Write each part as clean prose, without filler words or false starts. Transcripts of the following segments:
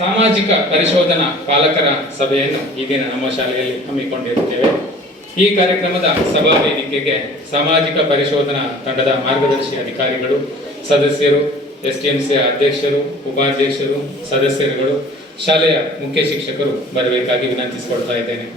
ಸಾಮಾಜಿಕ ಪರಿಶೋಧನಾ ಪಾಲಕರ ಸಭೆಯನ್ನು ಈ ದಿನ ನಮ್ಮ ಶಾಲೆಯಲ್ಲಿ ಹಮ್ಮಿಕೊಂಡಿರುತ್ತೇವೆ. ಈ ಕಾರ್ಯಕ್ರಮದ ಸಭಾ ವೇದಿಕೆಗೆ ಸಾಮಾಜಿಕ ಪರಿಶೋಧನಾ ತಂಡದ ಮಾರ್ಗದರ್ಶಿ ಅಧಿಕಾರಿಗಳು, ಸದಸ್ಯರು, ಎಸ್ಟಿಎಂಸಿ ಅಧ್ಯಕ್ಷರು, ಉಪಾಧ್ಯಕ್ಷರು, ಸದಸ್ಯರುಗಳು, ಶಾಲೆಯ ಮುಖ್ಯ ಶಿಕ್ಷಕರು ಬರಬೇಕಾಗಿ ವಿನಂತಿಸಿಕೊಳ್ತಾ ಇದ್ದೇನೆ.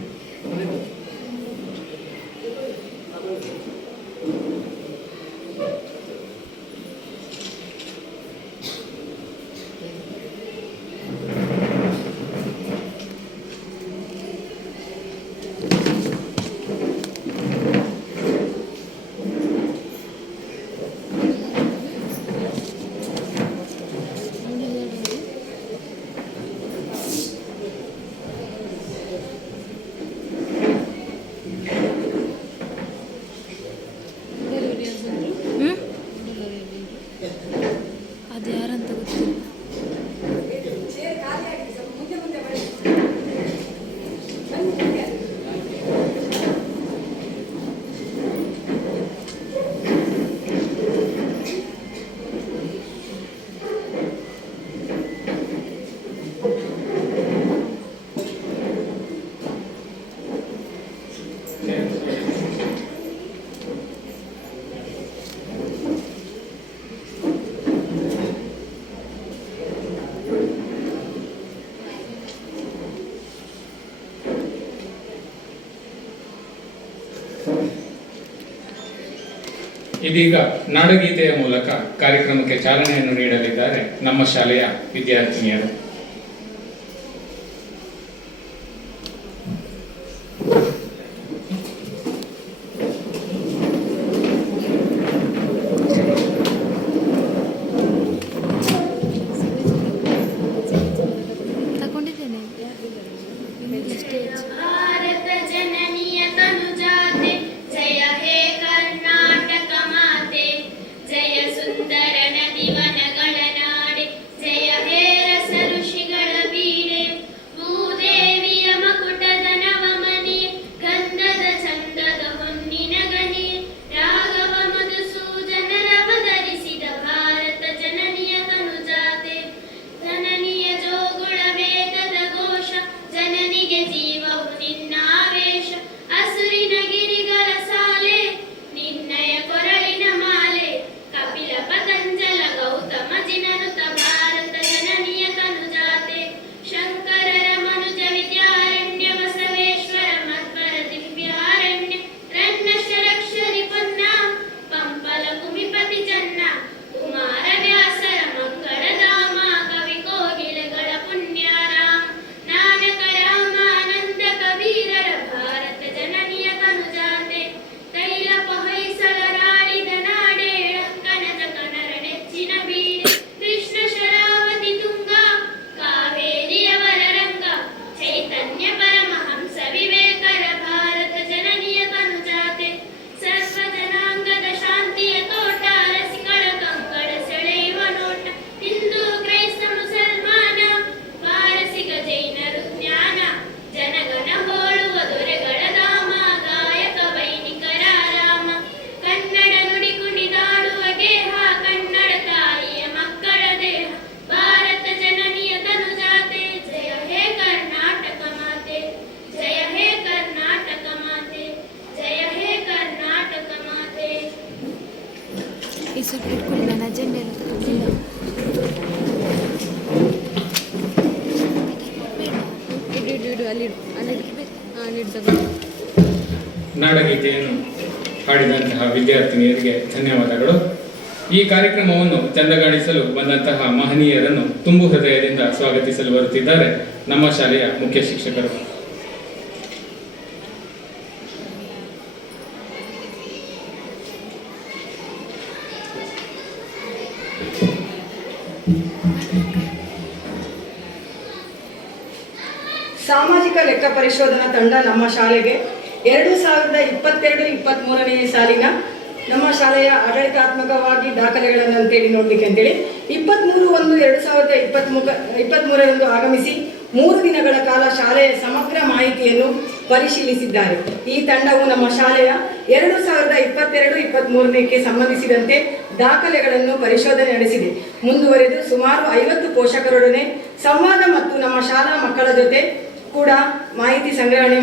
ಇದೀಗ ನಾಡಗೀತೆಯ ಮೂಲಕ ಕಾರ್ಯಕ್ರಮಕ್ಕೆ ಚಾಲನೆಯನ್ನು ನೀಡಲಿದ್ದಾರೆ ನಮ್ಮ ಶಾಲೆಯ ವಿದ್ಯಾರ್ಥಿನಿಯರು. ನಾಡಗೀತೆಯನ್ನು ಹಾಡಿದಂತಹ ವಿದ್ಯಾರ್ಥಿನಿಯರಿಗೆ ಧನ್ಯವಾದಗಳು. ಈ ಕಾರ್ಯಕ್ರಮವನ್ನು ಚಂದಗಾಣಿಸಲು ಬಂದಂತಹ ಮಹನೀಯರನ್ನು ತುಂಬು ಹೃದಯದಿಂದ ಸ್ವಾಗತಿಸಲು ಬರುತ್ತಿದ್ದಾರೆ ನಮ್ಮ ಶಾಲೆಯ ಮುಖ್ಯ ಶಿಕ್ಷಕರು. ಸಾಮಾಜಿಕ ಲೆಕ್ಕ ಪರಿಶೋಧನಾ ತಂಡ ನಮ್ಮ ಶಾಲೆಗೆ 2022-23ನೇ ಸಾಲಿನ ನಮ್ಮ ಶಾಲೆಯ ಆಡಳಿತಾತ್ಮಕವಾಗಿ ದಾಖಲೆಗಳನ್ನು ನೋಡಲಿಕ್ಕೆ ಅಂತೇಳಿ 23/1/2023ರಂದು ಆಗಮಿಸಿ 3 ದಿನಗಳ ಕಾಲ ಶಾಲೆಯ ಸಮಗ್ರ ಮಾಹಿತಿಯನ್ನು ಪರಿಶೀಲಿಸಿದ್ದಾರೆ. ಈ ತಂಡವು ನಮ್ಮ ಶಾಲೆಯ 2022-23ಕ್ಕೆ ಸಂಬಂಧಿಸಿದಂತೆ ದಾಖಲೆಗಳನ್ನು ಪರಿಶೋಧನೆ ನಡೆಸಿದೆ. ಮುಂದುವರೆದು ಸುಮಾರು 50 ಪೋಷಕರೊಡನೆ ಸಂವಾದ ಮತ್ತು ನಮ್ಮ ಶಾಲಾ ಮಕ್ಕಳ ಜೊತೆ ಕೂಡ ಮಾಹಿತಿ ಸಂಗ್ರಹಣೆ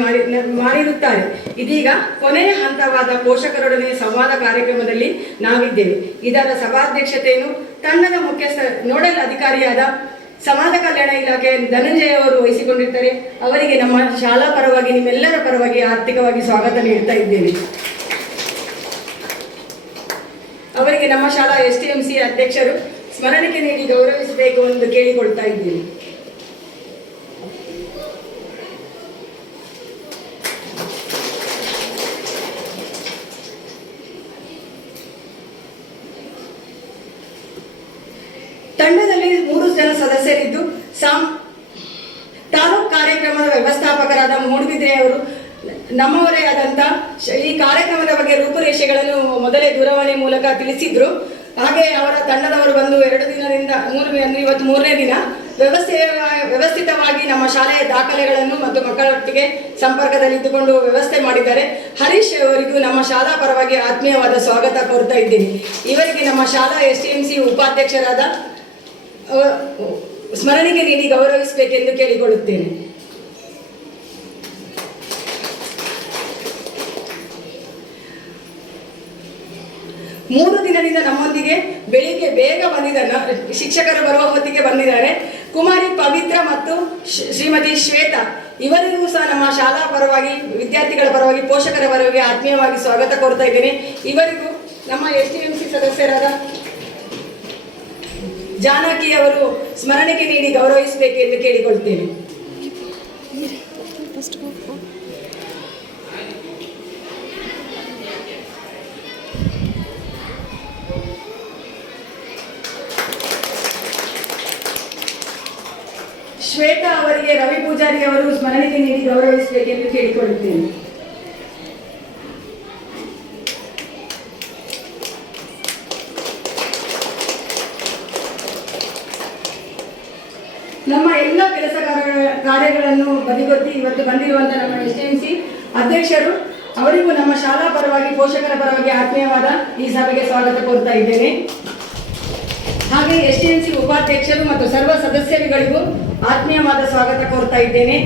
ಮಾಡಿರುತ್ತಾರೆ. ಇದೀಗ ಕೊನೆಯ ಹಂತವಾದ ಪೋಷಕರೊಡನೆ ಸಂವಾದ ಕಾರ್ಯಕ್ರಮದಲ್ಲಿ ನಾವಿದ್ದೇವೆ. ಇದರ ಸಭಾಧ್ಯಕ್ಷತೆಯನ್ನು ತಂಡದ ಮುಖ್ಯಸ್ಥ ನೋಡಲ್ ಅಧಿಕಾರಿಯಾದ ಸಮಾಜ ಕಲ್ಯಾಣ ಇಲಾಖೆ ಧನಂಜಯ ಅವರು ವಹಿಸಿಕೊಂಡಿರ್ತಾರೆ. ಅವರಿಗೆ ನಮ್ಮ ಶಾಲಾ ಪರವಾಗಿ, ನಿಮ್ಮೆಲ್ಲರ ಪರವಾಗಿ ಆರ್ಥಿಕವಾಗಿ ಸ್ವಾಗತ ನೀಡ್ತಾ ಇದ್ದೇನೆ. ಅವರಿಗೆ ನಮ್ಮ ಶಾಲಾ STMC ಅಧ್ಯಕ್ಷರು ಸ್ಮರಣಿಕೆ ನೀಡಿ ಗೌರವಿಸಬೇಕು ಎಂದು ಕೇಳಿಕೊಳ್ತಾ ಇದ್ದೇನೆ. ತಂಡದಲ್ಲಿ 3 ಜನ ಸದಸ್ಯರಿದ್ದು ತಾಲೂಕು ಕಾರ್ಯಕ್ರಮದ ವ್ಯವಸ್ಥಾಪಕರಾದ ಮೂಡುಬಿದ್ರೆ ಅವರು ನಮ್ಮವರೇ ಆದಂಥ ಈ ಕಾರ್ಯಕ್ರಮದ ಬಗ್ಗೆ ರೂಪುರೇಷೆಗಳನ್ನು ಮೊದಲೇ ದೂರವಾಣಿ ಮೂಲಕ ತಿಳಿಸಿದ್ರು. ಹಾಗೆ ಅವರ ತಂಡದವರು ಬಂದು 2 ದಿನದಿಂದ ಇವತ್ತು 3ನೇ ದಿನ ವ್ಯವಸ್ಥಿತವಾಗಿ ನಮ್ಮ ಶಾಲೆಯ ದಾಖಲೆಗಳನ್ನು ಮತ್ತು ಮಕ್ಕಳೊಟ್ಟಿಗೆ ಸಂಪರ್ಕದಲ್ಲಿದ್ದುಕೊಂಡು ವ್ಯವಸ್ಥೆ ಮಾಡಿದ್ದಾರೆ. ಹರೀಶ್ ಅವರಿಗೂ ನಮ್ಮ ಶಾಲಾ ಪರವಾಗಿ ಆತ್ಮೀಯವಾದ ಸ್ವಾಗತ ಕೋರ್ತಾ ಇದ್ದೀನಿ. ಇವರಿಗೆ ನಮ್ಮ ಶಾಲಾ STMC ಉಪಾಧ್ಯಕ್ಷರಾದ ಸ್ಮರಣಿಕೆ ನೀಡಿ ಗೌರವಿಸಬೇಕೆಂದು ಕೇಳಿಕೊಳ್ಳುತ್ತೇನೆ. ಮೂರು ದಿನದಿಂದ ನಮ್ಮೊಂದಿಗೆ ಬೆಳಿಗ್ಗೆ ಬೇಗ ಬಂದಿದ್ದಾರೆ. ಶಿಕ್ಷಕರು ಬರುವ ಹೊತ್ತಿಗೆ ಬಂದಿದ್ದಾರೆ. ಕುಮಾರಿ ಪವಿತ್ರ ಮತ್ತು ಶ್ರೀಮತಿ ಶ್ವೇತಾ ಇವರಿಗೂ ಸಹ ನಮ್ಮ ಶಾಲಾ ಪರವಾಗಿ, ವಿದ್ಯಾರ್ಥಿಗಳ ಪರವಾಗಿ, ಪೋಷಕರ ಪರವಾಗಿ ಆತ್ಮೀಯವಾಗಿ ಸ್ವಾಗತ ಕೋರ್ತಾ ಇದ್ದೇನೆ. ಇವರಿಗೂ ನಮ್ಮ STMC ಸದಸ್ಯರಾದ ಜಾನಕಿ ಅವರು ಸ್ಮರಣಿಕೆ ನೀಡಿ ಗೌರವಿಸಬೇಕು ಎಂದು ಕೇಳಿಕೊಳ್ತೇನೆ. ಶ್ವೇತಾ ಅವರಿಗೆ ರವಿ ಪೂಜಾರಿ ಅವರು ಸ್ಮರಣಿಕೆ ನೀಡಿ ಗೌರವಿಸಬೇಕೆಂದು ಕೇಳಿಕೊಳ್ಳುತ್ತೇನೆ. ನಮ್ಮ ಎಲ್ಲ ಕೆಲಸ ಕಾರ್ಯಗಳನ್ನು ಬದಿಗೊತ್ತಿ ಇವತ್ತು ಬಂದಿರುವಂತಹ ನಮ್ಮ STMC ಅಧ್ಯಕ್ಷರು ಅವರಿಗೂ ನಮ್ಮ ಶಾಲಾ ಪರವಾಗಿ, ಪೋಷಕರ ಪರವಾಗಿ ಆತ್ಮೀಯವಾದ ಈ ಸಭೆಗೆ ಸ್ವಾಗತ ಕೋರ್ತಾ ಇದ್ದೇನೆ. ಹಾಗೆ STMC ಉಪಾಧ್ಯಕ್ಷರು ಮತ್ತು ಸರ್ವ ಸದಸ್ಯರುಗಳಿಗೂ ಆತ್ಮೀಯವಾದ ಸ್ವಾಗತ ಕೋರ್ತಾ ಇದ್ದೇನೆ.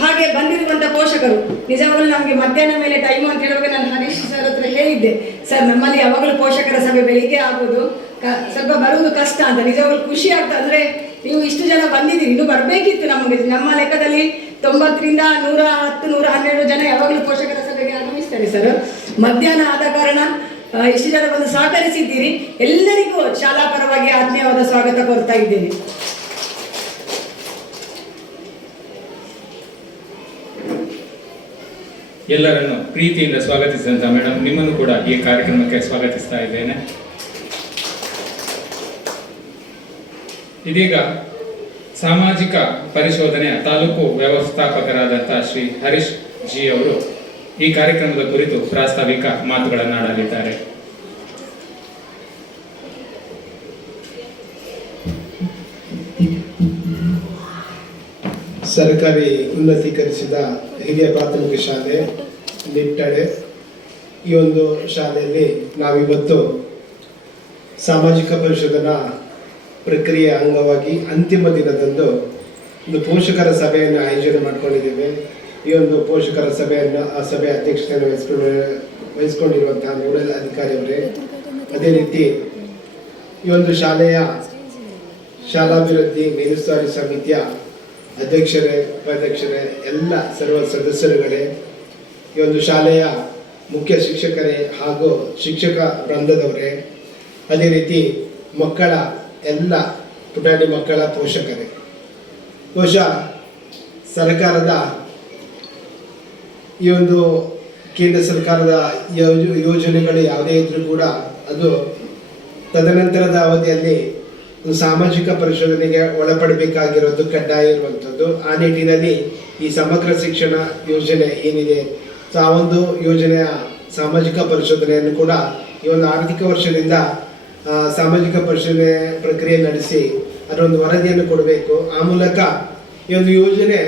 ಹಾಗೆ ಬಂದಿರುವಂತಹ ಪೋಷಕರು, ನಿಜವಾಗಲೂ ನಮಗೆ ಮಧ್ಯಾಹ್ನ ಮೇಲೆ ಟೈಮು ಅಂತ ಹೇಳುವಾಗ ನಾನು ಹರೀಶ್ ಸರ್ ಹತ್ರ ಹೇಳಿದ್ದೆ, ಸರ್ ನಮ್ಮಲ್ಲಿ ಯಾವಾಗಲೂ ಪೋಷಕರ ಸಭೆ ಬೆಳಿಗ್ಗೆ ಆಗೋದು, ಸ್ವಲ್ಪ ಬರುವುದು ಕಷ್ಟ ಅಂತ. ನಿಜವಾಗ್ಲೂ ಖುಷಿ ಆಗ್ತದೆ. ಅಂದರೆ ನೀವು ಇಷ್ಟು ಜನ ಬಂದಿದ್ದೀರಿ, ಇನ್ನೂ ಬರಬೇಕಿತ್ತು ನಮಗೆ. ನಮ್ಮ ಲೆಕ್ಕದಲ್ಲಿ 90ರಿಂದ 110, 112 ಜನ ಯಾವಾಗಲೂ ಪೋಷಕರ ಸಭೆಗೆ ಆಗಮಿಸ್ತಾರೆ ಸರ್. ಮಧ್ಯಾಹ್ನ ಆದ ಕಾರಣ ಇಷ್ಟು ಜನ ಬಂದು ಸಹಕರಿಸಿದ್ದೀರಿ. ಎಲ್ಲರಿಗೂ ಶಾಲಾ ಪರವಾಗಿ ಆತ್ಮೀಯವಾದ ಸ್ವಾಗತ ಕೋರ್ತಾ ಇದ್ದೇನೆ. ಎಲ್ಲರನ್ನು ಪ್ರೀತಿಯಿಂದ ಸ್ವಾಗತಿಸಿದಂತ ಮೇಡಮ್, ನಿಮ್ಮನ್ನು ಕೂಡ ಈ ಕಾರ್ಯಕ್ರಮಕ್ಕೆ ಸ್ವಾಗತಿಸ್ತಾ ಇದ್ದೇನೆ. ಇದೀಗ ಸಾಮಾಜಿಕ ಪರಿಶೋಧನೆಯ ತಾಲೂಕು ವ್ಯವಸ್ಥಾಪಕರಾದಂತಹ ಶ್ರೀ ಹರೀಶ್ ಜಿ ಅವರು ಈ ಕಾರ್ಯಕ್ರಮದ ಕುರಿತು ಪ್ರಾಸ್ತಾವಿಕ ಮಾತುಗಳನ್ನಾಡಲಿದ್ದಾರೆ. ಸರ್ಕಾರಿ ಉನ್ನತೀಕರಿಸಿದ ಹಿರಿಯ ಪ್ರಾಥಮಿಕ ಶಾಲೆ ನಿಟ್ಟಳೆ, ಈ ಒಂದು ಶಾಲೆಯಲ್ಲಿ ನಾವಿವತ್ತು ಸಾಮಾಜಿಕ ಪರಿಶೋಧನಾ ಪ್ರಕ್ರಿಯೆಯ ಅಂಗವಾಗಿ ಅಂತಿಮ ದಿನದಂದು ಒಂದು ಪೋಷಕರ ಸಭೆಯನ್ನು ಆಯೋಜನೆ ಮಾಡಿಕೊಂಡಿದ್ದೇವೆ. ಈ ಒಂದು ಪೋಷಕರ ಸಭೆಯ ಅಧ್ಯಕ್ಷತೆಯನ್ನು ವಹಿಸಿಕೊಂಡಿರುವಂತಹ ನೋಡಲ್ ಅಧಿಕಾರಿಯವರೇ, ಅದೇ ರೀತಿ ಈ ಒಂದು ಶಾಲೆಯ ಶಾಲಾಭಿವೃದ್ಧಿ ಮೇಲುಸ್ತುವಾರಿ ಸಮಿತಿಯ ಅಧ್ಯಕ್ಷರೇ, ಉಪಾಧ್ಯಕ್ಷರೇ, ಎಲ್ಲ ಸರ್ವ ಸದಸ್ಯರುಗಳೇ, ಈ ಒಂದು ಶಾಲೆಯ ಮುಖ್ಯ ಶಿಕ್ಷಕರೇ ಹಾಗೂ ಶಿಕ್ಷಕ ವೃಂದದವರೇ, ಅದೇ ರೀತಿ ಮಕ್ಕಳ ಎಲ್ಲ ಪುಟಾಣಿ ಮಕ್ಕಳ ಪೋಷಕರೇ, ಬಹುಶಃ ಸರ್ಕಾರದ ಈ ಒಂದು ಕೇಂದ್ರ ಸರ್ಕಾರದ ಯೋಜನೆಗಳು ಯಾವುದೇ ಇದ್ರೂ ಕೂಡ ಅದು ತದನಂತರದ ಅವಧಿಯಲ್ಲಿ ಸಾಮಾಜಿಕ ಪರಿಶೋಧನೆಗೆ ಒಳಪಡಬೇಕಾಗಿರೋದು ಕಡ್ಡಾಯ ಇರುವಂಥದ್ದು. ಆ ನಿಟ್ಟಿನಲ್ಲಿ ಈ ಸಮಗ್ರ ಶಿಕ್ಷಣ ಯೋಜನೆ ಏನಿದೆ, ಸೊ ಆ ಒಂದು ಯೋಜನೆಯ ಸಾಮಾಜಿಕ ಪರಿಶೋಧನೆಯನ್ನು ಕೂಡ ಈ ಒಂದು ಆರ್ಥಿಕ ವರ್ಷದಿಂದ ಸಾಮಾಜಿಕ ಪರಿಶೋಧನೆ ಪ್ರಕ್ರಿಯೆ ನಡೆಸಿ ಅದರೊಂದು ವರದಿಯನ್ನು ಕೊಡಬೇಕು. ಆ ಮೂಲಕ ಈ ಒಂದು ಯೋಜನೆ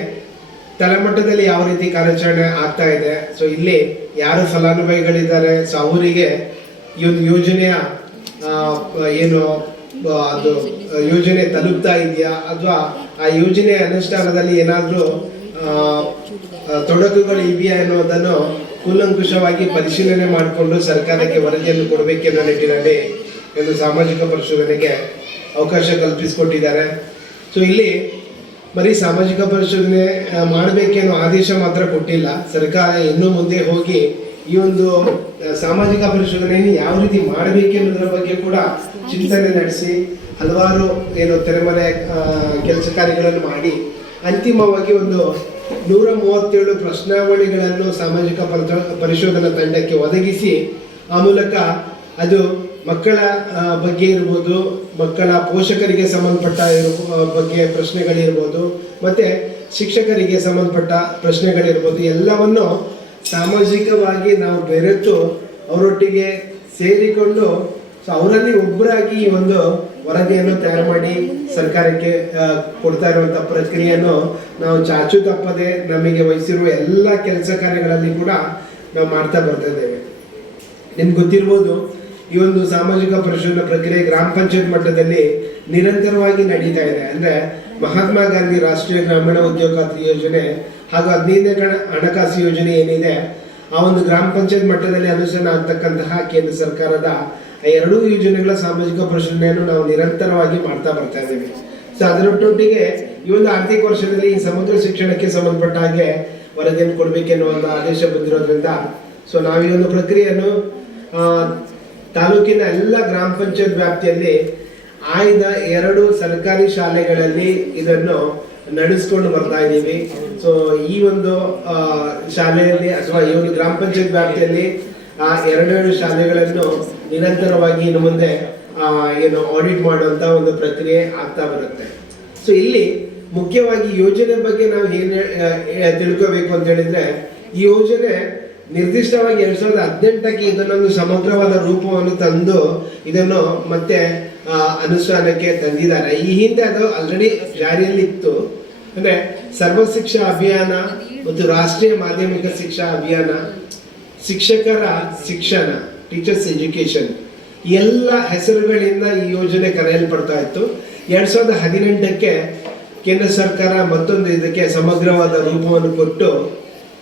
ತಳಮಟ್ಟದಲ್ಲಿ ಯಾವ ರೀತಿ ಕಾರ್ಯಾಚರಣೆ ಆಗ್ತಾ ಇದೆ, ಸೊ ಇಲ್ಲಿ ಯಾರು ಫಲಾನುಭವಿಗಳಿದ್ದಾರೆ, ಸೊ ಅವರಿಗೆ ಈ ಒಂದು ಯೋಜನೆಯ ಏನು ಅದು ಯೋಜನೆ ತಲುಪ್ತಾ ಇದೆಯಾ ಅಥವಾ ಆ ಯೋಜನೆಯ ಅನುಷ್ಠಾನದಲ್ಲಿ ಏನಾದರೂ ತೊಡಕುಗಳು ಇದೆಯಾ ಅನ್ನೋದನ್ನು ಕೂಲಂಕುಷವಾಗಿ ಪರಿಶೀಲನೆ ಮಾಡಿಕೊಂಡು ಸರ್ಕಾರಕ್ಕೆ ವರದಿಯನ್ನು ಕೊಡಬೇಕೆನ್ನೋ ನಿಟ್ಟಿನಲ್ಲಿ ಒಂದು ಸಾಮಾಜಿಕ ಪರಿಶೋಧನೆಗೆ ಅವಕಾಶ ಕಲ್ಪಿಸಿಕೊಟ್ಟಿದ್ದಾರೆ. ಸೊ ಇಲ್ಲಿ ಬರೀ ಸಾಮಾಜಿಕ ಪರಿಶೋಧನೆ ಮಾಡಬೇಕೆನ್ನೋ ಆದೇಶ ಮಾತ್ರ ಕೊಟ್ಟಿಲ್ಲ. ಸರ್ಕಾರ ಇನ್ನೂ ಮುಂದೆ ಹೋಗಿ ಈ ಒಂದು ಸಾಮಾಜಿಕ ಪರಿಶೋಧನೆಯನ್ನು ಯಾವ ರೀತಿ ಮಾಡಬೇಕೆನ್ನೋದ್ರ ಬಗ್ಗೆ ಕೂಡ ಚಿಂತನೆ ನಡೆಸಿ ಹಲವಾರು ಏನು ತೆರೆಮರೆ ಕೆಲಸ ಕಾರ್ಯಗಳನ್ನು ಮಾಡಿ ಅಂತಿಮವಾಗಿ ಒಂದು 137 ಪ್ರಶ್ನಾವಳಿಗಳನ್ನು ಸಾಮಾಜಿಕ ಪರಿಶೋಧನಾ ತಂಡಕ್ಕೆ ಒದಗಿಸಿ ಆ ಮೂಲಕ ಅದು ಮಕ್ಕಳ ಬಗ್ಗೆ ಇರ್ಬೋದು, ಮಕ್ಕಳ ಪೋಷಕರಿಗೆ ಸಂಬಂಧಪಟ್ಟ ಬಗ್ಗೆ ಪ್ರಶ್ನೆಗಳಿರ್ಬೋದು, ಮತ್ತು ಶಿಕ್ಷಕರಿಗೆ ಸಂಬಂಧಪಟ್ಟ ಪ್ರಶ್ನೆಗಳಿರ್ಬೋದು, ಎಲ್ಲವನ್ನು ಸಾಮಾಜಿಕವಾಗಿ ನಾವು ಬೆರೆತು ಅವರೊಟ್ಟಿಗೆ ಸೇರಿಕೊಂಡು ಸೊ ಅವರಲ್ಲಿ ಒಬ್ಬರಾಗಿ ಈ ಒಂದು ವರದಿಯನ್ನು ತಯಾರು ಮಾಡಿ ಸರ್ಕಾರಕ್ಕೆ ಕೊಡ್ತಾ ಇರುವಂಥ ಪ್ರಕ್ರಿಯೆಯನ್ನು ನಾವು ಚಾಚು ತಪ್ಪದೆ ನಮಗೆ ವಹಿಸಿರುವ ಎಲ್ಲ ಕೆಲಸ ಕಾರ್ಯಗಳಲ್ಲಿ ಕೂಡ ನಾವು ಮಾಡ್ತಾ ಬರ್ತಾ ಇದ್ದೇವೆ. ನಿಮ್ಗೆ ಗೊತ್ತಿರ್ಬೋದು, ಈ ಒಂದು ಸಾಮಾಜಿಕ ಪರಿಶೋಧನಾ ಪ್ರಕ್ರಿಯೆ ಗ್ರಾಮ ಪಂಚಾಯತ್ ಮಟ್ಟದಲ್ಲಿ ನಿರಂತರವಾಗಿ ನಡೀತಾ ಇದೆ. ಅಂದರೆ ಮಹಾತ್ಮ ಗಾಂಧಿ ರಾಷ್ಟ್ರೀಯ ಗ್ರಾಮೀಣ ಉದ್ಯೋಗ ಖಾತ್ರಿ ಯೋಜನೆ ಹಾಗೂ 15ನೇ ಹಣಕಾಸು ಯೋಜನೆ ಏನಿದೆ, ಆ ಒಂದು ಗ್ರಾಮ ಪಂಚಾಯತ್ ಮಟ್ಟದಲ್ಲಿ ಅನುಷ್ಠಾನ ಆಗ್ತಕ್ಕಂತಹ ಕೇಂದ್ರ ಸರ್ಕಾರದ ಎರಡೂ ಯೋಜನೆಗಳ ಸಾಮಾಜಿಕ ಪರಿಶೋಧನೆಯನ್ನು ನಾವು ನಿರಂತರವಾಗಿ ಮಾಡ್ತಾ ಬರ್ತಾ ಇದ್ದೀವಿ. ಸೊ ಅದರೊಟ್ಟೊಟ್ಟಿಗೆ ಈ ಒಂದು ಆರ್ಥಿಕ ವರ್ಷದಲ್ಲಿ ಈ ಸಮಗ್ರ ಶಿಕ್ಷಣಕ್ಕೆ ಸಂಬಂಧಪಟ್ಟ ಹಾಗೆ ವರದಿಯನ್ನು ಕೊಡಬೇಕೆನ್ನುವ ಒಂದು ಆದೇಶ ಬಂದಿರೋದ್ರಿಂದ ಸೊ ನಾವು ಈ ಒಂದು ಪ್ರಕ್ರಿಯೆಯನ್ನು ತಾಲೂಕಿನ ಎಲ್ಲ ಗ್ರಾಮ ಪಂಚಾಯತ್ ವ್ಯಾಪ್ತಿಯಲ್ಲಿ ಆಯ್ದ 2 ಸರ್ಕಾರಿ ಶಾಲೆಗಳಲ್ಲಿ ಇದನ್ನು ನಡೆಸ್ಕೊಂಡು ಬರ್ತಾ ಇದ್ದೀವಿ. ಸೊ ಈ ಒಂದು ಶಾಲೆಯಲ್ಲಿ ಅಥವಾ ಈ ಒಂದು ಗ್ರಾಮ ಪಂಚಾಯತ್ ವ್ಯಾಪ್ತಿಯಲ್ಲಿ ಆ 2 ಶಾಲೆಗಳನ್ನು ನಿರಂತರವಾಗಿ ಇನ್ನು ಮುಂದೆ ಏನು ಆಡಿಟ್ ಮಾಡುವಂತ ಒಂದು ಪ್ರಕ್ರಿಯೆ ಆಗ್ತಾ ಬರುತ್ತೆ. ಸೊ ಇಲ್ಲಿ ಮುಖ್ಯವಾಗಿ ಯೋಜನೆ ಬಗ್ಗೆ ನಾವು ಏನು ತಿಳ್ಕೋಬೇಕು ಅಂತ ಹೇಳಿದ್ರೆ, ಈ ಯೋಜನೆ ನಿರ್ದಿಷ್ಟವಾಗಿ 2018ಕ್ಕೆ ಇದನ್ನೊಂದು ಸಮಗ್ರವಾದ ರೂಪವನ್ನು ತಂದು ಇದನ್ನು ಮತ್ತೆ ಅನುಷ್ಠಾನಕ್ಕೆ ತಂದಿದ್ದಾರೆ. ಈ ಹಿಂದೆ ಅದು ಆಲ್ರೆಡಿ ಜಾರಿಯಲ್ಲಿ ಇತ್ತು. ಅಂದ್ರೆ ಸರ್ವ ಶಿಕ್ಷಾ ಅಭಿಯಾನ ಮತ್ತು ರಾಷ್ಟ್ರೀಯ ಮಾಧ್ಯಮಿಕ ಶಿಕ್ಷಾ ಅಭಿಯಾನ, ಶಿಕ್ಷಕರ ಶಿಕ್ಷಣ, ಟೀಚರ್ಸ್ ಎಜುಕೇಶನ್, ಎಲ್ಲ ಹೆಸರುಗಳಿಂದ ಈ ಯೋಜನೆ ಕರೆಯಲ್ಪಡ್ತಾ ಇತ್ತು. 2018ಕ್ಕೆ ಕೇಂದ್ರ ಸರ್ಕಾರ ಮತ್ತೊಂದು ಇದಕ್ಕೆ ಸಮಗ್ರವಾದ ರೂಪವನ್ನು ಕೊಟ್ಟು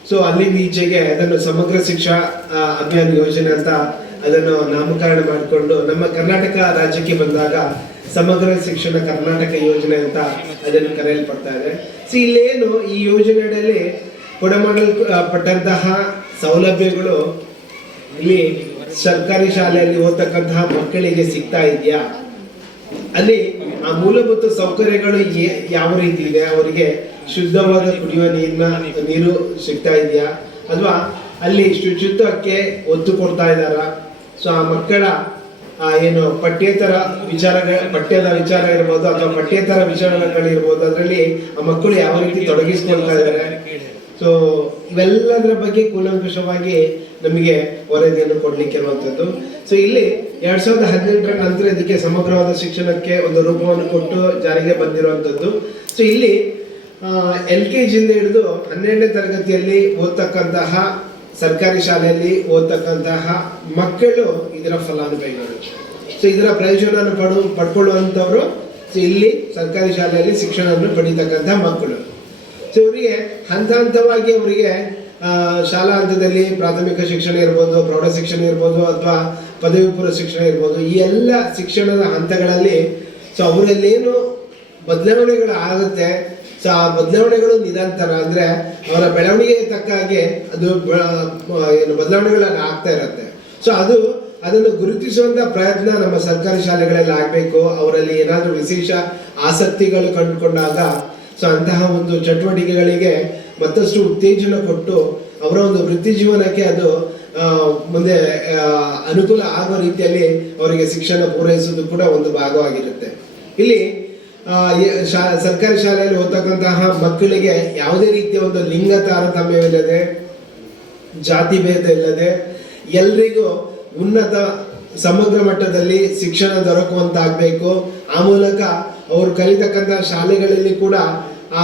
ಸೊ ಅಲ್ಲಿಂದ ಈಚೆಗೆ ಅದನ್ನು ಸಮಗ್ರ ಶಿಕ್ಷಾ ಅಭಿಯಾನ ಯೋಜನೆ ಅಂತ ಅದನ್ನು ನಾಮಕರಣ ಮಾಡಿಕೊಂಡು ನಮ್ಮ ಕರ್ನಾಟಕ ರಾಜ್ಯಕ್ಕೆ ಬಂದಾಗ ಸಮಗ್ರ ಶಿಕ್ಷಣ ಕರ್ನಾಟಕ ಯೋಜನೆ ಅಂತ ಅದನ್ನು ಕರೆಯಲ್ಪಡ್ತಾ ಇದೆ. ಸೊ ಇಲ್ಲೇನು ಈ ಯೋಜನೆಯಲ್ಲಿ ಕೊಡಮಾಡಲ್ಪಟ್ಟಂತಹ ಸೌಲಭ್ಯಗಳು ಇಲ್ಲಿ ಸರ್ಕಾರಿ ಶಾಲೆಯಲ್ಲಿ ಓದ್ತಕ್ಕಂತಹ ಮಕ್ಕಳಿಗೆ ಸಿಗ್ತಾ ಇದೆಯಾ, ಅಲ್ಲಿ ಆ ಮೂಲಭೂತ ಸೌಕರ್ಯಗಳು ಯಾವ ರೀತಿ ಇದೆ, ಅವರಿಗೆ ಶುದ್ಧವಾದ ಕುಡಿಯುವ ನೀರು ಸಿಗ್ತಾ ಇದೆಯಾ, ಅಥವಾ ಅಲ್ಲಿ ಶುಚಿತ್ವಕ್ಕೆ ಒತ್ತು ಕೊಡ್ತಾ ಇದ್ದಾರಾ, ಸೊ ಆ ಮಕ್ಕಳ ಏನು ಪಠ್ಯೇತರ ಪಠ್ಯದ ವಿಚಾರ ಇರ್ಬೋದು ಅಥವಾ ಪಠ್ಯೇತರ ವಿಚಾರಗಳಿರ್ಬೋದು, ಅದರಲ್ಲಿ ಆ ಮಕ್ಕಳು ಯಾವ ರೀತಿ ತೊಡಗಿಸ್ಕೊಳ್ತಾ ಇದ್ದಾರೆ, ಸೊ ಇವೆಲ್ಲದರ ಬಗ್ಗೆ ಕೂಲಂಕುಷವಾಗಿ ನಮಗೆ ವರದಿಯನ್ನು ಕೊಡ್ಲಿಕ್ಕೆ ಇರುವಂಥದ್ದು. ಸೊ ಇಲ್ಲಿ 2018ರ ನಂತರ ಇದಕ್ಕೆ ಸಮಗ್ರವಾದ ಶಿಕ್ಷಣಕ್ಕೆ ಒಂದು ರೂಪವನ್ನು ಕೊಟ್ಟು ಜಾರಿಗೆ ಬಂದಿರುವಂಥದ್ದು. ಸೊ ಇಲ್ಲಿ LKG ಇಂದ ಹಿಡಿದು 12ನೇ ತರಗತಿಯಲ್ಲಿ ಓದ್ತಕ್ಕಂತಹ ಸರ್ಕಾರಿ ಶಾಲೆಯಲ್ಲಿ ಓದ್ತಕ್ಕಂತಹ ಮಕ್ಕಳು ಇದರ ಫಲಾನುಭವಿಗಳು. ಸೊ ಇದರ ಪ್ರಯೋಜನವನ್ನು ಪಡ್ಕೊಳ್ಳುವಂಥವ್ರು ಇಲ್ಲಿ ಸರ್ಕಾರಿ ಶಾಲೆಯಲ್ಲಿ ಶಿಕ್ಷಣವನ್ನು ಪಡೀತಕ್ಕಂತಹ ಮಕ್ಕಳು. ಸೊ ಇವರಿಗೆ ಹಂತ ಹಂತವಾಗಿ ಅವರಿಗೆ ಶಾಲಾ ಹಂತದಲ್ಲಿ ಪ್ರಾಥಮಿಕ ಶಿಕ್ಷಣ ಇರ್ಬೋದು, ಪ್ರೌಢ ಶಿಕ್ಷಣ ಇರ್ಬೋದು, ಅಥವಾ ಪದವಿ ಪೂರ್ವ ಶಿಕ್ಷಣ ಇರ್ಬೋದು, ಈ ಎಲ್ಲ ಶಿಕ್ಷಣದ ಹಂತಗಳಲ್ಲಿ ಸೊ ಅವರಲ್ಲೇನು ಬದಲಾವಣೆಗಳು ಆಗುತ್ತೆ, ಸೊ ಆ ಬದಲಾವಣೆಗಳು ನಿರಂತರ, ಅಂದರೆ ಅವರ ಬೆಳವಣಿಗೆಗೆ ತಕ್ಕ ಹಾಗೆ ಅದು ಏನು ಬದಲಾವಣೆಗಳನ್ನು ಆಗ್ತಾ ಇರುತ್ತೆ. ಸೊ ಅದನ್ನು ಗುರುತಿಸುವಂಥ ಪ್ರಯತ್ನ ನಮ್ಮ ಸರ್ಕಾರಿ ಶಾಲೆಗಳಲ್ಲಿ ಆಗಬೇಕು. ಅವರಲ್ಲಿ ಏನಾದರೂ ವಿಶೇಷ ಆಸಕ್ತಿಗಳು ಕಂಡುಕೊಂಡಾಗ ಸೊ ಅಂತಹ ಒಂದು ಚಟುವಟಿಕೆಗಳಿಗೆ ಮತ್ತಷ್ಟು ಉತ್ತೇಜನ ಕೊಟ್ಟು ಅವರ ಒಂದು ವೃತ್ತಿ ಜೀವನಕ್ಕೆ ಅದು ಮುಂದೆ ಅನುಕೂಲ ಆಗುವ ರೀತಿಯಲ್ಲಿ ಅವರಿಗೆ ಶಿಕ್ಷಣ ಪೂರೈಸುವುದು ಕೂಡ ಒಂದು ಭಾಗವಾಗಿರುತ್ತೆ. ಇಲ್ಲಿ ಸರ್ಕಾರಿ ಶಾಲೆಯಲ್ಲಿ ಓದ್ತಕ್ಕಂತಹ ಮಕ್ಕಳಿಗೆ ಯಾವುದೇ ರೀತಿಯ ಒಂದು ಲಿಂಗ ತಾರತಮ್ಯವಿಲ್ಲದೆ, ಜಾತಿ ಭೇದ ಇಲ್ಲದೆ ಎಲ್ರಿಗೂ ಉನ್ನತ ಸಮಗ್ರ ಮಟ್ಟದಲ್ಲಿ ಶಿಕ್ಷಣ ದೊರಕುವಂತಾಗಬೇಕು. ಆ ಮೂಲಕ ಅವರು ಕಲಿತಕ್ಕಂತಹ ಶಾಲೆಗಳಲ್ಲಿ ಕೂಡ ಆ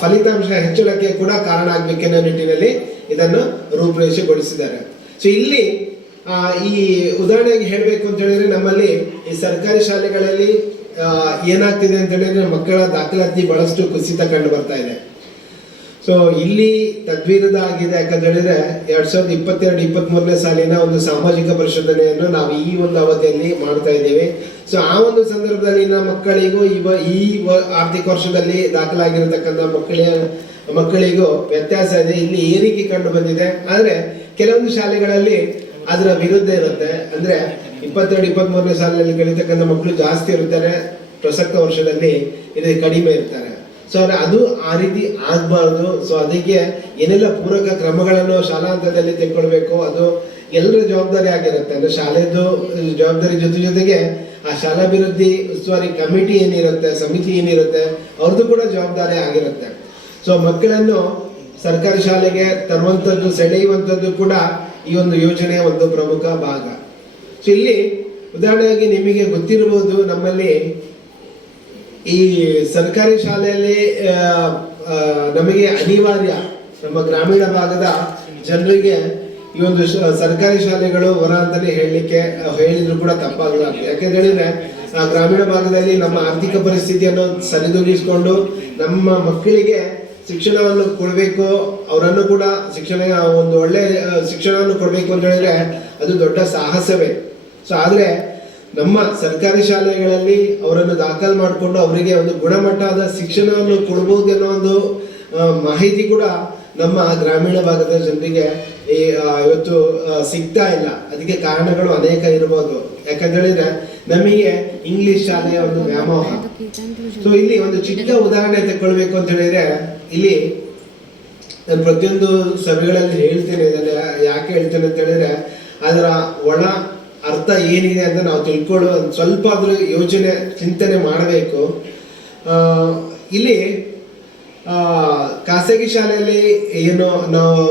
ಫಲಿತಾಂಶ ಹೆಚ್ಚಳಕ್ಕೆ ಕೂಡ ಕಾರಣ ಆಗಬೇಕೆನ್ನೋ ನಿಟ್ಟಿನಲ್ಲಿ ಇದನ್ನು ರೂಪುರೇಷೆಗೊಳಿಸಿದ್ದಾರೆ. ಸೊ ಇಲ್ಲಿ ಈ ಉದಾಹರಣೆಗೆ ಹೇಳಬೇಕು ಅಂತ ಹೇಳಿದ್ರೆ ನಮ್ಮಲ್ಲಿ ಈ ಸರ್ಕಾರಿ ಶಾಲೆಗಳಲ್ಲಿ ಏನಾಗ್ತಿದೆ ಅಂತ ಹೇಳಿದ್ರೆ ಮಕ್ಕಳ ದಾಖಲಾತಿ ಬಹಳಷ್ಟು ಕುಸಿತ ಕಂಡು ಬರ್ತಾ ಇದೆ. ಸೊ ಇಲ್ಲಿ ತದ್ವಿರುದ್ಧ ಆಗಿದೆ. ಯಾಕಂತ ಹೇಳಿದ್ರೆ 2022-23ನೇ ಸಾಲಿನ ಒಂದು ಸಾಮಾಜಿಕ ಪರಿಶೋಧನೆಯನ್ನು ನಾವು ಈ ಒಂದು ಅವಧಿಯಲ್ಲಿ ಮಾಡ್ತಾ ಇದ್ದೇವೆ. ಸೊ ಆ ಒಂದು ಸಂದರ್ಭದಲ್ಲಿ ಮಕ್ಕಳಿಗೂ ಈ ಆರ್ಥಿಕ ವರ್ಷದಲ್ಲಿ ದಾಖಲಾಗಿರತಕ್ಕಂಥ ಮಕ್ಕಳಿಗೂ ವ್ಯತ್ಯಾಸ ಇದೆ. ಇಲ್ಲಿ ಏರಿಕೆ ಕಂಡು ಬಂದಿದೆ. ಆದ್ರೆ ಕೆಲವೊಂದು ಶಾಲೆಗಳಲ್ಲಿ ಅದರ ವಿರುದ್ಧ ಇರುತ್ತೆ. ಅಂದ್ರೆ 22-23ನೇ ಸಾಲಿನಲ್ಲಿ ಕಲಿತಕ್ಕಂಥ ಮಕ್ಕಳು ಜಾಸ್ತಿ ಇರ್ತಾರೆ, ಪ್ರಸಕ್ತ ವರ್ಷದಲ್ಲಿ ಇದು ಕಡಿಮೆ ಇರ್ತಾರೆ. ಸೊ ಅದು ಆ ರೀತಿ ಆಗ್ಬಾರ್ದು. ಸೊ ಅದಕ್ಕೆ ಏನೆಲ್ಲ ಪೂರಕ ಕ್ರಮಗಳನ್ನು ಶಾಲಾ ಹಂತದಲ್ಲಿ ತೆಗೆದುಕೊಳ್ಬೇಕು, ಅದು ಎಲ್ಲರ ಜವಾಬ್ದಾರಿ ಆಗಿರುತ್ತೆ. ಅಂದ್ರೆ ಶಾಲೆದು ಜವಾಬ್ದಾರಿ ಜೊತೆಗೆ ಆ ಶಾಲಾಭಿವೃದ್ಧಿ ಉಸ್ತುವಾರಿ ಕಮಿಟಿ ಏನಿರುತ್ತೆ, ಸಮಿತಿ ಏನಿರುತ್ತೆ, ಅವ್ರದ್ದು ಕೂಡ ಜವಾಬ್ದಾರಿ ಆಗಿರುತ್ತೆ. ಸೊ ಮಕ್ಕಳನ್ನು ಸರ್ಕಾರಿ ಶಾಲೆಗೆ ತರುವಂಥದ್ದು, ಸೆಳೆಯುವಂಥದ್ದು ಕೂಡ ಈ ಒಂದು ಯೋಜನೆಯ ಒಂದು ಪ್ರಮುಖ ಭಾಗ. ಸೊ ಇಲ್ಲಿ ಉದಾಹರಣೆಯಾಗಿ ನಿಮಗೆ ಗೊತ್ತಿರಬಹುದು, ನಮ್ಮಲ್ಲಿ ಈ ಸರ್ಕಾರಿ ಶಾಲೆಯಲ್ಲಿ ನಮಗೆ ಅನಿವಾರ್ಯ, ನಮ್ಮ ಗ್ರಾಮೀಣ ಭಾಗದ ಜನರಿಗೆ ಈ ಒಂದು ಸರ್ಕಾರಿ ಶಾಲೆಗಳು ಹೊರ ಅಂತಾನೆ ಹೇಳಿದ್ರು ಕೂಡ ತಪ್ಪಾಗಲಾರ್ದು. ಯಾಕೆಂತ ಹೇಳಿದ್ರೆ ಗ್ರಾಮೀಣ ಭಾಗದಲ್ಲಿ ನಮ್ಮ ಆರ್ಥಿಕ ಪರಿಸ್ಥಿತಿಯನ್ನು ಸರಿದೂಗಿಸಿಕೊಂಡು ನಮ್ಮ ಮಕ್ಕಳಿಗೆ ಶಿಕ್ಷಣವನ್ನು ಕೊಡಬೇಕು, ಅವರನ್ನು ಕೂಡ ಒಂದು ಒಳ್ಳೆ ಶಿಕ್ಷಣವನ್ನು ಕೊಡಬೇಕು ಅಂತ ಹೇಳಿದ್ರೆ ಅದು ದೊಡ್ಡ ಸಾಹಸವೇ. ಸೊ ಆದ್ರೆ ನಮ್ಮ ಸರ್ಕಾರಿ ಶಾಲೆಗಳಲ್ಲಿ ಅವರನ್ನು ದಾಖಲು ಮಾಡಿಕೊಂಡು ಅವರಿಗೆ ಒಂದು ಗುಣಮಟ್ಟದ ಶಿಕ್ಷಣವನ್ನು ಕೊಡಬಹುದು ಅನ್ನೋ ಒಂದು ಮಾಹಿತಿ ಕೂಡ ನಮ್ಮ ಗ್ರಾಮೀಣ ಭಾಗದ ಜನರಿಗೆ ಇವತ್ತು ಸಿಗ್ತಾ ಇಲ್ಲ. ಅದಕ್ಕೆ ಕಾರಣಗಳು ಅನೇಕ ಇರಬಹುದು. ಯಾಕಂತ ಹೇಳಿದ್ರೆ ನಮಗೆ ಇಂಗ್ಲಿಷ್ ಶಾಲೆಯ ಒಂದು ವ್ಯಾಮೋಹ. ಸೊ ಇಲ್ಲಿ ಒಂದು ಚಿಕ್ಕ ಉದಾಹರಣೆ ತಗೊಳ್ಬೇಕು ಅಂತ ಹೇಳಿದ್ರೆ, ಇಲ್ಲಿ ನಾನು ಪ್ರತಿಯೊಂದು ಸಭೆಗಳಲ್ಲಿ ಹೇಳ್ತೇನೆ, ಯಾಕೆ ಹೇಳ್ತೇನೆ ಅಂತ ಹೇಳಿದ್ರೆ ಅದರ ಒಳ ಅರ್ಥ ಏನಿದೆ ಅಂತ ನಾವು ತಿಳ್ಕೊಳ್ಳೋ ಸ್ವಲ್ಪ ಅದ್ರ ಯೋಚನೆ ಚಿಂತನೆ ಮಾಡಬೇಕು. ಇಲ್ಲಿ ಖಾಸಗಿ ಶಾಲೆಯಲ್ಲಿ ಏನು ನಾವು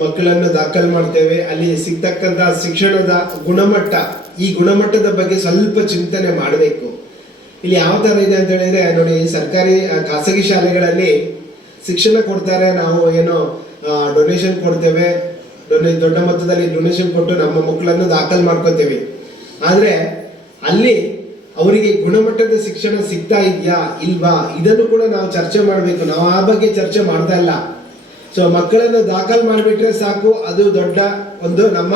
ಮಕ್ಕಳನ್ನು ದಾಖಲು ಮಾಡ್ತೇವೆ, ಅಲ್ಲಿ ಸಿಗ್ತಕ್ಕಂಥ ಶಿಕ್ಷಣದ ಗುಣಮಟ್ಟ, ಈ ಗುಣಮಟ್ಟದ ಬಗ್ಗೆ ಸ್ವಲ್ಪ ಚಿಂತನೆ ಮಾಡಬೇಕು. ಇಲ್ಲಿ ಯಾವ ಥರ ಇದೆ ಅಂತ ಹೇಳಿದ್ರೆ ನೋಡಿ, ಖಾಸಗಿ ಶಾಲೆಗಳಲ್ಲಿ ಶಿಕ್ಷಣ ಕೊಡ್ತಾರೆ, ನಾವು ಏನೋ ಡೊನೇಷನ್ ಕೊಡ್ತೇವೆ, ದೊಡ್ಡ ಮೊತ್ತದಲ್ಲಿ ಡೊನೇಷನ್ ಕೊಟ್ಟು ನಮ್ಮ ಮಕ್ಕಳನ್ನು ದಾಖಲು ಮಾಡ್ಕೋತೇವೆ. ಆದ್ರೆ ಅಲ್ಲಿ ಅವರಿಗೆ ಗುಣಮಟ್ಟದ ಶಿಕ್ಷಣ ಸಿಗ್ತಾ ಇದೆಯಾ ಇಲ್ವಾ, ಇದನ್ನು ಕೂಡ ನಾವು ಚರ್ಚೆ ಮಾಡಬೇಕು. ನಾವು ಆ ಬಗ್ಗೆ ಚರ್ಚೆ ಮಾಡ್ತಾ ಇಲ್ಲ. ಸೊ ಮಕ್ಕಳನ್ನು ದಾಖಲು ಮಾಡಿಬಿಟ್ರೆ ಸಾಕು, ಅದು ದೊಡ್ಡ ಒಂದು ನಮ್ಮ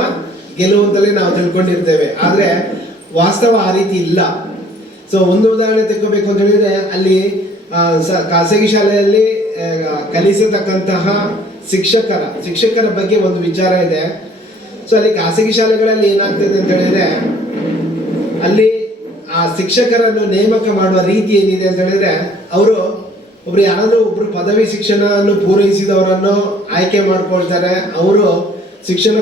ಗೆಲುವು ಅಂತಲೇ ನಾವು ತಿಳ್ಕೊಂಡಿರ್ತೇವೆ. ಆದ್ರೆ ವಾಸ್ತವ ಆ ರೀತಿ ಇಲ್ಲ. ಸೊ ಒಂದು ಉದಾಹರಣೆ ತೆಗೆದುಕೋಬೇಕು ಅಂತ ಹೇಳಿದ್ರೆ, ಅಲ್ಲಿ ಖಾಸಗಿ ಶಾಲೆಯಲ್ಲಿ ಕಲಿಸತಕ್ಕಂತಹ ಶಿಕ್ಷಕರ ಬಗ್ಗೆ ಒಂದು ವಿಚಾರ ಇದೆ. ಸೊ ಅಲ್ಲಿ ಖಾಸಗಿ ಶಾಲೆಗಳಲ್ಲಿ ಏನಾಗ್ತದೆ ಅಂತ ಹೇಳಿದ್ರೆ, ಅಲ್ಲಿ ಆ ಶಿಕ್ಷಕರನ್ನು ನೇಮಕ ಮಾಡುವ ರೀತಿ ಏನಿದೆ ಅಂತ ಹೇಳಿದ್ರೆ, ಅವರು ಯಾರಾದ್ರೂ ಒಬ್ರು ಪದವಿ ಶಿಕ್ಷಣವನ್ನು ಪೂರೈಸಿದವರನ್ನು ಆಯ್ಕೆ ಮಾಡ್ಕೊಳ್ತಾರೆ. ಅವರು ಶಿಕ್ಷಣ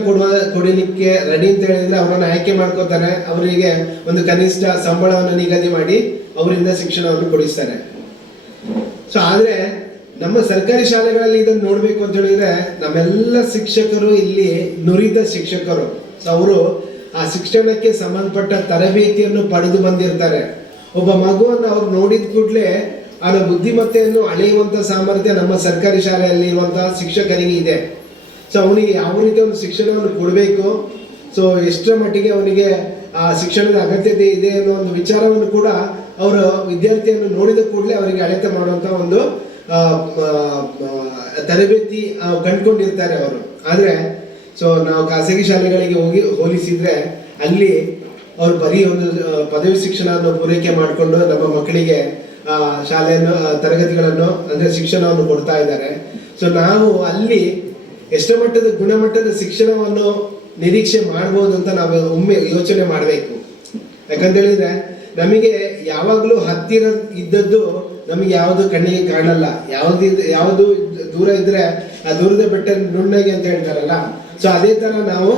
ಕೊಡಲಿಕ್ಕೆ ರೆಡಿ ಅಂತ ಹೇಳಿದ್ರೆ ಅವರನ್ನು ಆಯ್ಕೆ ಮಾಡ್ಕೋತಾರೆ. ಅವರಿಗೆ ಒಂದು ಕನಿಷ್ಠ ಸಂಬಳವನ್ನು ನಿಗದಿ ಮಾಡಿ ಅವರಿಂದ ಶಿಕ್ಷಣವನ್ನು ಕೊಡಿಸ್ತಾರೆ. ಸೊ ಆದ್ರೆ ನಮ್ಮ ಸರ್ಕಾರಿ ಶಾಲೆಗಳಲ್ಲಿ ಇದನ್ನು ನೋಡ್ಬೇಕು ಅಂತ ಹೇಳಿದ್ರೆ, ನಮ್ಮೆಲ್ಲ ಶಿಕ್ಷಕರು ಇಲ್ಲಿ ನುರಿತ ಶಿಕ್ಷಕರು. ಸೊ ಅವರು ಆ ಶಿಕ್ಷಣಕ್ಕೆ ಸಂಬಂಧಪಟ್ಟ ತರಬೇತಿಯನ್ನು ಪಡೆದು ಬಂದಿರ್ತಾರೆ. ಒಬ್ಬ ಮಗುವನ್ನು ಅವ್ರು ನೋಡಿದ ಕೂಡಲೇ ಅವನ ಬುದ್ಧಿಮತ್ತೆಯನ್ನು ಅಳೆಯುವಂತ ಸಾಮರ್ಥ್ಯ ನಮ್ಮ ಸರ್ಕಾರಿ ಶಾಲೆಯಲ್ಲಿ ಇರುವಂತಹ ಶಿಕ್ಷಕರಿಗೆ ಇದೆ. ಸೊ ಅವನಿಗೆ ಯಾವ ರೀತಿ ಒಂದು ಶಿಕ್ಷಣವನ್ನು ಕೊಡಬೇಕು, ಸೊ ಎಷ್ಟರ ಮಟ್ಟಿಗೆ ಅವನಿಗೆ ಆ ಶಿಕ್ಷಣದ ಅಗತ್ಯತೆ ಇದೆ ಅನ್ನೋ ಒಂದು ವಿಚಾರವನ್ನು ಕೂಡ ಅವರು ವಿದ್ಯಾರ್ಥಿಯನ್ನು ನೋಡಿದ ಕೂಡಲೇ ಅವರಿಗೆ ಅಳತೆ ಮಾಡುವಂತ ಒಂದು ತರಬೇತಿ ಕಂಡುಕೊಂಡಿರ್ತಾರೆ ಅವರು. ಆದ್ರೆ ಸೊ ನಾವು ಖಾಸಗಿ ಶಾಲೆಗಳಿಗೆ ಹೋಲಿಸಿದ್ರೆ ಅಲ್ಲಿ ಅವರು ಬರೀ ಒಂದು ಪದವಿ ಶಿಕ್ಷಣವನ್ನು ಪೂರೈಕೆ ಮಾಡಿಕೊಂಡು ನಮ್ಮ ಮಕ್ಕಳಿಗೆ ಶಾಲೆಯನ್ನು ತರಗತಿಗಳನ್ನು ಅಂದ್ರೆ ಶಿಕ್ಷಣವನ್ನು ಕೊಡ್ತಾ ಇದ್ದಾರೆ. ಸೊ ನಾವು ಅಲ್ಲಿ ಎಷ್ಟು ಮಟ್ಟದ ಗುಣಮಟ್ಟದ ಶಿಕ್ಷಣವನ್ನು ನಿರೀಕ್ಷೆ ಮಾಡ್ಬೋದು ಅಂತ ನಾವು ಒಮ್ಮೆ ಯೋಚನೆ ಮಾಡಬೇಕು. ಯಾಕಂತ ಹೇಳಿದ್ರೆ ನಮಗೆ ಯಾವಾಗಲೂ ಹತ್ತಿರ ಇದ್ದದ್ದು ನಮಗೆ ಯಾವುದು ಕಣ್ಣಿಗೆ ಕಾಣಲ್ಲ. ಯಾವುದು ದೂರ ಇದ್ರೆ ಆ ದೂರದ ಬೆಟ್ಟ ನುಣ್ಣಗೆ ಅಂತ ಹೇಳ್ತಾರಲ್ಲ. ಸೊ ಅದೇ ತರ ನಾವು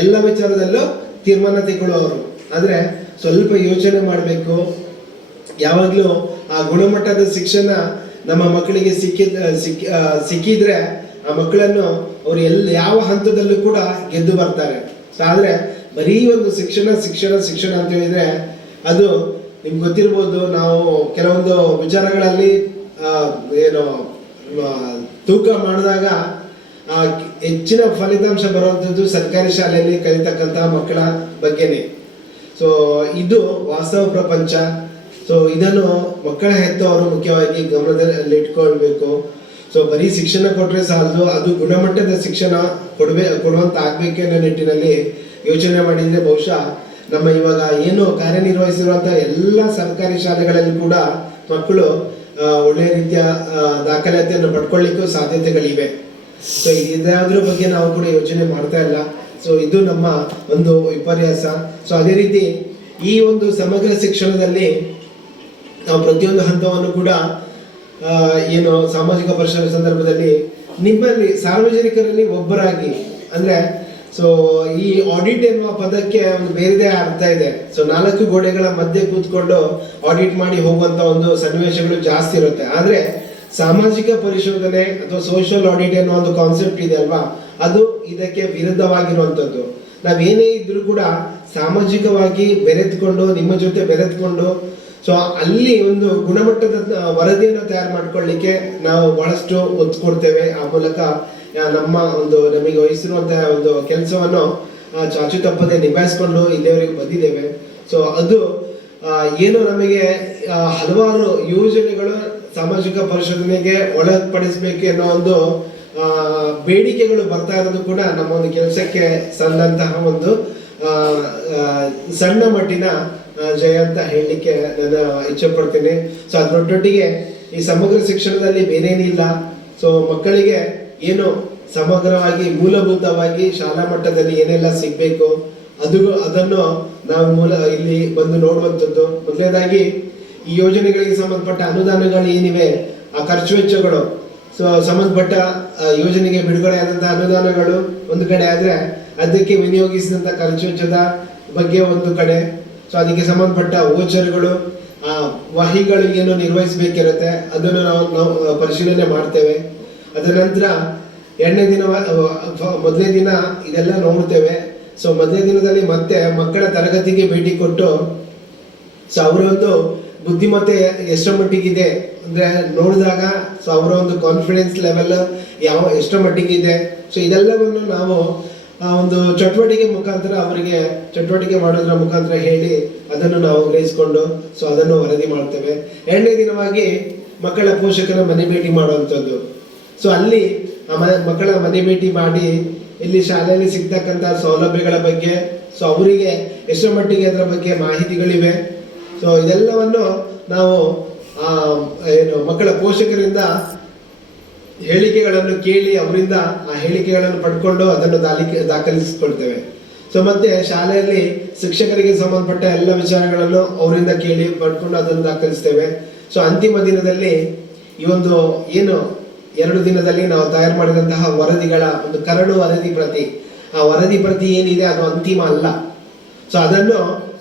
ಎಲ್ಲ ವಿಚಾರದಲ್ಲೂ ತೀರ್ಮಾನ ತೆಗೊಳ್ಳೋರು. ಆದ್ರೆ ಸ್ವಲ್ಪ ಯೋಚನೆ ಮಾಡಬೇಕು. ಯಾವಾಗಲೂ ಆ ಗುಣಮಟ್ಟದ ಶಿಕ್ಷಣ ನಮ್ಮ ಮಕ್ಕಳಿಗೆ ಸಿಕ್ಕಿದ್ರೆ ಆ ಮಕ್ಕಳನ್ನು ಅವರು ಯಾವ ಹಂತದಲ್ಲೂ ಕೂಡ ಗೆದ್ದು ಬರ್ತಾರೆ. ಆದ್ರೆ ಬರೀ ಒಂದು ಶಿಕ್ಷಣ ಅಂತ ಹೇಳಿದ್ರೆ ಅದು ನಿಮ್ಗೆ ಗೊತ್ತಿರ್ಬೋದು. ನಾವು ಕೆಲವೊಂದು ವಿಚಾರಗಳಲ್ಲಿ ಏನು ತೂಕ ಮಾಡಿದಾಗ ಹೆಚ್ಚಿನ ಫಲಿತಾಂಶ ಬರುವಂಥದ್ದು ಸರ್ಕಾರಿ ಶಾಲೆಯಲ್ಲಿ ಕಲಿತಕ್ಕಂತಹ ಮಕ್ಕಳ ಬಗ್ಗೆನೇ. ಸೊ ಇದು ವಾಸ್ತವ ಪ್ರಪಂಚ. ಸೊ ಇದನ್ನು ಮಕ್ಕಳ ಹೆತ್ತವರು ಮುಖ್ಯವಾಗಿ ಗಮನದಲ್ಲಿ ಇಟ್ಕೊಳ್ಬೇಕು. ಸೊ ಬರೀ ಶಿಕ್ಷಣ ಕೊಟ್ಟರೆ ಸಾಲದು, ಅದು ಗುಣಮಟ್ಟದ ಶಿಕ್ಷಣ ಕೊಡುವಂತ ಆಗ್ಬೇಕು ಅನ್ನೋ ನಿಟ್ಟಿನಲ್ಲಿ ಯೋಚನೆ ಮಾಡಿದರೆ ಬಹುಶಃ ನಮ್ಮ ಇವಾಗ ಏನು ಕಾರ್ಯನಿರ್ವಹಿಸಿರುವಂತಹ ಎಲ್ಲ ಸರ್ಕಾರಿ ಶಾಲೆಗಳಲ್ಲಿ ಕೂಡ ಮಕ್ಕಳು ಒಳ್ಳೆಯ ರೀತಿಯ ದಾಖಲಾತಿಯನ್ನು ಪಡ್ಕೊಳ್ಳಿಕ್ಕೂ ಸಾಧ್ಯತೆಗಳಿವೆ. ಸೊ ಇದಾದ್ರ ಬಗ್ಗೆ ನಾವು ಕೂಡ ಯೋಚನೆ ಮಾಡ್ತಾ ಇಲ್ಲ. ಸೊ ಇದು ನಮ್ಮ ಒಂದು ವಿಪರ್ಯಾಸ. ಸೊ ಅದೇ ರೀತಿ ಈ ಒಂದು ಸಮಗ್ರ ಶಿಕ್ಷಣದಲ್ಲಿ ನಾವು ಪ್ರತಿಯೊಂದು ಹಂತವನ್ನು ಕೂಡ ಏನು ಸಾಮಾಜಿಕ ಪರಿಸರ ಸಂದರ್ಭದಲ್ಲಿ ನಿಮ್ಮಲ್ಲಿ ಸಾರ್ವಜನಿಕರಲ್ಲಿ ಒಬ್ಬರಾಗಿ ಅಂದ್ರೆ ಸೊ ಈ ಆಡಿಟ್ ಎನ್ನುವ ಪದಕ್ಕೆ ಒಂದು ಬೇರೆದೇ ಅರ್ಥ ಇದೆ. ಸೊ 4 ಗೋಡೆಗಳ ಮಧ್ಯೆ ಕೂತ್ಕೊಂಡು ಆಡಿಟ್ ಮಾಡಿ ಹೋಗುವಂತ ಒಂದು ಸನ್ನಿವೇಶಗಳು ಜಾಸ್ತಿ ಇರುತ್ತೆ. ಆದ್ರೆ ಸಾಮಾಜಿಕ ಪರಿಶೋಧನೆ ಅಥವಾ ಸೋಷಿಯಲ್ ಆಡಿಟ್ ಅನ್ನೋ ಒಂದು ಕಾನ್ಸೆಪ್ಟ್ ಇದೆ ಅಲ್ವಾ, ಅದು ಇದಕ್ಕೆ ವಿರುದ್ಧವಾಗಿರುವಂಥದ್ದು. ನಾವೇನೇ ಇದ್ರೂ ಕೂಡ ಸಾಮಾಜಿಕವಾಗಿ ಬೆರೆತ್ಕೊಂಡು ನಿಮ್ಮ ಜೊತೆ ಬೆರೆತ್ಕೊಂಡು ಸೊ ಅಲ್ಲಿ ಒಂದು ಗುಣಮಟ್ಟದ ವರದಿಯನ್ನು ತಯಾರು ಮಾಡ್ಕೊಳ್ಳಿಕ್ಕೆ ನಾವು ಬಹಳಷ್ಟು ಒತ್ತು ಕೊಡ್ತೇವೆ. ಆ ಮೂಲಕ ನಮ್ಮ ಒಂದು ನಮಗೆ ವಹಿಸಿರುವಂತಹ ಒಂದು ಕೆಲಸವನ್ನು ಚಾಚು ತಪ್ಪದೆ ನಿಭಾಯಿಸ್ಕೊಂಡು ಇಲ್ಲಿಯವರೆಗೆ ಬಂದಿದ್ದೇವೆ. ಸೊ ಅದು ಏನು ನಮಗೆ ಹಲವಾರು ಯೋಜನೆಗಳು ಸಾಮಾಜಿಕ ಪರಿಶೋಧನೆಗೆ ಒಳಪಡಿಸಬೇಕು ಅನ್ನೋ ಒಂದು ಬೇಡಿಕೆಗಳು ಬರ್ತಾ ಇರೋದು ಕೂಡ ನಮ್ಮ ಒಂದು ಕೆಲಸಕ್ಕೆ ಸಂದಂತಹ ಒಂದು ಸಣ್ಣ ಮಟ್ಟಿನ ಜಯ ಅಂತ ಹೇಳಲಿಕ್ಕೆ ನಾನು ಇಚ್ಛೆ ಪಡ್ತೇನೆ. ಸೊ ಅದರೊಟ್ಟಿಗೆ ಈ ಸಮಗ್ರ ಶಿಕ್ಷಣದಲ್ಲಿ ಬೇರೇನಿಲ್ಲ. ಸೊ ಮಕ್ಕಳಿಗೆ ಏನು ಸಮಗ್ರವಾಗಿ ಮೂಲಭೂತವಾಗಿ ಶಾಲಾ ಮಟ್ಟದಲ್ಲಿ ಏನೆಲ್ಲ ಸಿಗ್ಬೇಕು ಅದನ್ನು ನಾವು ಇಲ್ಲಿ ಬಂದು ನೋಡುವಂಥದ್ದು. ಮೊದಲನೇದಾಗಿ ಈ ಯೋಜನೆಗಳಿಗೆ ಸಂಬಂಧಪಟ್ಟ ಅನುದಾನಗಳು ಏನಿವೆ ಆ ಖರ್ಚು ವೆಚ್ಚಗಳು, ಸೊ ಸಂಬಂಧಪಟ್ಟ ಯೋಜನೆಗೆ ಬಿಡುಗಡೆ ಆದಂತಹ ಅನುದಾನಗಳು ಒಂದು ಕಡೆ ಆದ್ರೆ ಅದಕ್ಕೆ ವಿನಿಯೋಗಿಸಿದಂತ ಖರ್ಚು ವೆಚ್ಚದ ಬಗ್ಗೆ ಒಂದು ಕಡೆ, ಸೊ ಅದಕ್ಕೆ ಸಂಬಂಧಪಟ್ಟ ವೋಚರ್ಗಳು ವಹಿಗಳು ಏನು ನಿರ್ವಹಿಸಬೇಕಿರುತ್ತೆ ಅದನ್ನು ನಾವು ಪರಿಶೀಲನೆ ಮಾಡ್ತೇವೆ. ಅದರ ನಂತರ ಮೊದಲನೇ ದಿನ ಇದೆಲ್ಲ ನೋಡ್ತೇವೆ. ಸೊ ಮೊದಲನೇ ದಿನದಲ್ಲಿ ಮತ್ತೆ ಮಕ್ಕಳ ತರಗತಿಗೆ ಭೇಟಿ ಕೊಟ್ಟು ಸೊ ಅವರ ಒಂದು ಬುದ್ಧಿಮತ್ತೆ ಎಷ್ಟರ ಮಟ್ಟಿಗಿದೆ ಅಂದ್ರೆ ನೋಡಿದಾಗ ಸೊ ಅವರ ಒಂದು ಕಾನ್ಫಿಡೆನ್ಸ್ ಲೆವೆಲ್ ಎಷ್ಟರ ಮಟ್ಟಿಗಿದೆ, ಸೊ ಇದೆಲ್ಲವನ್ನು ನಾವು ಒಂದು ಚಟುವಟಿಕೆ ಮುಖಾಂತರ ಅವರಿಗೆ ಚಟುವಟಿಕೆ ಮಾಡೋದ್ರ ಮುಖಾಂತರ ಹೇಳಿ ಅದನ್ನು ನಾವು ಗ್ರಹಿಸಿಕೊಂಡು ಸೊ ಅದನ್ನು ವರದಿ ಮಾಡ್ತೇವೆ. ಎರಡನೇ ದಿನವಾಗಿ ಮಕ್ಕಳ ಪೋಷಕರ ಮನೆ ಭೇಟಿ ಮಾಡುವಂಥದ್ದು. ಸೊ ಅಲ್ಲಿ ಮಕ್ಕಳ ಮನೆ ಭೇಟಿ ಮಾಡಿ ಇಲ್ಲಿ ಶಾಲೆಯಲ್ಲಿ ಸಿಗ್ತಕ್ಕಂಥ ಸೌಲಭ್ಯಗಳ ಬಗ್ಗೆ ಸೊ ಅವರಿಗೆ ಎಷ್ಟರ ಮಟ್ಟಿಗೆ ಅದರ ಬಗ್ಗೆ ಮಾಹಿತಿಗಳಿವೆ, ಸೊ ಇದೆಲ್ಲವನ್ನು ನಾವು ಏನು ಮಕ್ಕಳ ಪೋಷಕರಿಂದ ಹೇಳಿಕೆಗಳನ್ನು ಕೇಳಿ ಅವರಿಂದ ಆ ಹೇಳಿಕೆಗಳನ್ನು ಪಡ್ಕೊಂಡು ಅದನ್ನು ದಾಖಲಿಸಿಕೊಳ್ತೇವೆ. ಸೊ ಮತ್ತೆ ಶಾಲೆಯಲ್ಲಿ ಶಿಕ್ಷಕರಿಗೆ ಸಂಬಂಧಪಟ್ಟ ಎಲ್ಲ ವಿಚಾರಗಳನ್ನು ಅವರಿಂದ ಕೇಳಿ ಪಡ್ಕೊಂಡು ಅದನ್ನು ದಾಖಲಿಸ್ತೇವೆ. ಸೊ ಅಂತಿಮ ದಿನದಲ್ಲಿ ಈ ಒಂದು ಏನು 2 ದಿನದಲ್ಲಿ ನಾವು ತಯಾರು ಮಾಡಿದಂತಹ ವರದಿಗಳ ಒಂದು ಕರಡು ವರದಿ ಪ್ರತಿ, ಆ ವರದಿ ಪ್ರತಿ ಏನಿದೆ ಅದು ಅಂತಿಮ ಅಲ್ಲ. ಸೊ ಅದನ್ನು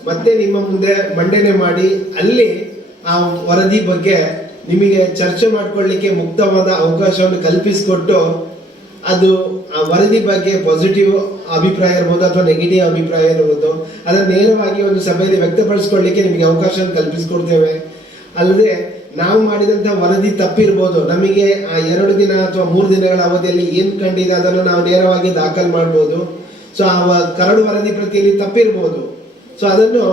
ಮತ್ತೆ ನಿಮ್ಮ ಮುಂದೆ ಮಂಡನೆ ಮಾಡಿ ಅಲ್ಲಿ ಆ ವರದಿ ಬಗ್ಗೆ ನಿಮಗೆ ಚರ್ಚೆ ಮಾಡ್ಕೊಳ್ಳಿಕ್ಕೆ ಮುಕ್ತವಾದ ಅವಕಾಶವನ್ನು ಕಲ್ಪಿಸಿಕೊಟ್ಟು ಅದು ಆ ವರದಿ ಬಗ್ಗೆ ಪಾಸಿಟಿವ್ ಅಭಿಪ್ರಾಯ ಇರ್ಬೋದು ಅಥವಾ ನೆಗೆಟಿವ್ ಅಭಿಪ್ರಾಯ ಇರ್ಬೋದು ಅದನ್ನು ನೇರವಾಗಿ ಒಂದು ಸಭೆಯಲ್ಲಿ ವ್ಯಕ್ತಪಡಿಸ್ಕೊಳ್ಳಿಕ್ಕೆ ನಿಮಗೆ ಅವಕಾಶ ಕಲ್ಪಿಸಿಕೊಡ್ತೇವೆ. ಅಲ್ಲದೆ ನಾವು ಮಾಡಿದಂತಹ ವರದಿ ತಪ್ಪಿರ್ಬೋದು, ನಮಗೆ ಆ 2 ದಿನ ಅಥವಾ 3 ದಿನಗಳ ಅವಧಿಯಲ್ಲಿ ಏನ್ ಕಂಡಿದೆ ಅದನ್ನು ನಾವು ನೇರವಾಗಿ ದಾಖಲು ಮಾಡ್ಬೋದು. ಸೊ ಆ ಕರಡು ವರದಿ ಪ್ರತಿಯಲ್ಲಿ ತಪ್ಪಿರ್ಬೋದು, ಸೊ ಅದನ್ನು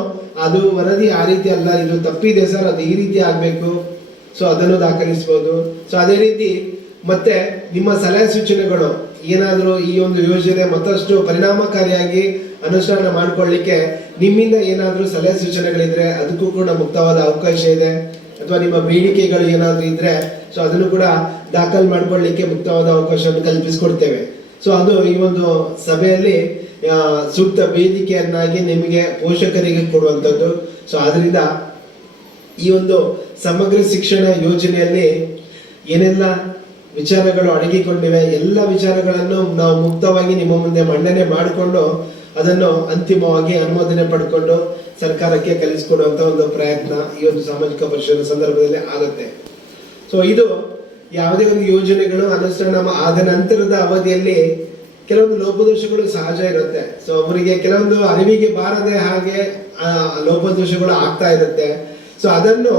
ಅದು ವರದಿ ಆ ರೀತಿ ಅಲ್ಲ, ಇದು ತಪ್ಪಿದೆ ಸರ್, ಅದು ಈ ರೀತಿ ಆಗ್ಬೇಕು, ಸೊ ಅದನ್ನು ದಾಖಲಿಸಬಹುದು. ಸೊ ಅದೇ ರೀತಿ ಮತ್ತೆ ನಿಮ್ಮ ಸಲಹೆ ಸೂಚನೆಗಳು ಏನಾದರೂ ಈ ಒಂದು ಯೋಜನೆ ಮತ್ತಷ್ಟು ಪರಿಣಾಮಕಾರಿಯಾಗಿ ಅನುಷ್ಠಾನ ಮಾಡಿಕೊಳ್ಳಿಕ್ಕೆ ನಿಮ್ಮಿಂದ ಏನಾದರೂ ಸಲಹೆ ಸೂಚನೆಗಳಿದ್ರೆ ಅದಕ್ಕೂ ಕೂಡ ಮುಕ್ತವಾದ ಅವಕಾಶ ಇದೆ. ಅಥವಾ ನಿಮ್ಮ ಬೇಡಿಕೆಗಳು ಏನಾದರೂ ಇದ್ರೆ ಸೊ ಅದನ್ನು ಕೂಡ ದಾಖಲು ಮಾಡ್ಕೊಳ್ಳಿಕ್ಕೆ ಮುಕ್ತವಾದ ಅವಕಾಶವನ್ನು ಕಲ್ಪಿಸಿಕೊಡ್ತೇವೆ. ಸೊ ಅದು ಈ ಒಂದು ಸಭೆಯಲ್ಲಿ ಸೂಕ್ತ ವೇದಿಕೆಯನ್ನಾಗಿ ನಿಮಗೆ ಪೋಷಕರಿಗೆ ಕೊಡುವಂಥದ್ದು. ಸೊ ಆದ್ರಿಂದ ಈ ಒಂದು ಸಮಗ್ರ ಶಿಕ್ಷಣ ಯೋಜನೆಯಲ್ಲಿ ಏನೆಲ್ಲ ವಿಚಾರಗಳು ಅಡಗಿಕೊಂಡಿವೆ ಎಲ್ಲ ವಿಚಾರಗಳನ್ನು ನಾವು ಮುಕ್ತವಾಗಿ ನಿಮ್ಮ ಮುಂದೆ ಮಂಡನೆ ಮಾಡಿಕೊಂಡು ಅದನ್ನು ಅಂತಿಮವಾಗಿ ಅನುಮೋದನೆ ಪಡ್ಕೊಂಡು ಸರ್ಕಾರಕ್ಕೆ ಕಲಿಸಿಕೊಡುವಂತ ಒಂದು ಪ್ರಯತ್ನ ಈ ಒಂದು ಸಾಮಾಜಿಕ ಪರಿಶೋಧನೆ ಸಂದರ್ಭದಲ್ಲಿ ಆಗುತ್ತೆ. ಸೊ ಇದು ಯಾವುದೇ ಒಂದು ಯೋಜನೆಗಳು ಅನುಷ್ಠಾನ ಆದ ನಂತರದ ಅವಧಿಯಲ್ಲಿ ಕೆಲವೊಂದು ಲೋಪದೋಷಗಳು ಸಹಜ ಇರುತ್ತೆ. ಸೊ ಅವರಿಗೆ ಕೆಲವೊಂದು ಅರಿವಿಗೆ ಬಾರದೆ ಹಾಗೆ ಲೋಪದೋಷಗಳು ಆಗ್ತಾ ಇರುತ್ತೆ. ಸೊ ಅದನ್ನು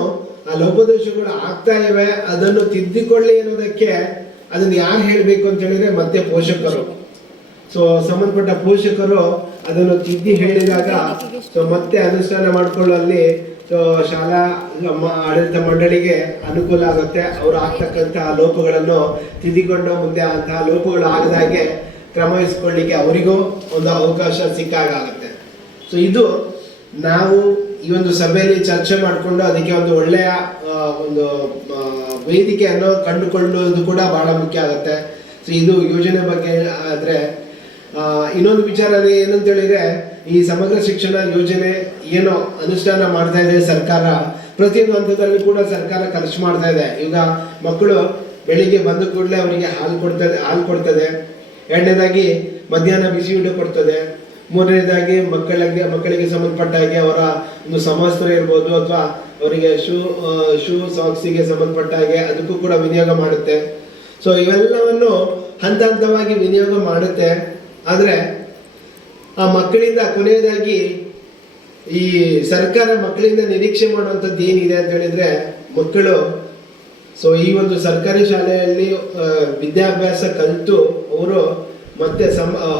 ಆ ಲೋಪದೋಷಗಳು ಆಗ್ತಾ ಇವೆ ಅದನ್ನು ತಿದ್ದಿಕೊಳ್ಳಿ ಅನ್ನೋದಕ್ಕೆ ಅದನ್ನು ಯಾರು ಹೇಳ್ಬೇಕು ಅಂತ ಹೇಳಿದ್ರೆ ಮತ್ತೆ ಪೋಷಕರು. ಸೊ ಸಂಬಂಧಪಟ್ಟ ಪೋಷಕರು ಅದನ್ನು ತಿದ್ದಿ ಹೇಳಿದಾಗ ಸೊ ಮತ್ತೆ ಅನುಷ್ಠಾನ ಮಾಡಿಕೊಳ್ಳುವಲ್ಲಿ ಸೊ ಶಾಲಾ ಆಡಳಿತ ಮಂಡಳಿಗೆ ಅನುಕೂಲ ಆಗುತ್ತೆ. ಅವರು ಆಗ್ತಕ್ಕಂತಹ ಲೋಪಗಳನ್ನು ತಿದ್ದಿಕೊಂಡು ಮುಂದೆ ಅಂತಹ ಲೋಪಗಳು ಆಗದಾಗೆ ಕ್ರಮ ವಹಿಸ್ಕೊಳ್ಳಿಕ್ಕೆ ಅವರಿಗೂ ಒಂದು ಅವಕಾಶ ಸಿಕ್ಕಾಗುತ್ತೆ. ಸೊ ಇದು ನಾವು ಈ ಒಂದು ಸಭೆಯಲ್ಲಿ ಚರ್ಚೆ ಮಾಡಿಕೊಂಡು ಅದಕ್ಕೆ ಒಂದು ಒಳ್ಳೆಯ ಒಂದು ವೇದಿಕೆಯನ್ನು ಕಂಡುಕೊಳ್ಳುವುದು ಕೂಡ ಬಹಳ ಮುಖ್ಯ ಆಗುತ್ತೆ. ಸೊ ಇದು ಯೋಜನೆ ಬಗ್ಗೆ ಆದರೆ ಇನ್ನೊಂದು ವಿಚಾರ ಏನಂತ ಹೇಳಿದ್ರೆ, ಈ ಸಮಗ್ರ ಶಿಕ್ಷಣ ಯೋಜನೆ ಏನೋ ಅನುಷ್ಠಾನ ಮಾಡ್ತಾ ಇದೆ ಸರ್ಕಾರ. ಪ್ರತಿಯೊಂದು ಹಂತದಲ್ಲಿ ಕೂಡ ಸರ್ಕಾರ ಖರ್ಚು ಮಾಡ್ತಾ ಇದೆ. ಈಗ ಮಕ್ಕಳು ಬೆಳಿಗ್ಗೆ ಬಂದ ಕೂಡಲೇ ಅವರಿಗೆ ಹಾಲು ಕೊಡ್ತದೆ. ಎರಡನೇದಾಗಿ ಮಧ್ಯಾಹ್ನ ಬಿಸಿ ಊಟ ಕೊಡ್ತದೆ. ಮೂರನೇದಾಗಿ ಮಕ್ಕಳಿಗೆ ಸಂಬಂಧಪಟ್ಟ ಹಾಗೆ ಅವರ ಒಂದು ಸಮವಸ್ತ್ರ ಇರ್ಬೋದು ಅಥವಾ ಅವರಿಗೆ ಶೂ ಸಾಕ್ಸಿಗೆ ಸಂಬಂಧಪಟ್ಟ ಹಾಗೆ ಅದಕ್ಕೂ ಕೂಡ ವಿನಿಯೋಗ ಮಾಡುತ್ತೆ. ಸೊ ಇವೆಲ್ಲವನ್ನು ಹಂತ ಹಂತವಾಗಿ ವಿನಿಯೋಗ ಮಾಡುತ್ತೆ. ಆದರೆ ಆ ಮಕ್ಕಳಿಂದ ಕೊನೆಯದಾಗಿ ಈ ಸರ್ಕಾರ ಮಕ್ಕಳಿಂದ ನಿರೀಕ್ಷೆ ಮಾಡುವಂಥದ್ದು ಏನಿದೆ ಅಂತ ಹೇಳಿದ್ರೆ, ಮಕ್ಕಳು ಸೊ ಈ ಒಂದು ಸರ್ಕಾರಿ ಶಾಲೆಯಲ್ಲಿ ವಿದ್ಯಾಭ್ಯಾಸ ಕಲಿತು ಅವರು ಮತ್ತೆ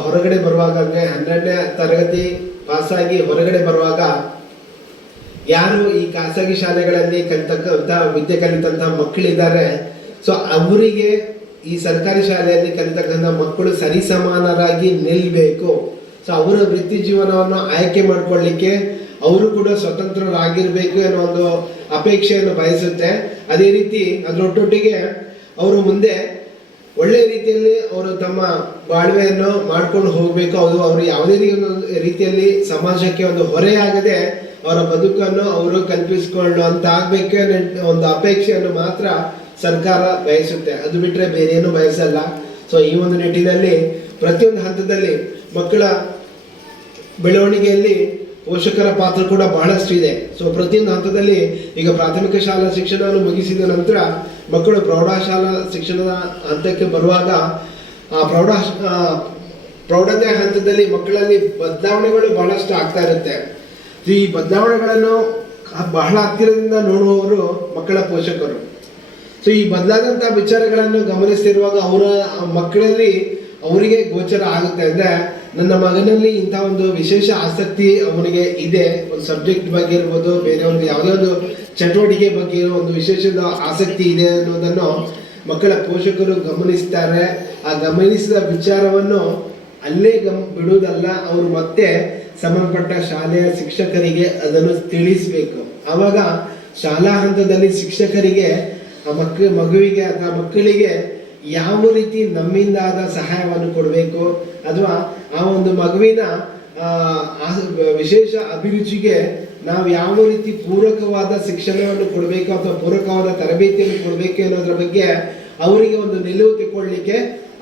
ಹೊರಗಡೆ ಬರುವಾಗ, ಅಂದರೆ 12ನೇ ತರಗತಿ ಪಾಸಾಗಿ ಹೊರಗಡೆ ಬರುವಾಗ ಯಾರು ಈ ಖಾಸಗಿ ಶಾಲೆಗಳಲ್ಲಿ ವಿದ್ಯೆ ಕಲಿತಂತಹ ಮಕ್ಕಳಿದ್ದಾರೆ, ಸೊ ಅವರಿಗೆ ಈ ಸರ್ಕಾರಿ ಶಾಲೆಯಲ್ಲಿ ಕಲಿತಕ್ಕಂಥ ಮಕ್ಕಳು ಸರಿಸಮಾನರಾಗಿ ನಿಲ್ಲಬೇಕು. ಸೊ ಅವರ ವೃತ್ತಿ ಜೀವನವನ್ನು ಆಯ್ಕೆ ಮಾಡಿಕೊಳ್ಳಿಕ್ಕೆ ಅವರು ಕೂಡ ಸ್ವತಂತ್ರರಾಗಿರ್ಬೇಕು ಅನ್ನೋ ಒಂದು ಅಪೇಕ್ಷೆಯನ್ನು ಬಯಸುತ್ತೆ. ಅದೇ ರೀತಿ ಅದರೊಟ್ಟೊಟ್ಟಿಗೆ ಅವರು ಮುಂದೆ ಒಳ್ಳೆ ರೀತಿಯಲ್ಲಿ ಅವರು ತಮ್ಮ ಬಾಳ್ವೆಯನ್ನು ಮಾಡ್ಕೊಂಡು ಹೋಗಬೇಕು. ಅವರು ಯಾವುದೇ ರೀತಿಯಲ್ಲಿ ಸಮಾಜಕ್ಕೆ ಒಂದು ಹೊರೆಯಾಗದೆ ಅವರ ಬದುಕನ್ನು ಅವರು ಕಲ್ಪಿಸಿಕೊಳ್ಳುವಂತ ಆಗ್ಬೇಕು ಅನ್ನೋ ಒಂದು ಅಪೇಕ್ಷೆಯನ್ನು ಮಾತ್ರ ಸರ್ಕಾರ ಬಯಸುತ್ತೆ. ಅದು ಬಿಟ್ಟರೆ ಬೇರೆ ಏನು ಬಯಸಲ್ಲ. ಸೊ ಈ ಒಂದು ನಿಟ್ಟಿನಲ್ಲಿ ಪ್ರತಿಯೊಂದು ಹಂತದಲ್ಲಿ ಮಕ್ಕಳ ಬೆಳವಣಿಗೆಯಲ್ಲಿ ಪೋಷಕರ ಪಾತ್ರ ಕೂಡ ಬಹಳಷ್ಟು ಇದೆ. ಸೊ ಪ್ರತಿಯೊಂದು ಹಂತದಲ್ಲಿ ಈಗ ಪ್ರಾಥಮಿಕ ಶಾಲಾ ಶಿಕ್ಷಣವನ್ನು ಮುಗಿಸಿದ ನಂತರ ಮಕ್ಕಳು ಪ್ರೌಢಶಾಲಾ ಶಿಕ್ಷಣದ ಹಂತಕ್ಕೆ ಬರುವಾಗ ಪ್ರೌಢತೆ ಹಂತದಲ್ಲಿ ಮಕ್ಕಳಲ್ಲಿ ಬದಲಾವಣೆಗಳು ಬಹಳಷ್ಟು ಆಗ್ತಾ ಇರುತ್ತೆ. ಈ ಬದಲಾವಣೆಗಳನ್ನು ಬಹಳ ಹತ್ತಿರದಿಂದ ನೋಡುವವರು ಮಕ್ಕಳ ಪೋಷಕರು. ಸೊ ಈ ಬದಲಾದಂತಹ ವಿಚಾರಗಳನ್ನು ಗಮನಿಸ್ತಿರುವಾಗ ಅವರ ಮಕ್ಕಳಲ್ಲಿ ಅವರಿಗೆ ಗೋಚರ ಆಗುತ್ತೆ. ಅಂದ್ರೆ ನನ್ನ ಮಗನಲ್ಲಿ ಇಂಥ ಒಂದು ವಿಶೇಷ ಆಸಕ್ತಿ ಅವನಿಗೆ ಇದೆ, ಒಂದು ಸಬ್ಜೆಕ್ಟ್ ಬಗ್ಗೆ ಇರ್ಬೋದು, ಬೇರೆ ಒಂದು ಯಾವುದೇ ಒಂದು ಚಟುವಟಿಕೆ ಬಗ್ಗೆ ಒಂದು ವಿಶೇಷ ಆಸಕ್ತಿ ಇದೆ ಅನ್ನೋದನ್ನು ಮಕ್ಕಳ ಪೋಷಕರು ಗಮನಿಸ್ತಾರೆ. ಆ ಗಮನಿಸಿದ ವಿಚಾರವನ್ನು ಅಲ್ಲೇ ಬಿಡುವುದಲ್ಲ, ಅವರು ಮತ್ತೆ ಸಂಬಂಧಪಟ್ಟ ಶಾಲೆಯ ಶಿಕ್ಷಕರಿಗೆ ಅದನ್ನು ತಿಳಿಸಬೇಕು. ಆವಾಗ ಶಾಲಾ ಹಂತದಲ್ಲಿ ಶಿಕ್ಷಕರಿಗೆ ಆ ಮಗುವಿಗೆ ಅಥವಾ ಮಕ್ಕಳಿಗೆ ಯಾವ ರೀತಿ ನಮ್ಮಿಂದ ಆದ ಸಹಾಯವನ್ನು ಕೊಡಬೇಕು, ಅಥವಾ ಆ ಒಂದು ಮಗುವಿನ ವಿಶೇಷ ಅಭಿರುಚಿಗೆ ನಾವು ಯಾವ ರೀತಿ ಪೂರಕವಾದ ಶಿಕ್ಷಣವನ್ನು ಕೊಡಬೇಕು ಅಥವಾ ಪೂರಕವಾದ ತರಬೇತಿಯನ್ನು ಕೊಡಬೇಕು ಅನ್ನೋದ್ರ ಬಗ್ಗೆ ಅವರಿಗೆ ಒಂದು ನಿಲುವು ತಗೊಳ್ಳಿಕ್ಕೆ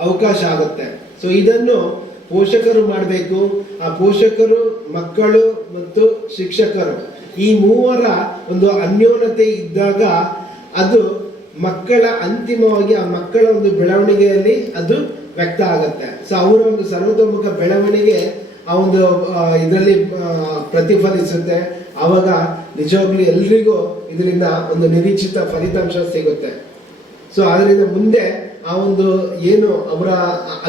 ಅವಕಾಶ ಆಗುತ್ತೆ. ಸೊ ಇದನ್ನು ಪೋಷಕರು ಮಾಡಬೇಕು. ಆ ಪೋಷಕರು, ಮಕ್ಕಳು ಮತ್ತು ಶಿಕ್ಷಕರು ಈ ಮೂವರ ಒಂದು ಅನ್ಯೋನ್ಯತೆ ಇದ್ದಾಗ ಅದು ಮಕ್ಕಳ ಅಂತಿಮವಾಗಿ ಆ ಮಕ್ಕಳ ಒಂದು ಬೆಳವಣಿಗೆಯಲ್ಲಿ ಅದು ವ್ಯಕ್ತ ಆಗುತ್ತೆ. ಸೊ ಅವರ ಒಂದು ಸರ್ವತೋಮುಖ ಬೆಳವಣಿಗೆ ಆ ಒಂದು ಇದರಲ್ಲಿ ಪ್ರತಿಫಲಿಸುತ್ತೆ. ಆವಾಗ ನಿಜವಾಗ್ಲೂ ಎಲ್ರಿಗೂ ಇದರಿಂದ ಒಂದು ನಿರೀಕ್ಷಿತ ಫಲಿತಾಂಶ ಸಿಗುತ್ತೆ. ಸೊ ಅದರಿಂದ ಮುಂದೆ ಆ ಒಂದು ಏನು ಅವರ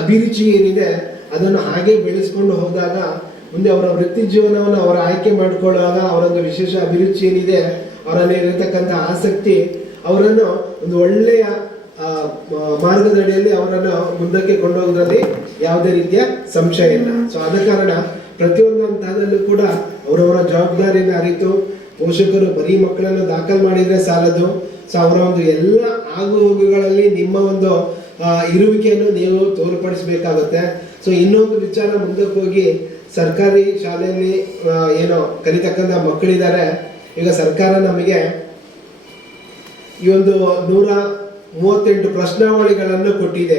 ಅಭಿರುಚಿ ಏನಿದೆ ಅದನ್ನು ಹಾಗೆ ಬೆಳೆಸ್ಕೊಂಡು ಹೋದಾಗ ಮುಂದೆ ಅವರ ವೃತ್ತಿ ಜೀವನವನ್ನು ಅವರ ಆಯ್ಕೆ ಮಾಡಿಕೊಳ್ಳುವಾಗ ಅವರೊಂದು ವಿಶೇಷ ಅಭಿರುಚಿ ಏನಿದೆ, ಅವರಲ್ಲಿ ಇರತಕ್ಕಂಥ ಆಸಕ್ತಿ ಅವರನ್ನು ಒಂದು ಒಳ್ಳೆಯ ಮಾರ್ಗದಡಿಯಲ್ಲಿ ಅವರನ್ನು ಮುಂದಕ್ಕೆ ಕೊಂಡೋಗೋದ್ರಲ್ಲಿ ಯಾವುದೇ ರೀತಿಯ ಸಂಶಯ ಇಲ್ಲ. ಸೊ ಆದ ಕಾರಣ ಪ್ರತಿಯೊಂದು ಹಂತದಲ್ಲೂ ಕೂಡ ಅವರವರ ಜವಾಬ್ದಾರಿಯನ್ನು ಅರಿತು ಪೋಷಕರು ಬರೀ ಮಕ್ಕಳನ್ನು ದಾಖಲು ಮಾಡಿದ್ರೆ ಸಾಲದು. ಸೊ ಅವರ ಒಂದು ಎಲ್ಲ ಆಗು ಹೋಗುಗಳಲ್ಲಿ ನಿಮ್ಮ ಒಂದು ಇರುವಿಕೆಯನ್ನು ನೀವು ತೋರ್ಪಡಿಸಬೇಕಾಗುತ್ತೆ. ಸೊ ಇನ್ನೊಂದು ವಿಚಾರ, ಮುಂದಕ್ಕೆ ಹೋಗಿ ಸರ್ಕಾರಿ ಶಾಲೆಯಲ್ಲಿ ಏನೋ ಕಲಿತಕ್ಕಂಥ ಮಕ್ಕಳಿದ್ದಾರೆ. ಈಗ ಸರ್ಕಾರ ನಮಗೆ ಈ ಒಂದು 138 ಪ್ರಶ್ನಾವಳಿಗಳನ್ನು ಕೊಟ್ಟಿದೆ.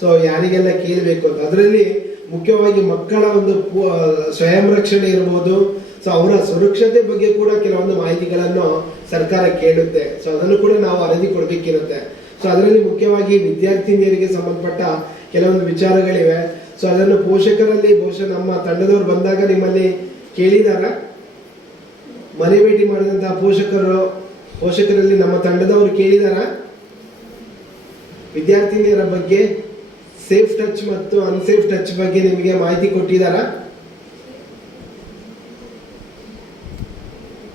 ಸೊ ಯಾರಿಗೆಲ್ಲ ಕೇಳಬೇಕು ಅಂತ, ಅದರಲ್ಲಿ ಮುಖ್ಯವಾಗಿ ಮಕ್ಕಳ ಒಂದು ಸ್ವಯಂ ರಕ್ಷಣೆ ಇರ್ಬೋದು, ಸೊ ಅವರ ಸುರಕ್ಷತೆ ಬಗ್ಗೆ ಕೂಡ ಕೆಲವೊಂದು ಮಾಹಿತಿಗಳನ್ನು ಸರ್ಕಾರ ಕೇಳುತ್ತೆ. ಸೊ ಅದನ್ನು ಕೂಡ ನಾವು ವರದಿ ಕೊಡಬೇಕಿರುತ್ತೆ. ಸೊ ಅದರಲ್ಲಿ ಮುಖ್ಯವಾಗಿ ವಿದ್ಯಾರ್ಥಿನಿಯರಿಗೆ ಸಂಬಂಧಪಟ್ಟ ಕೆಲವೊಂದು ವಿಚಾರಗಳಿವೆ. ಸೊ ಅದನ್ನು ಪೋಷಕರಲ್ಲಿ ಬಹುಶಃ ನಮ್ಮ ತಂಡದವರು ಬಂದಾಗ ನಿಮ್ಮಲ್ಲಿ ಕೇಳಿದಾಗ ಮನೆ ಭೇಟಿ ಮಾಡಿದಂತಹ ಪೋಷಕರಲ್ಲಿ ನಮ್ಮ ತಂಡದವರು ಕೇಳಿದಾರ ವಿದ್ಯಾರ್ಥಿನಿಯರ ಬಗ್ಗೆ ಸೇಫ್ ಟಚ್ ಮತ್ತು ಅನ್ಸೇಫ್ ಟಚ್ ಬಗ್ಗೆ ನಿಮಗೆ ಮಾಹಿತಿ ಕೊಟ್ಟಿದ್ದಾರಾ?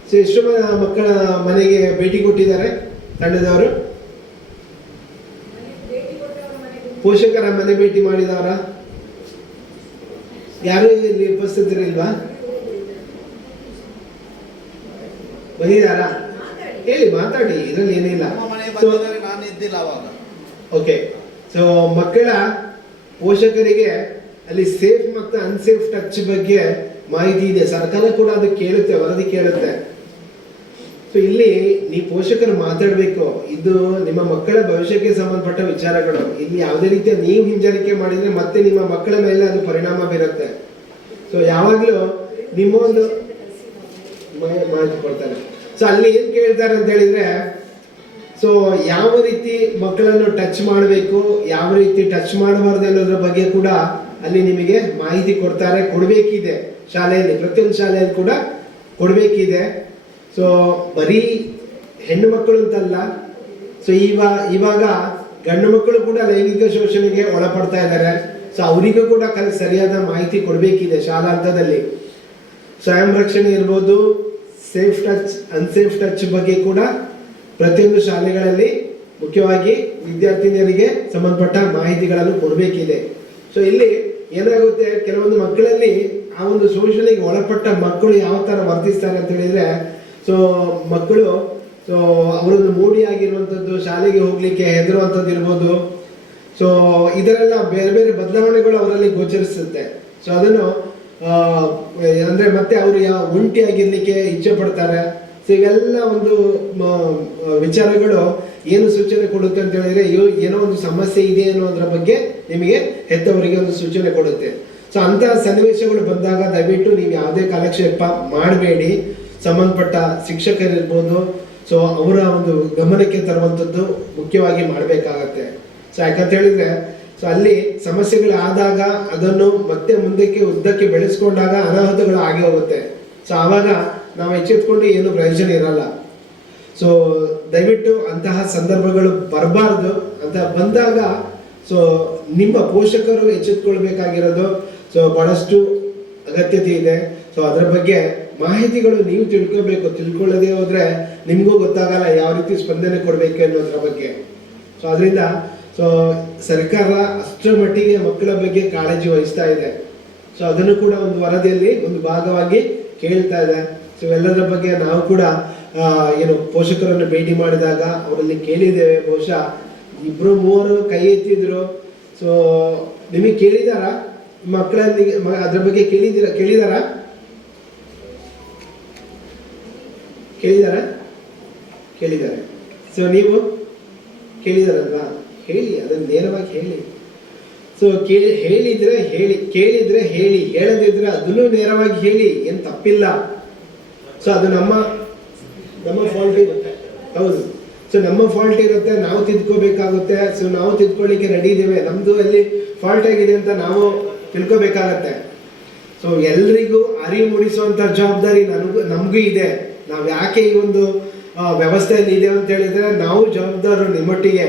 ಸೊ ಎಷ್ಟು ಮಕ್ಕಳ ಮನೆಗೆ ಭೇಟಿ ಕೊಟ್ಟಿದ್ದಾರೆ ತಂಡದವರು? ಪೋಷಕರ ಮನೆ ಭೇಟಿ ಮಾಡಿದವರ? ಯಾರು ಇಲ್ಲಿ ಉಪಸ್ಥಿತರಿಲ್ವಾ? ಬಂದಿದ್ದಾರಾ? ಹೇಳಿ, ಮಾತಾಡಿ, ಇದರಲ್ಲಿ ಏನಿಲ್ಲ. ಓಕೆ, ಸೊ ಮಕ್ಕಳ ಪೋಷಕರಿಗೆ ಅಲ್ಲಿ ಸೇಫ್ ಮತ್ತು ಅನ್ಸೇಫ್ ಟಚ್ ಬಗ್ಗೆ ಮಾಹಿತಿ ಇದೆ. ಸರ್ಕಾರ ಕೂಡ ಅದು ಕೇಳುತ್ತೆ, ವರದಿ ಕೇಳುತ್ತೆ. ಸೊ ಇಲ್ಲಿ ನೀವು ಪೋಷಕರು ಮಾತಾಡಬೇಕು. ಇದು ನಿಮ್ಮ ಮಕ್ಕಳ ಭವಿಷ್ಯಕ್ಕೆ ಸಂಬಂಧಪಟ್ಟ ವಿಚಾರಗಳು. ಇಲ್ಲಿ ಯಾವುದೇ ರೀತಿಯ ನೀವು ಹಿಂಜರಿಕೆ ಮಾಡಿದ್ರೆ ಮತ್ತೆ ನಿಮ್ಮ ಮಕ್ಕಳ ಮೇಲೆ ಅದು ಪರಿಣಾಮ ಬೀರುತ್ತೆ. ಸೊ ಯಾವಾಗಲೂ ನಿಮ್ಮ ಒಂದು ಮಾಹಿತಿ ಕೊಡ್ತಾರೆ. ಸೊ ಅಲ್ಲಿ ಏನ್ ಕೇಳ್ತಾರೆ ಅಂತ ಹೇಳಿದ್ರೆ, ಸೊ ಯಾವ ರೀತಿ ಮಕ್ಕಳನ್ನು ಟಚ್ ಮಾಡಬೇಕು, ಯಾವ ರೀತಿ ಟಚ್ ಮಾಡಬಾರ್ದು ಅನ್ನೋದ್ರ ಬಗ್ಗೆ ಕೂಡ ಅಲ್ಲಿ ನಿಮಗೆ ಮಾಹಿತಿ ಕೊಡ್ತಾರೆ, ಕೊಡಬೇಕಿದೆ. ಶಾಲೆಯಲ್ಲಿ, ಪ್ರತಿಯೊಂದು ಶಾಲೆಯಲ್ಲಿ ಕೂಡ ಕೊಡಬೇಕಿದೆ. ಸೊ ಬರೀ ಹೆಣ್ಣು ಮಕ್ಕಳು ಅಂತಲ್ಲ, ಸೊ ಇವಾಗ ಗಂಡು ಮಕ್ಕಳು ಕೂಡ ಲೈಂಗಿಕ ಶೋಷಣೆಗೆ ಒಳಪಡ್ತಾ ಇದ್ದಾರೆ. ಸೊ ಅವರಿಗೂ ಕೂಡ ಸರಿಯಾದ ಮಾಹಿತಿ ಕೊಡಬೇಕಿದೆ ಶಾಲಾ ಹಂತದಲ್ಲಿ. ಸ್ವಯಂ ರಕ್ಷಣೆ ಇರ್ಬೋದು, ಸೇಫ್ ಟಚ್, ಅನ್ಸೇಫ್ ಟಚ್ ಬಗ್ಗೆ ಕೂಡ ಪ್ರತಿಯೊಂದು ಶಾಲೆಗಳಲ್ಲಿ ಮುಖ್ಯವಾಗಿ ವಿದ್ಯಾರ್ಥಿನಿಯರಿಗೆ ಸಂಬಂಧಪಟ್ಟ ಮಾಹಿತಿಗಳನ್ನು ಕೊಡಬೇಕಿದೆ. ಸೊ ಇಲ್ಲಿ ಏನಾಗುತ್ತೆ, ಕೆಲವೊಂದು ಮಕ್ಕಳಲ್ಲಿ ಆ ಒಂದು ಶೋಷಣೆಗೆ ಒಳಪಟ್ಟ ಮಕ್ಕಳು ಯಾವ ತರ ವರ್ತಿಸ್ತಾರೆ ಅಂತ ಹೇಳಿದ್ರೆ, ಸೊ ಮಕ್ಕಳು ಸೊ ಅವರನ್ನು ಮೂಡಿ ಆಗಿರುವಂಥದ್ದು, ಶಾಲೆಗೆ ಹೋಗ್ಲಿಕ್ಕೆ ಹೆದರುವಂಥದ್ದು ಇರ್ಬೋದು. ಸೊ ಇದರೆಲ್ಲ ಬೇರೆ ಬೇರೆ ಬದಲಾವಣೆಗಳು ಅವರಲ್ಲಿ ಗೋಚರಿಸುತ್ತೆ. ಸೊ ಅದನ್ನು ಅಂದ್ರೆ ಮತ್ತೆ ಅವರು ಒಂಟಿ ಆಗಿರ್ಲಿಕ್ಕೆ ಇಚ್ಛೆ ಪಡ್ತಾರೆ. ಸೊ ಇವೆಲ್ಲ ಒಂದು ವಿಚಾರಗಳು ಏನು ಸೂಚನೆ ಕೊಡುತ್ತೆ ಅಂತ ಹೇಳಿದ್ರೆ, ಏನೋ ಒಂದು ಸಮಸ್ಯೆ ಇದೆ ಅನ್ನೋದ್ರ ಬಗ್ಗೆ ನಿಮಗೆ ಹೆತ್ತವರಿಗೆ ಒಂದು ಸೂಚನೆ ಕೊಡುತ್ತೆ. ಸೊ ಅಂತಹ ಸನ್ನಿವೇಶಗಳು ಬಂದಾಗ ದಯವಿಟ್ಟು ನೀವು ಯಾವುದೇ ಕಾಲಕ್ಷೇಪ ಮಾಡಬೇಡಿ. ಸಂಬಂಧಪಟ್ಟ ಶಿಕ್ಷಕರಿರ್ಬೋದು, ಸೊ ಅವರ ಒಂದು ಗಮನಕ್ಕೆ ತರುವಂಥದ್ದು ಮುಖ್ಯವಾಗಿ ಮಾಡಬೇಕಾಗತ್ತೆ. ಸೊ ಯಾಕಂತ ಹೇಳಿದ್ರೆ, ಸೊ ಅಲ್ಲಿ ಸಮಸ್ಯೆಗಳು ಆದಾಗ ಅದನ್ನು ಮತ್ತೆ ಮುಂದಕ್ಕೆ ಉದ್ದಕ್ಕೆ ಬೆಳೆಸ್ಕೊಂಡಾಗ ಅನಾಹುತಗಳು ಆಗೇ ಹೋಗುತ್ತೆ. ಸೊ ಆವಾಗ ನಾವು ಎಚ್ಚೆತ್ಕೊಂಡು ಏನು ಪ್ರಯೋಜನ ಇರಲ್ಲ. ಸೊ ದಯವಿಟ್ಟು ಅಂತಹ ಸಂದರ್ಭಗಳು ಬರಬಾರ್ದು. ಅಂತ ಬಂದಾಗ ಸೊ ನಿಮ್ಮ ಪೋಷಕರು ಎಚ್ಚೆತ್ಕೊಳ್ಬೇಕಾಗಿರೋದು ಸೊ ಬಹಳಷ್ಟು ಅಗತ್ಯತೆ ಇದೆ. ಸೊ ಅದರ ಬಗ್ಗೆ ಮಾಹಿತಿಗಳು ನೀವು ತಿಳ್ಕೋಬೇಕು. ತಿಳ್ಕೊಳ್ಳದೆ ಹೋದ್ರೆ ನಿಮಗೂ ಗೊತ್ತಾಗಲ್ಲ ಯಾವ ರೀತಿ ಸ್ಪಂದನೆ ಕೊಡಬೇಕು ಅನ್ನೋದ್ರ ಬಗ್ಗೆ. ಸೊ ಅದರಿಂದ ಸೊ ಸರ್ಕಾರ ಅಷ್ಟರ ಮಟ್ಟಿಗೆ ಮಕ್ಕಳ ಬಗ್ಗೆ ಕಾಳಜಿ ವಹಿಸ್ತಾ ಇದೆ. ಸೊ ಅದನ್ನು ಕೂಡ ಒಂದು ವರದಿಯಲ್ಲಿ ಒಂದು ಭಾಗವಾಗಿ ಕೇಳ್ತಾ ಇದೆ. ಸೊ ಎಲ್ಲದರ ಬಗ್ಗೆ ನಾವು ಕೂಡ ಏನು ಪೋಷಕರನ್ನು ಭೇಟಿ ಮಾಡಿದಾಗ ಅವರಲ್ಲಿ ಕೇಳಿದ್ದೇವೆ. ಬಹುಶಃ 2-3 ಕೈ ಎತ್ತಿದ್ರು. ಸೊ ನಿಮಗೆ ಕೇಳಿದಾರಾ ಮಕ್ಕಳಲ್ಲಿ ಅದ್ರ ಬಗ್ಗೆ ಕೇಳಿದಾರಾ? ಸೊ ನೀವು ಕೇಳಿದಾರಲ್ವಾ? ಹೇಳಿ, ಅದನ್ನು ನೇರವಾಗಿ ಹೇಳಿ. ಸೊ ಹೇಳಿದ್ರೆ ಹೇಳಿ, ಕೇಳಿದ್ರೆ ಹೇಳಿ, ಹೇಳದಿದ್ರೆ ಅದನ್ನು ನೇರವಾಗಿ ಹೇಳಿ, ಏನು ತಪ್ಪಿಲ್ಲ. ಸೊ ಅದು ನಮ್ಮ ಫಾಲ್ಟ್ ಇರುತ್ತೆ. ಹೌದು, ಸೊ ನಮ್ಮ ಫಾಲ್ಟ್ ಇರುತ್ತೆ, ನಾವು ತಿದ್ಕೋಬೇಕಾಗುತ್ತೆ. ಸೊ ನಾವು ತಿದ್ಕೊಳ್ಳಿಕ್ಕೆ ರೆಡಿ ಇದ್ದೇವೆ. ನಮ್ದು ಅಲ್ಲಿ ಫಾಲ್ಟ್ ಆಗಿದೆ ಅಂತ ನಾವು ತಿಳ್ಕೋಬೇಕಾಗತ್ತೆ. ಸೊ ಎಲ್ರಿಗೂ ಅರಿವು ಮೂಡಿಸುವಂತ ಜವಾಬ್ದಾರಿ ನಮಗೂ ಇದೆ. ನಾವು ಯಾಕೆ ಈ ಒಂದು ವ್ಯವಸ್ಥೆಯಲ್ಲಿ ಇದೆ ಅಂತ ಹೇಳಿದ್ರೆ, ನಾವು ಜವಾಬ್ದಾರರು ನಿಮ್ಮೊಟ್ಟಿಗೆ,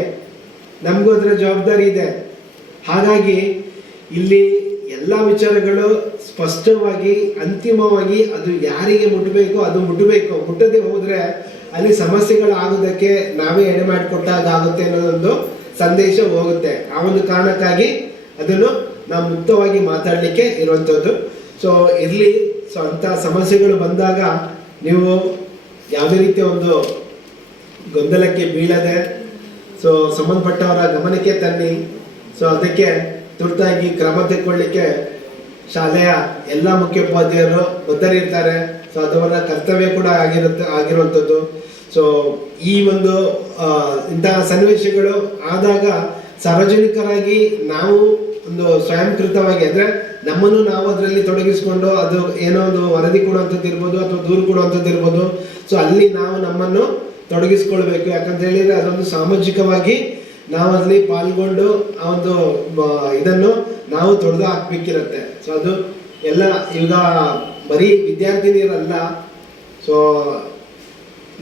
ನಮಗೂ ಅದರ ಜವಾಬ್ದಾರಿ ಇದೆ. ಹಾಗಾಗಿ ಇಲ್ಲಿ ಎಲ್ಲ ವಿಚಾರಗಳು ಸ್ಪಷ್ಟವಾಗಿ ಅಂತಿಮವಾಗಿ ಅದು ಯಾರಿಗೆ ಮುಟ್ಟಬೇಕು ಅದು ಮುಟ್ಟಬೇಕು. ಮುಟ್ಟದೆ ಹೋದ್ರೆ ಅಲ್ಲಿ ಸಮಸ್ಯೆಗಳಾಗೋದಕ್ಕೆ ನಾವೇ ಎಡೆ ಮಾಡಿಕೊಟ್ಟಾಗ ಆಗುತ್ತೆ ಅನ್ನೋದೊಂದು ಸಂದೇಶ ಹೋಗುತ್ತೆ. ಆ ಒಂದು ಕಾರಣಕ್ಕಾಗಿ ಅದನ್ನು ನಾವು ಮುಕ್ತವಾಗಿ ಮಾತಾಡಲಿಕ್ಕೆ ಇರುವಂಥದ್ದು. ಸೊ ಇರಲಿ. ಸೊ ಅಂಥ ಸಮಸ್ಯೆಗಳು ಬಂದಾಗ ನೀವು ಯಾವುದೇ ರೀತಿಯ ಒಂದು ಗೊಂದಲಕ್ಕೆ ಬೀಳದೆ ಸೊ ಸಂಬಂಧಪಟ್ಟವರ ಗಮನಕ್ಕೆ ತನ್ನಿ. ಸೊ ಅದಕ್ಕೆ ತುರ್ತಾಗಿ ಕ್ರಮ ತೆಗೆದುಕೊಳ್ಳಿಕ್ಕೆ ಶಾಲೆಯ ಎಲ್ಲ ಮುಖ್ಯೋಪಾಧ್ಯಾಯರು ಬದ್ಧರಿರ್ತಾರೆ. ಸೊ ಅದವರ ಕರ್ತವ್ಯ ಕೂಡ ಆಗಿರುವಂಥದ್ದು. ಸೊ ಈ ಒಂದು ಇಂತಹ ಸನ್ನಿವೇಶಗಳು ಆದಾಗ ಸಾರ್ವಜನಿಕರಾಗಿ ನಾವು ಒಂದು ಸ್ವಯಂಕೃತವಾಗಿ ಅಂದರೆ ನಮ್ಮನ್ನು ನಾವು ಅದರಲ್ಲಿ ತೊಡಗಿಸ್ಕೊಂಡು ಅದು ಏನೋ ಒಂದು ವರದಿ ಕೊಡುವಂಥದ್ದು ಇರ್ಬೋದು ಅಥವಾ ದೂರು ಕೊಡುವಂಥದ್ದು ಇರ್ಬೋದು. ಸೊ ಅಲ್ಲಿ ನಾವು ನಮ್ಮನ್ನು ತೊಡಗಿಸ್ಕೊಳ್ಬೇಕು. ಯಾಕಂತ ಹೇಳಿದ್ರೆ ಅದೊಂದು ಸಾಮಾಜಿಕವಾಗಿ ನಾವು ಅಲ್ಲಿ ಪಾಲ್ಗೊಂಡು ಆ ಒಂದು ಇದನ್ನು ನಾವು ತೊಡೆದು ಹಾಕ್ಬೇಕಿರುತ್ತೆ. ಸೊ ಅದು ಎಲ್ಲ ಈಗ ಬರೀ ವಿದ್ಯಾರ್ಥಿನಿಯರಲ್ಲ, ಸೊ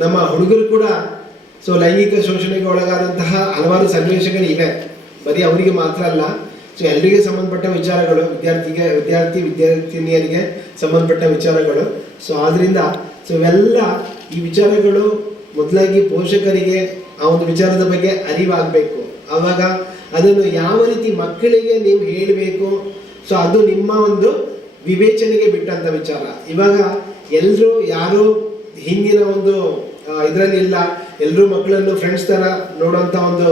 ನಮ್ಮ ಹುಡುಗರು ಕೂಡ ಸೊ ಲೈಂಗಿಕ ಶೋಷಣೆಗೆ ಒಳಗಾದಂತಹ ಹಲವಾರು ಸನ್ನಿವೇಶಗಳು ಇವೆ. ಬರೀ ಅವರಿಗೆ ಮಾತ್ರ ಅಲ್ಲ. ಸೊ ಎಲ್ರಿಗೆ ಸಂಬಂಧಪಟ್ಟ ವಿಚಾರಗಳು, ವಿದ್ಯಾರ್ಥಿನಿಯರಿಗೆ ಸಂಬಂಧಪಟ್ಟ ವಿಚಾರಗಳು. ಸೊ ಆದ್ರಿಂದ ಸೊ ಇವೆಲ್ಲ ಈ ವಿಚಾರಗಳು ಮೊದಲಾಗಿ ಪೋಷಕರಿಗೆ ಆ ಒಂದು ವಿಚಾರದ ಬಗ್ಗೆ ಅರಿವಾಗಬೇಕು. ಆವಾಗ ಅದನ್ನು ಯಾವ ರೀತಿ ಮಕ್ಕಳಿಗೆ ನೀವು ಹೇಳಬೇಕು, ಸೊ ಅದು ನಿಮ್ಮ ಒಂದು ವಿವೇಚನೆಗೆ ಬಿಟ್ಟಂತ ವಿಚಾರ. ಇವಾಗ ಎಲ್ಲರೂ ಯಾರು ಹಿಂದಿನ ಒಂದು ಇದರಲ್ಲಿ ಇಲ್ಲ, ಎಲ್ಲರೂ ಮಕ್ಕಳನ್ನು ಫ್ರೆಂಡ್ಸ್ ಥರ ನೋಡುವಂಥ ಒಂದು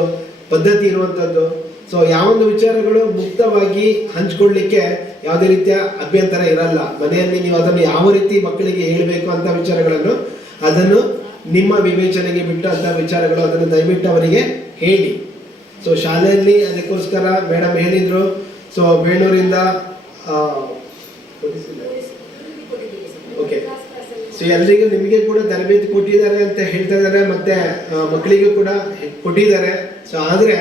ಪದ್ಧತಿ ಇರುವಂಥದ್ದು. ಸೊ ಯಾವೊಂದು ವಿಚಾರಗಳು ಮುಕ್ತವಾಗಿ ಹಂಚ್ಕೊಳ್ಳಿಕ್ಕೆ ಯಾವುದೇ ರೀತಿಯ ಅಭ್ಯಂತರ ಇರಲ್ಲ. ಮನೆಯಲ್ಲಿ ನೀವು ಅದನ್ನು ಯಾವ ರೀತಿ ಮಕ್ಕಳಿಗೆ ಹೇಳಬೇಕು ಅಂತ ವಿಚಾರಗಳನ್ನು ಅದನ್ನು ನಿಮ್ಮ ವಿವೇಚನೆಗೆ ಬಿಟ್ಟು ಅಂತ ವಿಚಾರಗಳು, ಅದನ್ನು ದಯವಿಟ್ಟು ಅವರಿಗೆ ಹೇಳಿ. ಸೊ ಶಾಲೆಯಲ್ಲಿ ಅದಕ್ಕೋಸ್ಕರ ಮೇಡಮ್ ಹೇಳಿದ್ರು. ಸೊ ಬೇಣೂರಿಂದ ಓಕೆ, ಸೊ ಎಲ್ರಿಗೂ ನಿಮಗೆ ಕೂಡ ತರಬೇತಿ ಕೊಟ್ಟಿದ್ದಾರೆ ಅಂತ ಹೇಳ್ತಾ ಇದ್ದಾರೆ, ಮತ್ತೆ ಮಕ್ಕಳಿಗೂ ಕೂಡ ಕೊಟ್ಟಿದ್ದಾರೆ. ಸೊ ಆದರೆ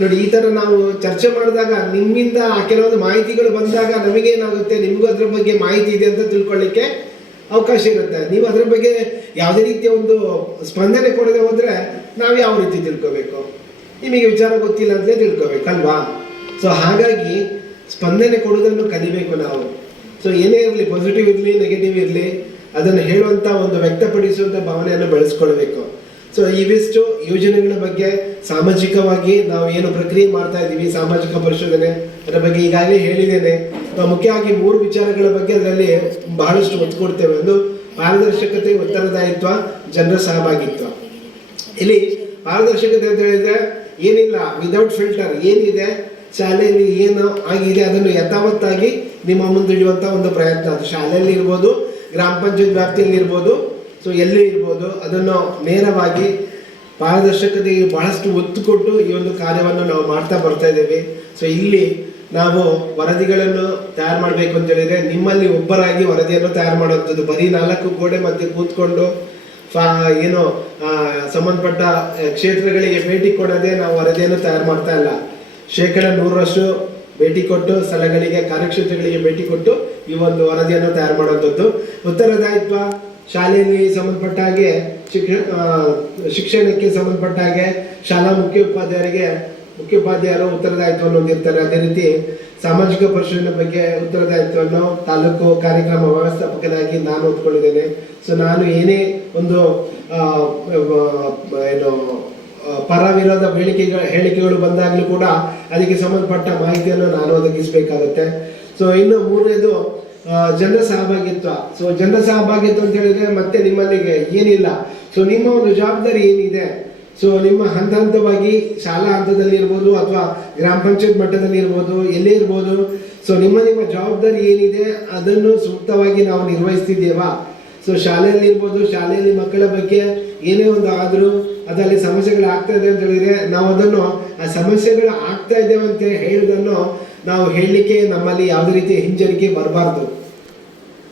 ನೋಡಿ, ಈ ಥರ ನಾವು ಚರ್ಚೆ ಮಾಡಿದಾಗ ನಿಮ್ಮಿಂದ ಕೆಲವೊಂದು ಮಾಹಿತಿಗಳು ಬಂದಾಗ ನಮಗೇನಾಗುತ್ತೆ, ನಿಮಗೂ ಅದ್ರ ಬಗ್ಗೆ ಮಾಹಿತಿ ಇದೆ ಅಂತ ತಿಳ್ಕೊಳ್ಳಿಕ್ಕೆ ಅವಕಾಶ ಇರುತ್ತೆ. ನೀವು ಅದರ ಬಗ್ಗೆ ಯಾವುದೇ ರೀತಿಯ ಒಂದು ಸ್ಪಂದನೆ ಕೊಡದೆ ಹೋದರೆ ನಾವು ಯಾವ ರೀತಿ ತಿಳ್ಕೋಬೇಕು? ನಿಮಗೆ ವಿಚಾರ ಗೊತ್ತಿಲ್ಲ ಅಂತಲೇ ತಿಳ್ಕೋಬೇಕಲ್ವಾ? ಸೊ ಹಾಗಾಗಿ ಸ್ಪಂದನೆ ಕೊಡೋದನ್ನು ಕಲಿಬೇಕು ನಾವು. ಸೊ ಏನೇ ಇರಲಿ, ಪಾಸಿಟಿವ್ ಇರಲಿ ನೆಗೆಟಿವ್ ಇರಲಿ, ಅದನ್ನು ಹೇಳುವಂಥ ಒಂದು ವ್ಯಕ್ತಪಡಿಸುವಂಥ ಭಾವನೆಯನ್ನು ಬೆಳೆಸ್ಕೊಳ್ಬೇಕು. ಸೊ ಇವಿಷ್ಟು ಯೋಜನೆಗಳ ಬಗ್ಗೆ ಸಾಮಾಜಿಕವಾಗಿ ನಾವು ಏನು ಪ್ರಕ್ರಿಯೆ ಮಾಡ್ತಾ ಇದ್ದೀವಿ, ಸಾಮಾಜಿಕ ಪರಿಶೋಧನೆ, ಅದರ ಬಗ್ಗೆ ಈಗಾಗಲೇ ಹೇಳಿದ್ದೇನೆ. ಮುಖ್ಯವಾಗಿ 3 ವಿಚಾರಗಳ ಬಗ್ಗೆ ಅದರಲ್ಲಿ ಬಹಳಷ್ಟು ಒತ್ತು ಕೊಡ್ತೇವೆ. ಒಂದು ಪಾರದರ್ಶಕತೆ, ಉತ್ತರದಾಯಿತ್ವ, ಜನರ ಸಹಭಾಗಿತ್ವ. ಇಲ್ಲಿ ಪಾರದರ್ಶಕತೆ ಅಂತ ಹೇಳಿದ್ರೆ ಏನಿಲ್ಲ, ವಿದೌಟ್ ಫಿಲ್ಟರ್ ಏನಿದೆ ಶಾಲೆಯಲ್ಲಿ ಏನು ಆಗಿದೆ ಅದನ್ನು ಯಥಾವತ್ತಾಗಿ ನಿಮ್ಮ ಮುಂದಿಡುವಂಥ ಒಂದು ಪ್ರಯತ್ನ. ಅದು ಶಾಲೆಯಲ್ಲಿ ಇರ್ಬೋದು, ಗ್ರಾಮ ಪಂಚಾಯತ್ ವ್ಯಾಪ್ತಿಯಲ್ಲಿ ಇರ್ಬೋದು, ಸೊ ಎಲ್ಲಿ ಇರ್ಬೋದು, ಅದನ್ನು ನೇರವಾಗಿ ಪಾರದರ್ಶಕತೆಗೆ ಬಹಳಷ್ಟು ಒತ್ತು ಕೊಟ್ಟು ಈ ಒಂದು ಕಾರ್ಯವನ್ನು ನಾವು ಮಾಡ್ತಾ ಬರ್ತಾ ಇದ್ದೇವೆ. ಸೊ ಇಲ್ಲಿ ನಾವು ವರದಿಗಳನ್ನು ತಯಾರು ಮಾಡಬೇಕು ಅಂತ ಹೇಳಿದರೆ ನಿಮ್ಮಲ್ಲಿ ಒಬ್ಬರಾಗಿ ವರದಿಯನ್ನು ತಯಾರು ಮಾಡುವಂಥದ್ದು. ಬರೀ 4 ಗೋಡೆ ಮಧ್ಯೆ ಕೂತ್ಕೊಂಡು ಏನು ಸಂಬಂಧಪಟ್ಟ ಕ್ಷೇತ್ರಗಳಿಗೆ ಭೇಟಿ ಕೊಡದೆ ನಾವು ವರದಿಯನ್ನು ತಯಾರು ಮಾಡ್ತಾ ಇಲ್ಲ. 100% ಭೇಟಿ ಕೊಟ್ಟು ಸ್ಥಳಗಳಿಗೆ, ಕಾರ್ಯಕ್ಷೇತ್ರಗಳಿಗೆ ಭೇಟಿ ಕೊಟ್ಟು ಈ ಒಂದು ವರದಿಯನ್ನು ತಯಾರು ಮಾಡುವಂಥದ್ದು. ಉತ್ತರದಾಯಿತ್ವ, ಶಾಲೆಯಲ್ಲಿ ಸಂಬಂಧಪಟ್ಟ ಹಾಗೆ ಶಿಕ್ಷಣಕ್ಕೆ ಸಂಬಂಧಪಟ್ಟ ಹಾಗೆ ಶಾಲಾ ಮುಖ್ಯೋಪಾಧ್ಯಾಯರು ಉತ್ತರದಾಯಿತ್ವವನ್ನು ಹೊಂದಿರ್ತಾರೆ. ಅದೇ ರೀತಿ ಸಾಮಾಜಿಕ ಪರಿಶೀಲನೆ ಬಗ್ಗೆ ಉತ್ತರದಾಯಿತ್ವವನ್ನು ತಾಲೂಕು ಕಾರ್ಯಕ್ರಮ ವ್ಯವಸ್ಥಾಪಕನಾಗಿ ನಾನು ಹೊತ್ಕೊಂಡಿದ್ದೇನೆ. ಸೊ ನಾನು ಏನೇ ಒಂದು ಏನು ಪರ ವಿರೋಧ ಹೇಳಿಕೆಗಳು ಬಂದಾಗಲೂ ಕೂಡ ಅದಕ್ಕೆ ಸಂಬಂಧಪಟ್ಟ ಮಾಹಿತಿಯನ್ನು ನಾನು ಒದಗಿಸಬೇಕಾಗುತ್ತೆ. ಸೊ ಇನ್ನು 3ನೇದು ಜನರ ಸಹಭಾಗಿತ್ವ. ಸೊ ಜನರ ಸಹಭಾಗಿತ್ವ ಅಂತ ಹೇಳಿದ್ರೆ ಮತ್ತೆ ನಿಮ್ಮಲ್ಲಿಗೆ ಏನಿಲ್ಲ, ಸೊ ನಿಮ್ಮ ಒಂದು ಜವಾಬ್ದಾರಿ ಏನಿದೆ, ಸೊ ನಿಮ್ಮ ಹಂತವಾಗಿ ಶಾಲಾ ಹಂತದಲ್ಲಿ ಇರ್ಬೋದು ಅಥವಾ ಗ್ರಾಮ ಪಂಚಾಯತ್ ಮಟ್ಟದಲ್ಲಿ ಇರ್ಬೋದು, ಎಲ್ಲೇ ಇರ್ಬೋದು, ಸೊ ನಿಮ್ಮ ಜವಾಬ್ದಾರಿ ಏನಿದೆ ಅದನ್ನು ಸೂಕ್ತವಾಗಿ ನಾವು ನಿರ್ವಹಿಸ್ತಿದ್ದೇವಾ? ಸೊ ಶಾಲೆಯಲ್ಲಿ ಇರ್ಬೋದು, ಶಾಲೆಯಲ್ಲಿ ಮಕ್ಕಳ ಬಗ್ಗೆ ಏನೇ ಒಂದು ಆದರೂ ಅದರಲ್ಲಿ ಸಮಸ್ಯೆಗಳು ಆಗ್ತಾ ಇದೆ ಅಂತ ಹೇಳಿದ್ರೆ ನಾವು ಅದನ್ನು ಆ ಸಮಸ್ಯೆಗಳು ಆಗ್ತಾ ಇದ್ದೇವೆ ಅಂತ ಹೇಳೋದನ್ನು ನಾವು ಹೇಳಲಿಕ್ಕೆ ನಮ್ಮಲ್ಲಿ ಯಾವುದೇ ರೀತಿಯ ಹಿಂಜರಿಕೆ ಬರಬಾರ್ದು.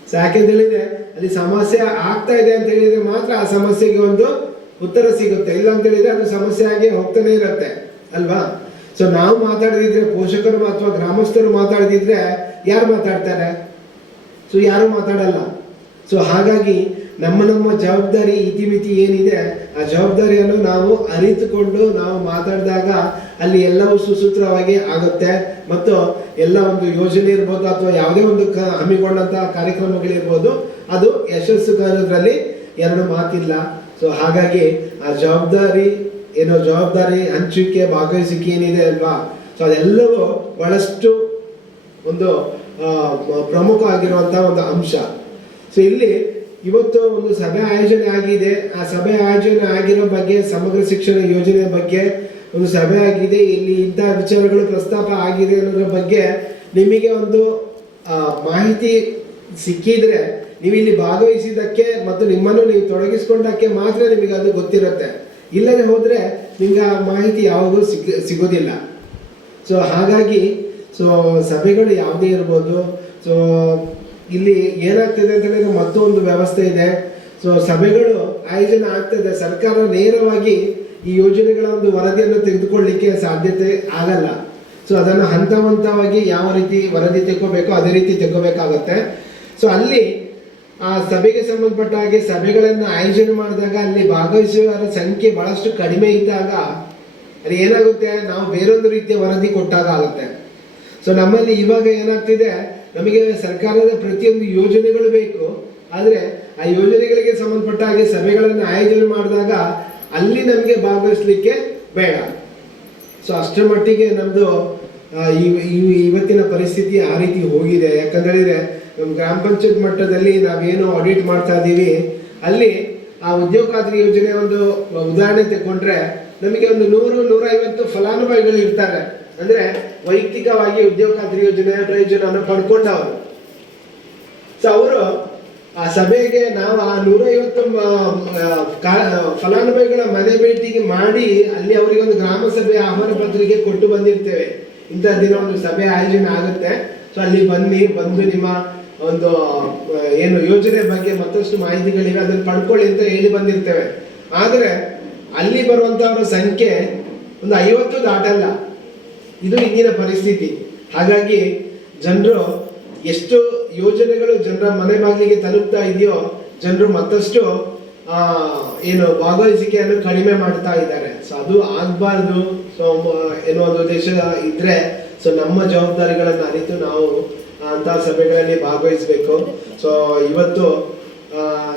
ಸೊ ಯಾಕೆಂತ ಹೇಳಿದ್ರೆ ಅಲ್ಲಿ ಸಮಸ್ಯೆ ಆಗ್ತಾ ಇದೆ ಅಂತ ಹೇಳಿದ್ರೆ ಮಾತ್ರ ಆ ಸಮಸ್ಯೆಗೆ ಒಂದು ಉತ್ತರ ಸಿಗುತ್ತೆ. ಇಲ್ಲ ಅಂತ ಹೇಳಿದ್ರೆ ಅದು ಸಮಸ್ಯೆ ಆಗಿ ಹೋಗ್ತಾನೆ ಇರುತ್ತೆ ಅಲ್ವಾ? ಸೊ ನಾವು ಮಾತಾಡದಿದ್ರೆ, ಪೋಷಕರು ಅಥವಾ ಗ್ರಾಮಸ್ಥರು ಮಾತಾಡದಿದ್ರೆ ಯಾರು ಮಾತಾಡ್ತಾರೆ? ಸೊ ಯಾರು ಮಾತಾಡಲ್ಲ. ಸೊ ಹಾಗಾಗಿ ನಮ್ಮ ಜವಾಬ್ದಾರಿ ಇತಿಮಿತಿ ಏನಿದೆ ಆ ಜವಾಬ್ದಾರಿಯನ್ನು ನಾವು ಅರಿತುಕೊಂಡು ನಾವು ಮಾತಾಡಿದಾಗ ಅಲ್ಲಿ ಎಲ್ಲವೂ ಸುಸೂತ್ರವಾಗಿ ಆಗುತ್ತೆ. ಮತ್ತು ಎಲ್ಲ ಒಂದು ಯೋಜನೆ ಇರ್ಬೋದು ಅಥವಾ ಯಾವುದೇ ಒಂದು ಹಮ್ಮಿಕೊಂಡಂತಹ ಕಾರ್ಯಕ್ರಮಗಳಿರ್ಬೋದು, ಅದು ಯಶಸ್ಸು ಕಾಣೋದ್ರಲ್ಲಿ 2 ಮಾತಿಲ್ಲ. ಸೊ ಹಾಗಾಗಿ ಆ ಜವಾಬ್ದಾರಿ ಹಂಚಿಕೆ, ಭಾಗವಹಿಸುವಿಕೆ ಏನಿದೆ ಅಲ್ವಾ, ಸೊ ಅದೆಲ್ಲವೂ ಬಹಳಷ್ಟು ಒಂದು ಪ್ರಮುಖ ಆಗಿರುವಂತಹ ಒಂದು ಅಂಶ. ಸೊ ಇಲ್ಲಿ ಇವತ್ತು ಒಂದು ಸಭೆ ಆಯೋಜನೆ ಆಗಿದೆ. ಆ ಸಭೆ ಆಯೋಜನೆ ಆಗಿರೋ ಬಗ್ಗೆ, ಸಮಗ್ರ ಶಿಕ್ಷಣ ಯೋಜನೆ ಬಗ್ಗೆ ಒಂದು ಸಭೆ ಆಗಿದೆ, ಇಲ್ಲಿ ಇಂಥ ವಿಚಾರಗಳು ಪ್ರಸ್ತಾಪ ಆಗಿದೆ ಅನ್ನೋದ್ರ ಬಗ್ಗೆ ನಿಮಗೆ ಒಂದು ಮಾಹಿತಿ ಸಿಕ್ಕಿದ್ರೆ ನೀವು ಇಲ್ಲಿ ಭಾಗವಹಿಸಿದ್ದಕ್ಕೆ ಮತ್ತು ನಿಮ್ಮನ್ನು ನೀವು ತೊಡಗಿಸ್ಕೊಂಡಕ್ಕೆ ಮಾತ್ರ ನಿಮಗೆ ಅದು ಗೊತ್ತಿರುತ್ತೆ. ಇಲ್ಲದೆ ಹೋದರೆ ನಿಮ್ಗೆ ಆ ಮಾಹಿತಿ ಯಾವಾಗೂ ಸಿಗೋದಿಲ್ಲ. ಸೊ ಹಾಗಾಗಿ ಸೊ ಸಭೆಗಳು ಯಾವುದೇ ಇರ್ಬೋದು, ಸೊ ಇಲ್ಲಿ ಏನಾಗ್ತದೆ ಅಂತ ಹೇಳಿದ್ರೆ ಮತ್ತೊಂದು ವ್ಯವಸ್ಥೆ ಇದೆ. ಸೊ ಸಭೆಗಳು ಆಯೋಜನೆ ಆಗ್ತದೆ, ಸರ್ಕಾರ ನೇರವಾಗಿ ಈ ಯೋಜನೆಗಳ ಒಂದು ವರದಿಯನ್ನು ತೆಗೆದುಕೊಳ್ಳಲಿಕ್ಕೆ ಸಾಧ್ಯತೆ ಆಗಲ್ಲ. ಸೊ ಅದನ್ನು ಹಂತವಾಗಿ ಯಾವ ರೀತಿ ವರದಿ ತೆಗೋಬೇಕೋ ಅದೇ ರೀತಿ ತೆಗೋಬೇಕಾಗತ್ತೆ. ಸೊ ಅಲ್ಲಿ ಆ ಸಭೆಗೆ ಸಂಬಂಧಪಟ್ಟ ಹಾಗೆ ಸಭೆಗಳನ್ನು ಆಯೋಜನೆ ಮಾಡಿದಾಗ ಅಲ್ಲಿ ಭಾಗವಹಿಸುವವರ ಸಂಖ್ಯೆ ಬಹಳಷ್ಟು ಕಡಿಮೆ ಇದ್ದಾಗ ಅಲ್ಲಿ ಏನಾಗುತ್ತೆ, ನಾವು ಬೇರೊಂದು ರೀತಿಯ ವರದಿ ಕೊಟ್ಟಾಗ ಆಗುತ್ತೆ. ಸೊ ನಮ್ಮಲ್ಲಿ ಇವಾಗ ಏನಾಗ್ತಿದೆ, ನಮಗೆ ಸರ್ಕಾರದ ಪ್ರತಿಯೊಂದು ಯೋಜನೆಗಳು ಬೇಕು, ಆದರೆ ಆ ಯೋಜನೆಗಳಿಗೆ ಸಂಬಂಧಪಟ್ಟ ಹಾಗೆ ಸಭೆಗಳನ್ನು ಆಯೋಜನೆ ಮಾಡಿದಾಗ ಅಲ್ಲಿ ನಮಗೆ ಭಾಗವಹಿಸ್ಲಿಕ್ಕೆ ಬೇಡ. ಸೊ ಅಷ್ಟರ ಮಟ್ಟಿಗೆ ನಮ್ಮದು ಇವತ್ತಿನ ಪರಿಸ್ಥಿತಿ ಆ ರೀತಿ ಹೋಗಿದೆ. ಯಾಕಂದ್ರೆ ನಮ್ಮ ಗ್ರಾಮ ಪಂಚಾಯತ್ ಮಟ್ಟದಲ್ಲಿ ನಾವೇನು ಆಡಿಟ್ ಮಾಡ್ತಾ ಇದ್ದೀವಿ, ಅಲ್ಲಿ ಆ ಉದ್ಯೋಗ ಖಾತ್ರಿ ಯೋಜನೆ ಒಂದು ಉದಾಹರಣೆ ತಗೊಂಡ್ರೆ ನಮಗೆ ಒಂದು 100-150 ಫಲಾನುಭವಿಗಳು ಇರ್ತಾರೆ. ಅಂದ್ರೆ ವೈಯಕ್ತಿಕವಾಗಿ ಉದ್ಯೋಗ ಖಾತ್ರಿ ಯೋಜನೆಯ ಪ್ರಯೋಜನವನ್ನು ಪಡ್ಕೊಂಡವರು. ಸೊ ಅವರು ಆ ಸಭೆಗೆ ನಾವು ಆ 150 ಫಲಾನುಭವಿಗಳ ಮನೆ ಭೇಟಿಗೆ ಮಾಡಿ ಅಲ್ಲಿ ಅವರಿಗೆ ಒಂದು ಗ್ರಾಮ ಸಭೆ ಆಹ್ವಾನ ಪತ್ರಿಕೆ ಕೊಟ್ಟು ಬಂದಿರ್ತೇವೆ. ಇಂಥ ದಿನ ಒಂದು ಸಭೆ ಆಯೋಜನೆ ಆಗುತ್ತೆ, ಸೊ ಅಲ್ಲಿ ಬಂದು ನಿಮ್ಮ ಒಂದು ಏನು ಯೋಜನೆ ಬಗ್ಗೆ ಮತ್ತಷ್ಟು ಮಾಹಿತಿಗಳಿವೆ ಅದನ್ನು ಪಡ್ಕೊಳ್ಳಿ ಅಂತ ಹೇಳಿ ಬಂದಿರ್ತೇವೆ. ಆದರೆ ಅಲ್ಲಿ ಬರುವಂತವರ ಸಂಖ್ಯೆ ಒಂದು 50 ದಾಟಲ್ಲ. ಇದು ಇಂದಿನ ಪರಿಸ್ಥಿತಿ. ಹಾಗಾಗಿ ಜನರು ಎಷ್ಟು ಯೋಜನೆಗಳು ಜನರ ಮನೆ ಬಾಗಿಲಿಗೆ ತಲುಪ್ತಾ ಇದೆಯೋ, ಜನರು ಮತ್ತಷ್ಟು ಏನು ಭಾಗವಹಿಸಿಕೆಯನ್ನು ಕಡಿಮೆ ಮಾಡ್ತಾ ಇದ್ದಾರೆ. ಸೊ ಅದು ಆಗ್ಬಾರ್ದು. ಸೊ ಏನೋ ಒಂದು ದೇಶ ಇದ್ರೆ ಸೊ ನಮ್ಮ ಜವಾಬ್ದಾರಿಗಳನ್ನು ಅರಿತು ನಾವು ಅಂತಹ ಸಭೆಗಳಲ್ಲಿ ಭಾಗವಹಿಸಬೇಕು. ಸೊ ಇವತ್ತು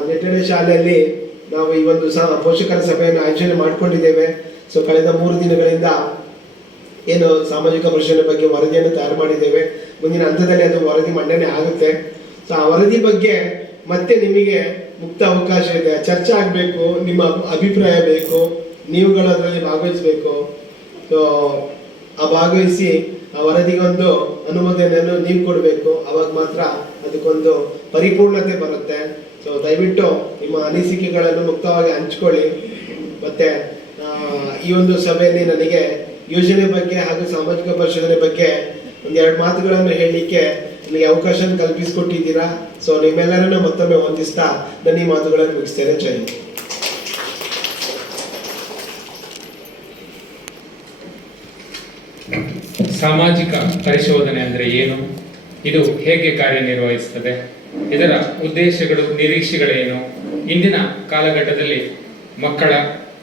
ನೆಟ್ಟಡೆ ಶಾಲೆಯಲ್ಲಿ ನಾವು ಈ ಒಂದು ಪೋಷಕರ ಸಭೆಯನ್ನು ಆಯೋಜನೆ ಮಾಡ್ಕೊಂಡಿದ್ದೇವೆ. ಸೊ ಕಳೆದ 3 ದಿನಗಳಿಂದ ಏನು ಸಾಮಾಜಿಕ ಪರಿಶೀಲನೆ ಬಗ್ಗೆ ವರದಿಯನ್ನು ತಯಾರು ಮಾಡಿದ್ದೇವೆ. ಮುಂದಿನ ಹಂತದಲ್ಲಿ ಅದು ವರದಿ ಮಂಡನೆ ಆಗುತ್ತೆ. ಸೊ ಆ ವರದಿ ಬಗ್ಗೆ ಮತ್ತೆ ನಿಮಗೆ ಮುಕ್ತ ಅವಕಾಶ ಇದೆ, ಚರ್ಚೆ ಆಗಬೇಕು, ನಿಮ್ಮ ಅಭಿಪ್ರಾಯ ಬೇಕು, ನೀವುಗಳು ಅದರಲ್ಲಿ ಭಾಗವಹಿಸಬೇಕು. ಸೊ ಆ ಭಾಗವಹಿಸಿ ಆ ವರದಿಗೊಂದು ಅನುಮೋದನೆಯನ್ನು ನೀವು ಕೊಡಬೇಕು. ಅವಾಗ ಮಾತ್ರ ಅದಕ್ಕೊಂದು ಪರಿಪೂರ್ಣತೆ ಬರುತ್ತೆ. ಸೊ ದಯವಿಟ್ಟು ನಿಮ್ಮ ಅನಿಸಿಕೆಗಳನ್ನು ಮುಕ್ತವಾಗಿ ಹಂಚ್ಕೊಳ್ಳಿ. ಮತ್ತೆ ಈ ಒಂದು ಸಭೆಯಲ್ಲಿ ನನಗೆ ಯೋಜನೆ ಬಗ್ಗೆ ಹಾಗೂ ಸಾಮಾಜಿಕ ಪರಿಶೋಧನೆ ಬಗ್ಗೆ 1-2 ಮಾತುಗಳನ್ನು ಹೇಳಲಿಕ್ಕೆ ನನಗೆ ಅವಕಾಶ ಕಲ್ಪಿಸಿಕೊಟ್ಟಿದ್ದೀರಾ. ಸೊ ನಿಮ್ಮೆಲ್ಲರನ್ನು ಮತ್ತೊಮ್ಮೆ ವಂದಿಸ್ತಾ ನನ್ನ ಈ ಮಾತುಗಳನ್ನು ಮುಗಿಸ್ತೇನೆ. ಜೈ ಹಿಂದ್. ಸಾಮಾಜಿಕ ಪರಿಶೋಧನೆ ಅಂದರೆ ಏನು, ಇದು ಹೇಗೆ ಕಾರ್ಯನಿರ್ವಹಿಸುತ್ತದೆ, ಇದರ ಉದ್ದೇಶಗಳು, ನಿರೀಕ್ಷೆಗಳೇನು, ಇಂದಿನ ಕಾಲಘಟ್ಟದಲ್ಲಿ ಮಕ್ಕಳ,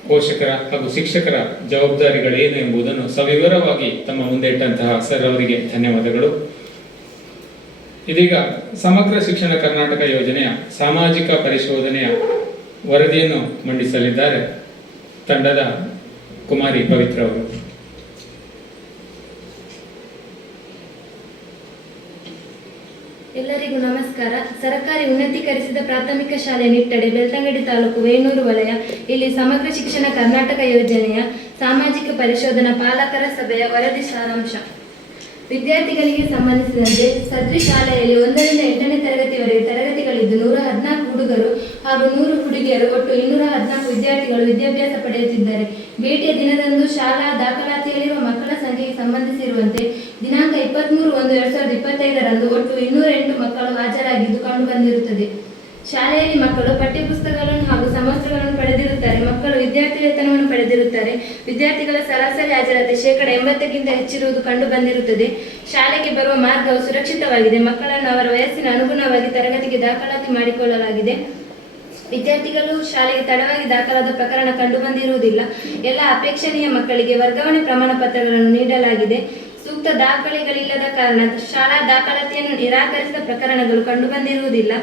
ಪೋಷಕರ ಹಾಗೂ ಶಿಕ್ಷಕರ ಜವಾಬ್ದಾರಿಗಳೇನು ಎಂಬುದನ್ನು ಸವಿವರವಾಗಿ ತಮ್ಮ ಮುಂದೆ ಇಟ್ಟಂತಹ ಸರ್ ಅವರಿಗೆ ಧನ್ಯವಾದಗಳು. ಇದೀಗ ಸಮಗ್ರ ಶಿಕ್ಷಣ ಕರ್ನಾಟಕ ಯೋಜನೆಯ ಸಾಮಾಜಿಕ ಪರಿಶೋಧನೆಯ ವರದಿಯನ್ನು ಮಂಡಿಸಲಿದ್ದಾರೆ ತಂಡದ ಕುಮಾರಿ ಪವಿತ್ರ ಅವರು. ಎಲ್ಲರಿಗೂ ನಮಸ್ಕಾರ. ಸರ್ಕಾರಿ ಉನ್ನತೀಕರಿಸಿದ ಪ್ರಾಥಮಿಕ ಶಾಲೆ ನಿಟ್ಟಡೆ, ಬೆಳ್ತಂಗಡಿ ತಾಲೂಕು, ವೇಣೂರು ವಲಯ. ಇಲ್ಲಿ ಸಮಗ್ರ ಶಿಕ್ಷಣ ಕರ್ನಾಟಕ ಯೋಜನೆಯ ಸಾಮಾಜಿಕ ಪರಿಶೋಧನಾ ಪಾಲಕರ ಸಭೆಯ ವರದಿ ಸಾರಾಂಶ. ವಿದ್ಯಾರ್ಥಿಗಳಿಗೆ ಸಂಬಂಧಿಸಿದಂತೆ ಸದರಿ ಶಾಲೆಯಲ್ಲಿ 1ರಿಂದ 8ನೇ ತರಗತಿವರೆಗೆ ತರಗತಿಗಳಿದ್ದು 114 ಹುಡುಗರು ಹಾಗೂ 100 ಹುಡುಗಿಯರು, ಒಟ್ಟು 214 ವಿದ್ಯಾರ್ಥಿಗಳು ವಿದ್ಯಾಭ್ಯಾಸ ಪಡೆಯುತ್ತಿದ್ದಾರೆ. ಭೇಟಿಯ ದಿನದಂದು ಶಾಲಾ ದಾಖಲಾತಿಯಲ್ಲಿರುವ ಮಕ್ಕಳ ಸಂಖ್ಯೆಗೆ ಸಂಬಂಧಿಸಿರುವಂತೆ ದಿನಾಂಕ 23/1/2025 ಒಟ್ಟು 208 ಮಕ್ಕಳು ಹಾಜರಾಗಿದ್ದು ಕಂಡುಬಂದಿರುತ್ತದೆ. ಶಾಲೆಯಲ್ಲಿ ಮಕ್ಕಳು ಪಠ್ಯಪುಸ್ತಕಗಳನ್ನು ಹಾಗೂ ಸಮವಸ್ತ್ರಗಳನ್ನು ಪಡೆದಿರುತ್ತಾರೆ. ಮಕ್ಕಳು ವಿದ್ಯಾರ್ಥಿ ವೇತನವನ್ನು ಪಡೆದಿರುತ್ತಾರೆ. ವಿದ್ಯಾರ್ಥಿಗಳ ಸರಾಸರಿ ಹಾಜರಾತಿ 80%ಕ್ಕಿಂತ ಹೆಚ್ಚಿರುವುದು ಕಂಡು ಬಂದಿರುತ್ತದೆ. ಶಾಲೆಗೆ ಬರುವ ಮಾರ್ಗವು ಸುರಕ್ಷಿತವಾಗಿದೆ. ಮಕ್ಕಳನ್ನು ಅವರ ವಯಸ್ಸಿನ ಅನುಗುಣವಾಗಿ ತರಗತಿಗೆ ದಾಖಲಾತಿ ಮಾಡಿಕೊಳ್ಳಲಾಗಿದೆ. ವಿದ್ಯಾರ್ಥಿಗಳು ಶಾಲೆಗೆ ತಡವಾಗಿ ದಾಖಲಾದ ಪ್ರಕರಣ ಕಂಡುಬಂದಿರುವುದಿಲ್ಲ. ಎಲ್ಲ ಅಪೇಕ್ಷಣೀಯ ಮಕ್ಕಳಿಗೆ ವರ್ಗಾವಣೆ ಪ್ರಮಾಣ ಪತ್ರಗಳನ್ನು ನೀಡಲಾಗಿದೆ. ಸೂಕ್ತ ದಾಖಲೆಗಳಿಲ್ಲದ ಕಾರಣ ಶಾಲಾ ದಾಖಲಾತಿಯನ್ನು ನಿರಾಕರಿಸಿದ ಪ್ರಕರಣಗಳು ಕಂಡುಬಂದಿರುವುದಿಲ್ಲ.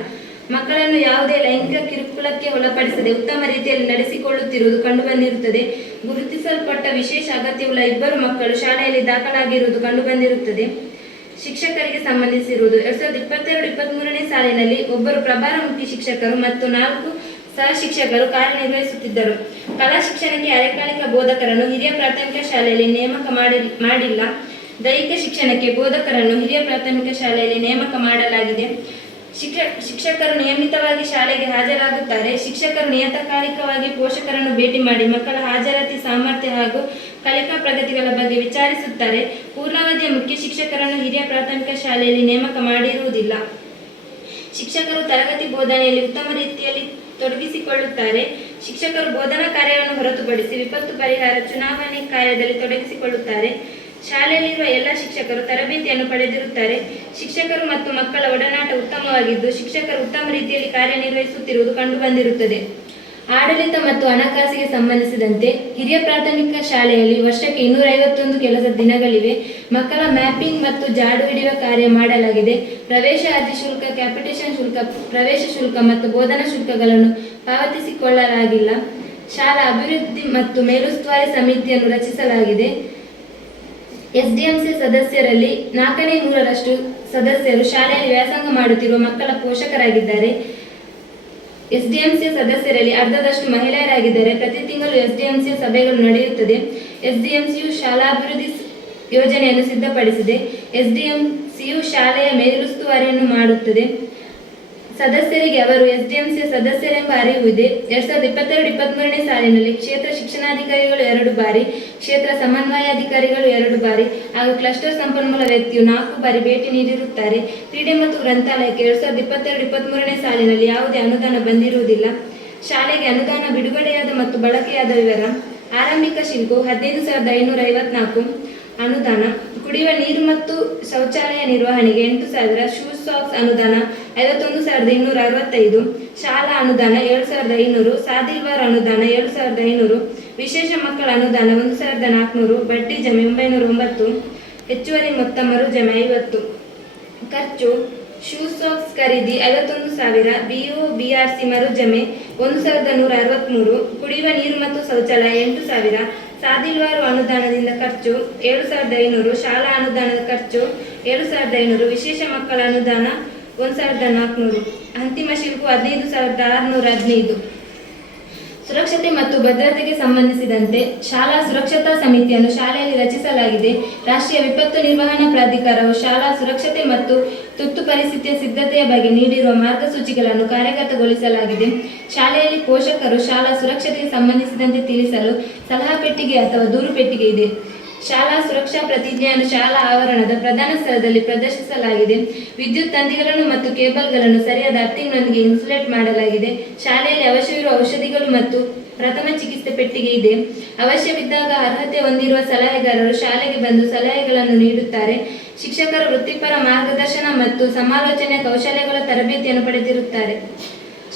ಮಕ್ಕಳನ್ನು ಯಾವುದೇ ಲೈಂಗಿಕ ಕಿರುಕುಳಕ್ಕೆ ಒಳಪಡಿಸದೆ ಉತ್ತಮ ರೀತಿಯಲ್ಲಿ ನಡೆಸಿಕೊಳ್ಳುತ್ತಿರುವುದು ಕಂಡುಬಂದಿರುತ್ತದೆ. ಗುರುತಿಸಲ್ಪಟ್ಟ ವಿಶೇಷ ಅಗತ್ಯವುಳ್ಳ 2 ಮಕ್ಕಳು ಶಾಲೆಯಲ್ಲಿ ದಾಖಲಾಗಿರುವುದು ಕಂಡುಬಂದಿರುತ್ತದೆ. ಶಿಕ್ಷಕರಿಗೆ ಸಂಬಂಧಿಸಿರುವುದು 2022-23ನೇ ಸಾಲಿನಲ್ಲಿ ಒಬ್ಬರು ಪ್ರಭಾರ ಮುಖ್ಯ ಶಿಕ್ಷಕರು ಮತ್ತು 4 ಸಹ ಶಿಕ್ಷಕರು ಕಾರ್ಯನಿರ್ವಹಿಸುತ್ತಿದ್ದರು. ಕಲಾ ಶಿಕ್ಷಣಕ್ಕೆ ಅರೆಕಾಲಿಕ ಬೋಧಕರನ್ನು ಹಿರಿಯ ಪ್ರಾಥಮಿಕ ಶಾಲೆಯಲ್ಲಿ ನೇಮಕ ಮಾಡಿಲ್ಲ. ದೈಹಿಕ ಶಿಕ್ಷಣಕ್ಕೆ ಬೋಧಕರನ್ನು ಹಿರಿಯ ಪ್ರಾಥಮಿಕ ಶಾಲೆಯಲ್ಲಿ ನೇಮಕ ಮಾಡಲಾಗಿದೆ. ಶಿಕ್ಷಕರು ನಿಯಮಿತವಾಗಿ ಶಾಲೆಗೆ ಹಾಜರಾಗುತ್ತಾರೆ. ಶಿಕ್ಷಕರು ನಿಯತಕಾಲಿಕವಾಗಿ ಪೋಷಕರನ್ನು ಭೇಟಿ ಮಾಡಿ ಮಕ್ಕಳ ಹಾಜರಾತಿ, ಸಾಮರ್ಥ್ಯ ಹಾಗೂ ಕಲಿಕಾ ಪ್ರಗತಿಗಳ ಬಗ್ಗೆ ವಿಚಾರಿಸುತ್ತಾರೆ. ಪೂರ್ಣಾವಧಿಯ ಮುಖ್ಯ ಶಿಕ್ಷಕರನ್ನು ಹಿರಿಯ ಪ್ರಾಥಮಿಕ ಶಾಲೆಯಲ್ಲಿ ನೇಮಕ ಮಾಡಿರುವುದಿಲ್ಲ. ಶಿಕ್ಷಕರು ತರಗತಿ ಬೋಧನೆಯಲ್ಲಿ ಉತ್ತಮ ರೀತಿಯಲ್ಲಿ ತೊಡಗಿಸಿಕೊಳ್ಳುತ್ತಾರೆ. ಶಿಕ್ಷಕರು ಬೋಧನಾ ಕಾರ್ಯವನ್ನು ಹೊರತುಪಡಿಸಿ ವಿಪತ್ತು ಪರಿಹಾರ, ಚುನಾವಣೆ ಕಾರ್ಯದಲ್ಲಿ ತೊಡಗಿಸಿಕೊಳ್ಳುತ್ತಾರೆ. ಶಾಲೆಯಲ್ಲಿರುವ ಎಲ್ಲ ಶಿಕ್ಷಕರು ತರಬೇತಿಯನ್ನು ಪಡೆದಿರುತ್ತಾರೆ. ಶಿಕ್ಷಕರು ಮತ್ತು ಮಕ್ಕಳ ಒಡನಾಟ ಉತ್ತಮವಾಗಿದ್ದು ಶಿಕ್ಷಕರು ಉತ್ತಮ ರೀತಿಯಲ್ಲಿ ಕಾರ್ಯನಿರ್ವಹಿಸುತ್ತಿರುವುದು ಕಂಡುಬಂದಿರುತ್ತದೆ. ಆಡಳಿತ ಮತ್ತು ಹಣಕಾಸಿಗೆ ಸಂಬಂಧಿಸಿದಂತೆ ಹಿರಿಯ ಪ್ರಾಥಮಿಕ ಶಾಲೆಯಲ್ಲಿ ವರ್ಷಕ್ಕೆ 251 ಕೆಲಸದ ದಿನಗಳಿವೆ. ಮಕ್ಕಳ ಮ್ಯಾಪಿಂಗ್ ಮತ್ತು ಜಾಡು ಹಿಡಿಯುವ ಕಾರ್ಯ ಮಾಡಲಾಗಿದೆ. ಪ್ರವೇಶ ಅರ್ಜಿ ಶುಲ್ಕ, ಕ್ಯಾಪಿಟೇಷನ್ ಶುಲ್ಕ, ಪ್ರವೇಶ ಶುಲ್ಕ ಮತ್ತು ಬೋಧನಾ ಶುಲ್ಕಗಳನ್ನು ಪಾವತಿಸಿಕೊಳ್ಳಲಾಗಿಲ್ಲ. ಶಾಲಾ ಅಭಿವೃದ್ಧಿ ಮತ್ತು ಮೇಲುಸ್ತುವಾರಿ ಸಮಿತಿಯನ್ನು ರಚಿಸಲಾಗಿದೆ. ಎಸ್ಡಿಎಂಸಿ ಸದಸ್ಯರಲ್ಲಿ 4/3 ಸದಸ್ಯರು ಶಾಲೆಯಲ್ಲಿ ವ್ಯಾಸಂಗ ಮಾಡುತ್ತಿರುವ ಮಕ್ಕಳ ಪೋಷಕರಾಗಿದ್ದಾರೆ. ಎಸ್ಡಿಎಂಸಿಯ ಸದಸ್ಯರಲ್ಲಿ ಅರ್ಧದಷ್ಟು ಮಹಿಳೆಯರಾಗಿದ್ದಾರೆ. ಪ್ರತಿ ತಿಂಗಳು ಎಸ್ಡಿಎಂಸಿಯ ಸಭೆಗಳು ನಡೆಯುತ್ತದೆ. ಎಸ್ಡಿಎಂಸಿಯು ಶಾಲಾಭಿವೃದ್ಧಿ ಯೋಜನೆಯನ್ನು ಸಿದ್ಧಪಡಿಸಿದೆ. ಎಸ್ಡಿಎಂಸಿಯು ಶಾಲೆಯ ಮೇಲುಸ್ತುವಾರಿಯನ್ನು ಮಾಡುತ್ತದೆ. ಸದಸ್ಯರಿಗೆ ಅವರು ಎಸ್ಡಿಎಂಸಿಯ ಸದಸ್ಯರೆಂಬ ಅರಿವು ಇದೆ. 2022-23ನೇ ಸಾಲಿನಲ್ಲಿ ಕ್ಷೇತ್ರ ಶಿಕ್ಷಣಾಧಿಕಾರಿಗಳು 2 ಬಾರಿ, ಕ್ಷೇತ್ರ ಸಮನ್ವಯಾಧಿಕಾರಿಗಳು 2 ಬಾರಿ ಹಾಗೂ ಕ್ಲಸ್ಟರ್ ಸಂಪನ್ಮೂಲ ವ್ಯಕ್ತಿಯು 4 ಬಾರಿ ಭೇಟಿ ನೀಡಿರುತ್ತಾರೆ. ಕ್ರೀಡೆ ಮತ್ತು ಗ್ರಂಥಾಲಯಕ್ಕೆ 2022-23ನೇ ಸಾಲಿನಲ್ಲಿ ಯಾವುದೇ ಅನುದಾನ ಬಂದಿರುವುದಿಲ್ಲ. ಶಾಲೆಗೆ ಅನುದಾನ ಬಿಡುಗಡೆಯಾದ ಮತ್ತು ಬಳಕೆಯಾದ ವಿವರ. ಆರಂಭಿಕ ಶುಲ್ಕವು 15,554 ಅನುದಾನ. ಕುಡಿಯುವ ನೀರು ಮತ್ತು ಶೌಚಾಲಯ ನಿರ್ವಹಣೆಗೆ 8,000. ಶೂಸ್ ಸಾಕ್ಸ್ ಅನುದಾನ 51,265. ಶಾಲಾ ಅನುದಾನ 7,500. ಸಾದಿಲ್ವಾರ್ ಅನುದಾನ 7,500. ವಿಶೇಷ ಮಕ್ಕಳ ಅನುದಾನ 1,400. ಬಡ್ಡಿ ಜಮೆ 909. ಹೆಚ್ಚುವರಿ ಮೊತ್ತ ಮರು ಜಮೆ 50. ಖರ್ಚು: ಶೂಸ್ ಸಾಕ್ಸ್ ಖರೀದಿ 51,000. ಬಿಒ ಬಿಆರ್ಸಿ ಮರು ಜಮೆ 1,163. ಕುಡಿಯುವ ನೀರು ಮತ್ತು ಶೌಚಾಲಯ 8,000. ಸಾದಿಲ್ವಾರು ಅನುದಾನದಿಂದ ಖರ್ಚು 7,500. ಶಾಲಾ ಅನುದಾನದ ಖರ್ಚು 7,500. ವಿಶೇಷ ಮಕ್ಕಳ ಅನುದಾನ 1,400. ಅಂತಿಮ ಶುಲ್ಕ 15,615. ಸುರಕ್ಷತೆ ಮತ್ತು ಭದ್ರತೆಗೆ ಸಂಬಂಧಿಸಿದಂತೆ ಶಾಲಾ ಸುರಕ್ಷತಾ ಸಮಿತಿಯನ್ನು ಶಾಲೆಯಲ್ಲಿ ರಚಿಸಲಾಗಿದೆ. ರಾಷ್ಟ್ರೀಯ ವಿಪತ್ತು ನಿರ್ವಹಣಾ ಪ್ರಾಧಿಕಾರವು ಶಾಲಾ ಸುರಕ್ಷತೆ ಮತ್ತು ತುರ್ತು ಪರಿಸ್ಥಿತಿಯ ಸಿದ್ಧತೆಯ ಬಗ್ಗೆ ನೀಡಿರುವ ಮಾರ್ಗಸೂಚಿಗಳನ್ನು ಕಾರ್ಯಗತಗೊಳಿಸಲಾಗಿದೆ. ಶಾಲೆಯಲ್ಲಿ ಪೋಷಕರು ಶಾಲಾ ಸುರಕ್ಷತೆಗೆ ಸಂಬಂಧಿಸಿದಂತೆ ತಿಳಿಸಲು ಸಲಹಾ ಪೆಟ್ಟಿಗೆ ಅಥವಾ ದೂರು ಪೆಟ್ಟಿಗೆ ಇದೆ. ಶಾಲಾ ಸುರಕ್ಷಾ ಪ್ರತಿಜ್ಞೆಯನ್ನು ಶಾಲಾ ಆವರಣದ ಪ್ರಧಾನ ಸ್ಥಳದಲ್ಲಿ ಪ್ರದರ್ಶಿಸಲಾಗಿದೆ. ವಿದ್ಯುತ್ ತಂತಿಗಳನ್ನು ಮತ್ತು ಕೇಬಲ್ಗಳನ್ನು ಸರಿಯಾದ ಅರ್ಥಿಂಗ್ನೊಂದಿಗೆ ಇನ್ಸುಲೇಟ್ ಮಾಡಲಾಗಿದೆ. ಶಾಲೆಯಲ್ಲಿ ಅವಶ್ಯವಿರುವ ಔಷಧಿಗಳು ಮತ್ತು ಪ್ರಥಮ ಚಿಕಿತ್ಸೆ ಪೆಟ್ಟಿಗೆ ಇದೆ. ಅವಶ್ಯವಿದ್ದಾಗ ಅರ್ಹತೆ ಹೊಂದಿರುವ ಸಲಹೆಗಾರರು ಶಾಲೆಗೆ ಬಂದು ಸಲಹೆಗಳನ್ನು ನೀಡುತ್ತಾರೆ. ಶಿಕ್ಷಕರು ವೃತ್ತಿಪರ ಮಾರ್ಗದರ್ಶನ ಮತ್ತು ಸಮಾಲೋಚನೆಯ ಕೌಶಲ್ಯಗಳ ತರಬೇತಿಯನ್ನು ಪಡೆದಿರುತ್ತಾರೆ.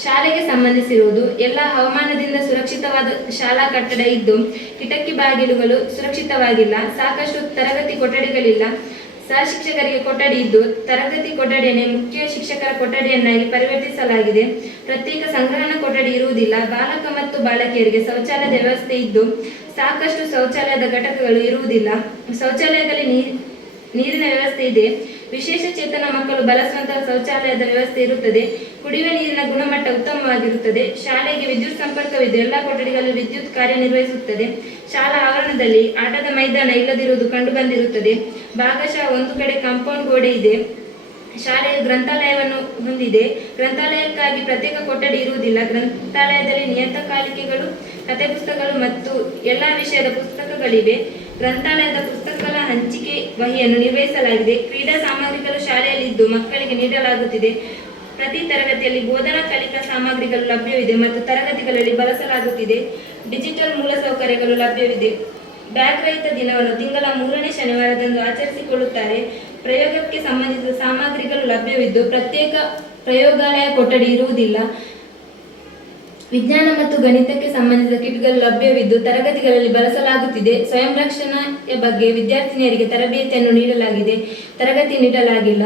ಶಾಲೆಗೆ ಸಂಬಂಧಿಸಿರುವುದು: ಎಲ್ಲ ಹವಾಮಾನದಿಂದ ಸುರಕ್ಷಿತವಾದ ಶಾಲಾ ಕಟ್ಟಡ ಇದ್ದು ಕಿಟಕಿ ಬಾಗಿಲುಗಳು ಸುರಕ್ಷಿತವಾಗಿಲ್ಲ. ಸಾಕಷ್ಟು ತರಗತಿ ಕೊಠಡಿಗಳಿಲ್ಲ. ಸಹ ಶಿಕ್ಷಕರಿಗೆ ಕೊಠಡಿ ಇದ್ದು ತರಗತಿ ಕೊಠಡಿಯನ್ನೇ ಮುಖ್ಯ ಶಿಕ್ಷಕರ ಕೊಠಡಿಯನ್ನಾಗಿ ಪರಿವರ್ತಿಸಲಾಗಿದೆ. ಪ್ರತ್ಯೇಕ ಸಂಗ್ರಹಣಾ ಕೊಠಡಿ ಇರುವುದಿಲ್ಲ. ಬಾಲಕ ಮತ್ತು ಬಾಲಕಿಯರಿಗೆ ಶೌಚಾಲಯದ ವ್ಯವಸ್ಥೆ ಇದ್ದು ಸಾಕಷ್ಟು ಶೌಚಾಲಯದ ಘಟಕಗಳು ಇರುವುದಿಲ್ಲ. ಶೌಚಾಲಯದಲ್ಲಿ ನೀರಿನ ವ್ಯವಸ್ಥೆ ಇದೆ. ವಿಶೇಷ ಚೇತನ ಮಕ್ಕಳು ಬಳಸುವಂತಹ ಶೌಚಾಲಯದ ವ್ಯವಸ್ಥೆ ಇರುತ್ತದೆ. ಕುಡಿಯುವ ನೀರಿನ ಗುಣಮಟ್ಟ ಉತ್ತಮವಾಗಿರುತ್ತದೆ. ಶಾಲೆಗೆ ವಿದ್ಯುತ್ ಸಂಪರ್ಕವಿದ್ದು ಎಲ್ಲ ಕೊಠಡಿಗಳಲ್ಲಿ ವಿದ್ಯುತ್ ಕಾರ್ಯನಿರ್ವಹಿಸುತ್ತದೆ. ಶಾಲಾ ಆವರಣದಲ್ಲಿ ಆಟದ ಮೈದಾನ ಇಲ್ಲದಿರುವುದು ಕಂಡುಬಂದಿರುತ್ತದೆ. ಭಾಗಶಃ ಒಂದು ಕಡೆ ಕಾಂಪೌಂಡ್ ಗೋಡೆ ಇದೆ. ಶಾಲೆಯು ಗ್ರಂಥಾಲಯವನ್ನು ಹೊಂದಿದೆ. ಗ್ರಂಥಾಲಯಕ್ಕಾಗಿ ಪ್ರತ್ಯೇಕ ಕೊಠಡಿ ಇರುವುದಿಲ್ಲ. ಗ್ರಂಥಾಲಯದಲ್ಲಿ ನಿಯತಕಾಲಿಕೆಗಳು, ಕಥೆ ಪುಸ್ತಕಗಳು ಮತ್ತು ಎಲ್ಲ ವಿಷಯದ ಪುಸ್ತಕಗಳಿವೆ. ಗ್ರಂಥಾಲಯದ ಪುಸ್ತಕಗಳ ಹಂಚಿಕೆ ವಹಿಯನ್ನು ನಿರ್ವಹಿಸಲಾಗಿದೆ. ಕ್ರೀಡಾ ಸಾಮಗ್ರಿಗಳು ಶಾಲೆಯಲ್ಲಿದ್ದು ಮಕ್ಕಳಿಗೆ ನೀಡಲಾಗುತ್ತಿದೆ. ಪ್ರತಿ ತರಗತಿಯಲ್ಲಿ ಬೋಧನಾ ಕಲಿಕಾ ಸಾಮಗ್ರಿಗಳು ಲಭ್ಯವಿದೆ ಮತ್ತು ತರಗತಿಗಳಲ್ಲಿ ಬಳಸಲಾಗುತ್ತಿದೆ. ಡಿಜಿಟಲ್ ಮೂಲಸೌಕರ್ಯಗಳು ಲಭ್ಯವಿದೆ. ಬ್ಯಾಗ್ ರಹಿತ ದಿನವನ್ನು ತಿಂಗಳ 3ನೇ ಶನಿವಾರದಂದು ಆಚರಿಸಿಕೊಳ್ಳುತ್ತಾರೆ. ಪ್ರಯೋಗಕ್ಕೆ ಸಂಬಂಧಿಸಿದ ಸಾಮಗ್ರಿಗಳು ಲಭ್ಯವಿದ್ದು ಪ್ರತ್ಯೇಕ ಪ್ರಯೋಗಾಲಯ ಕೊಠಡಿ ಇರುವುದಿಲ್ಲ. ವಿಜ್ಞಾನ ಮತ್ತು ಗಣಿತಕ್ಕೆ ಸಂಬಂಧಿಸಿದ ಕಿಟ್ಗಳು ಲಭ್ಯವಿದ್ದು ತರಗತಿಗಳಲ್ಲಿ ಬಳಸಲಾಗುತ್ತಿದೆ. ಸ್ವಯಂ ರಕ್ಷಣೆಯ ಬಗ್ಗೆ ವಿದ್ಯಾರ್ಥಿನಿಯರಿಗೆ ತರಬೇತಿಯನ್ನು ನೀಡಲಾಗಿದೆ. ತರಗತಿ ನೀಡಲಾಗಿಲ್ಲ.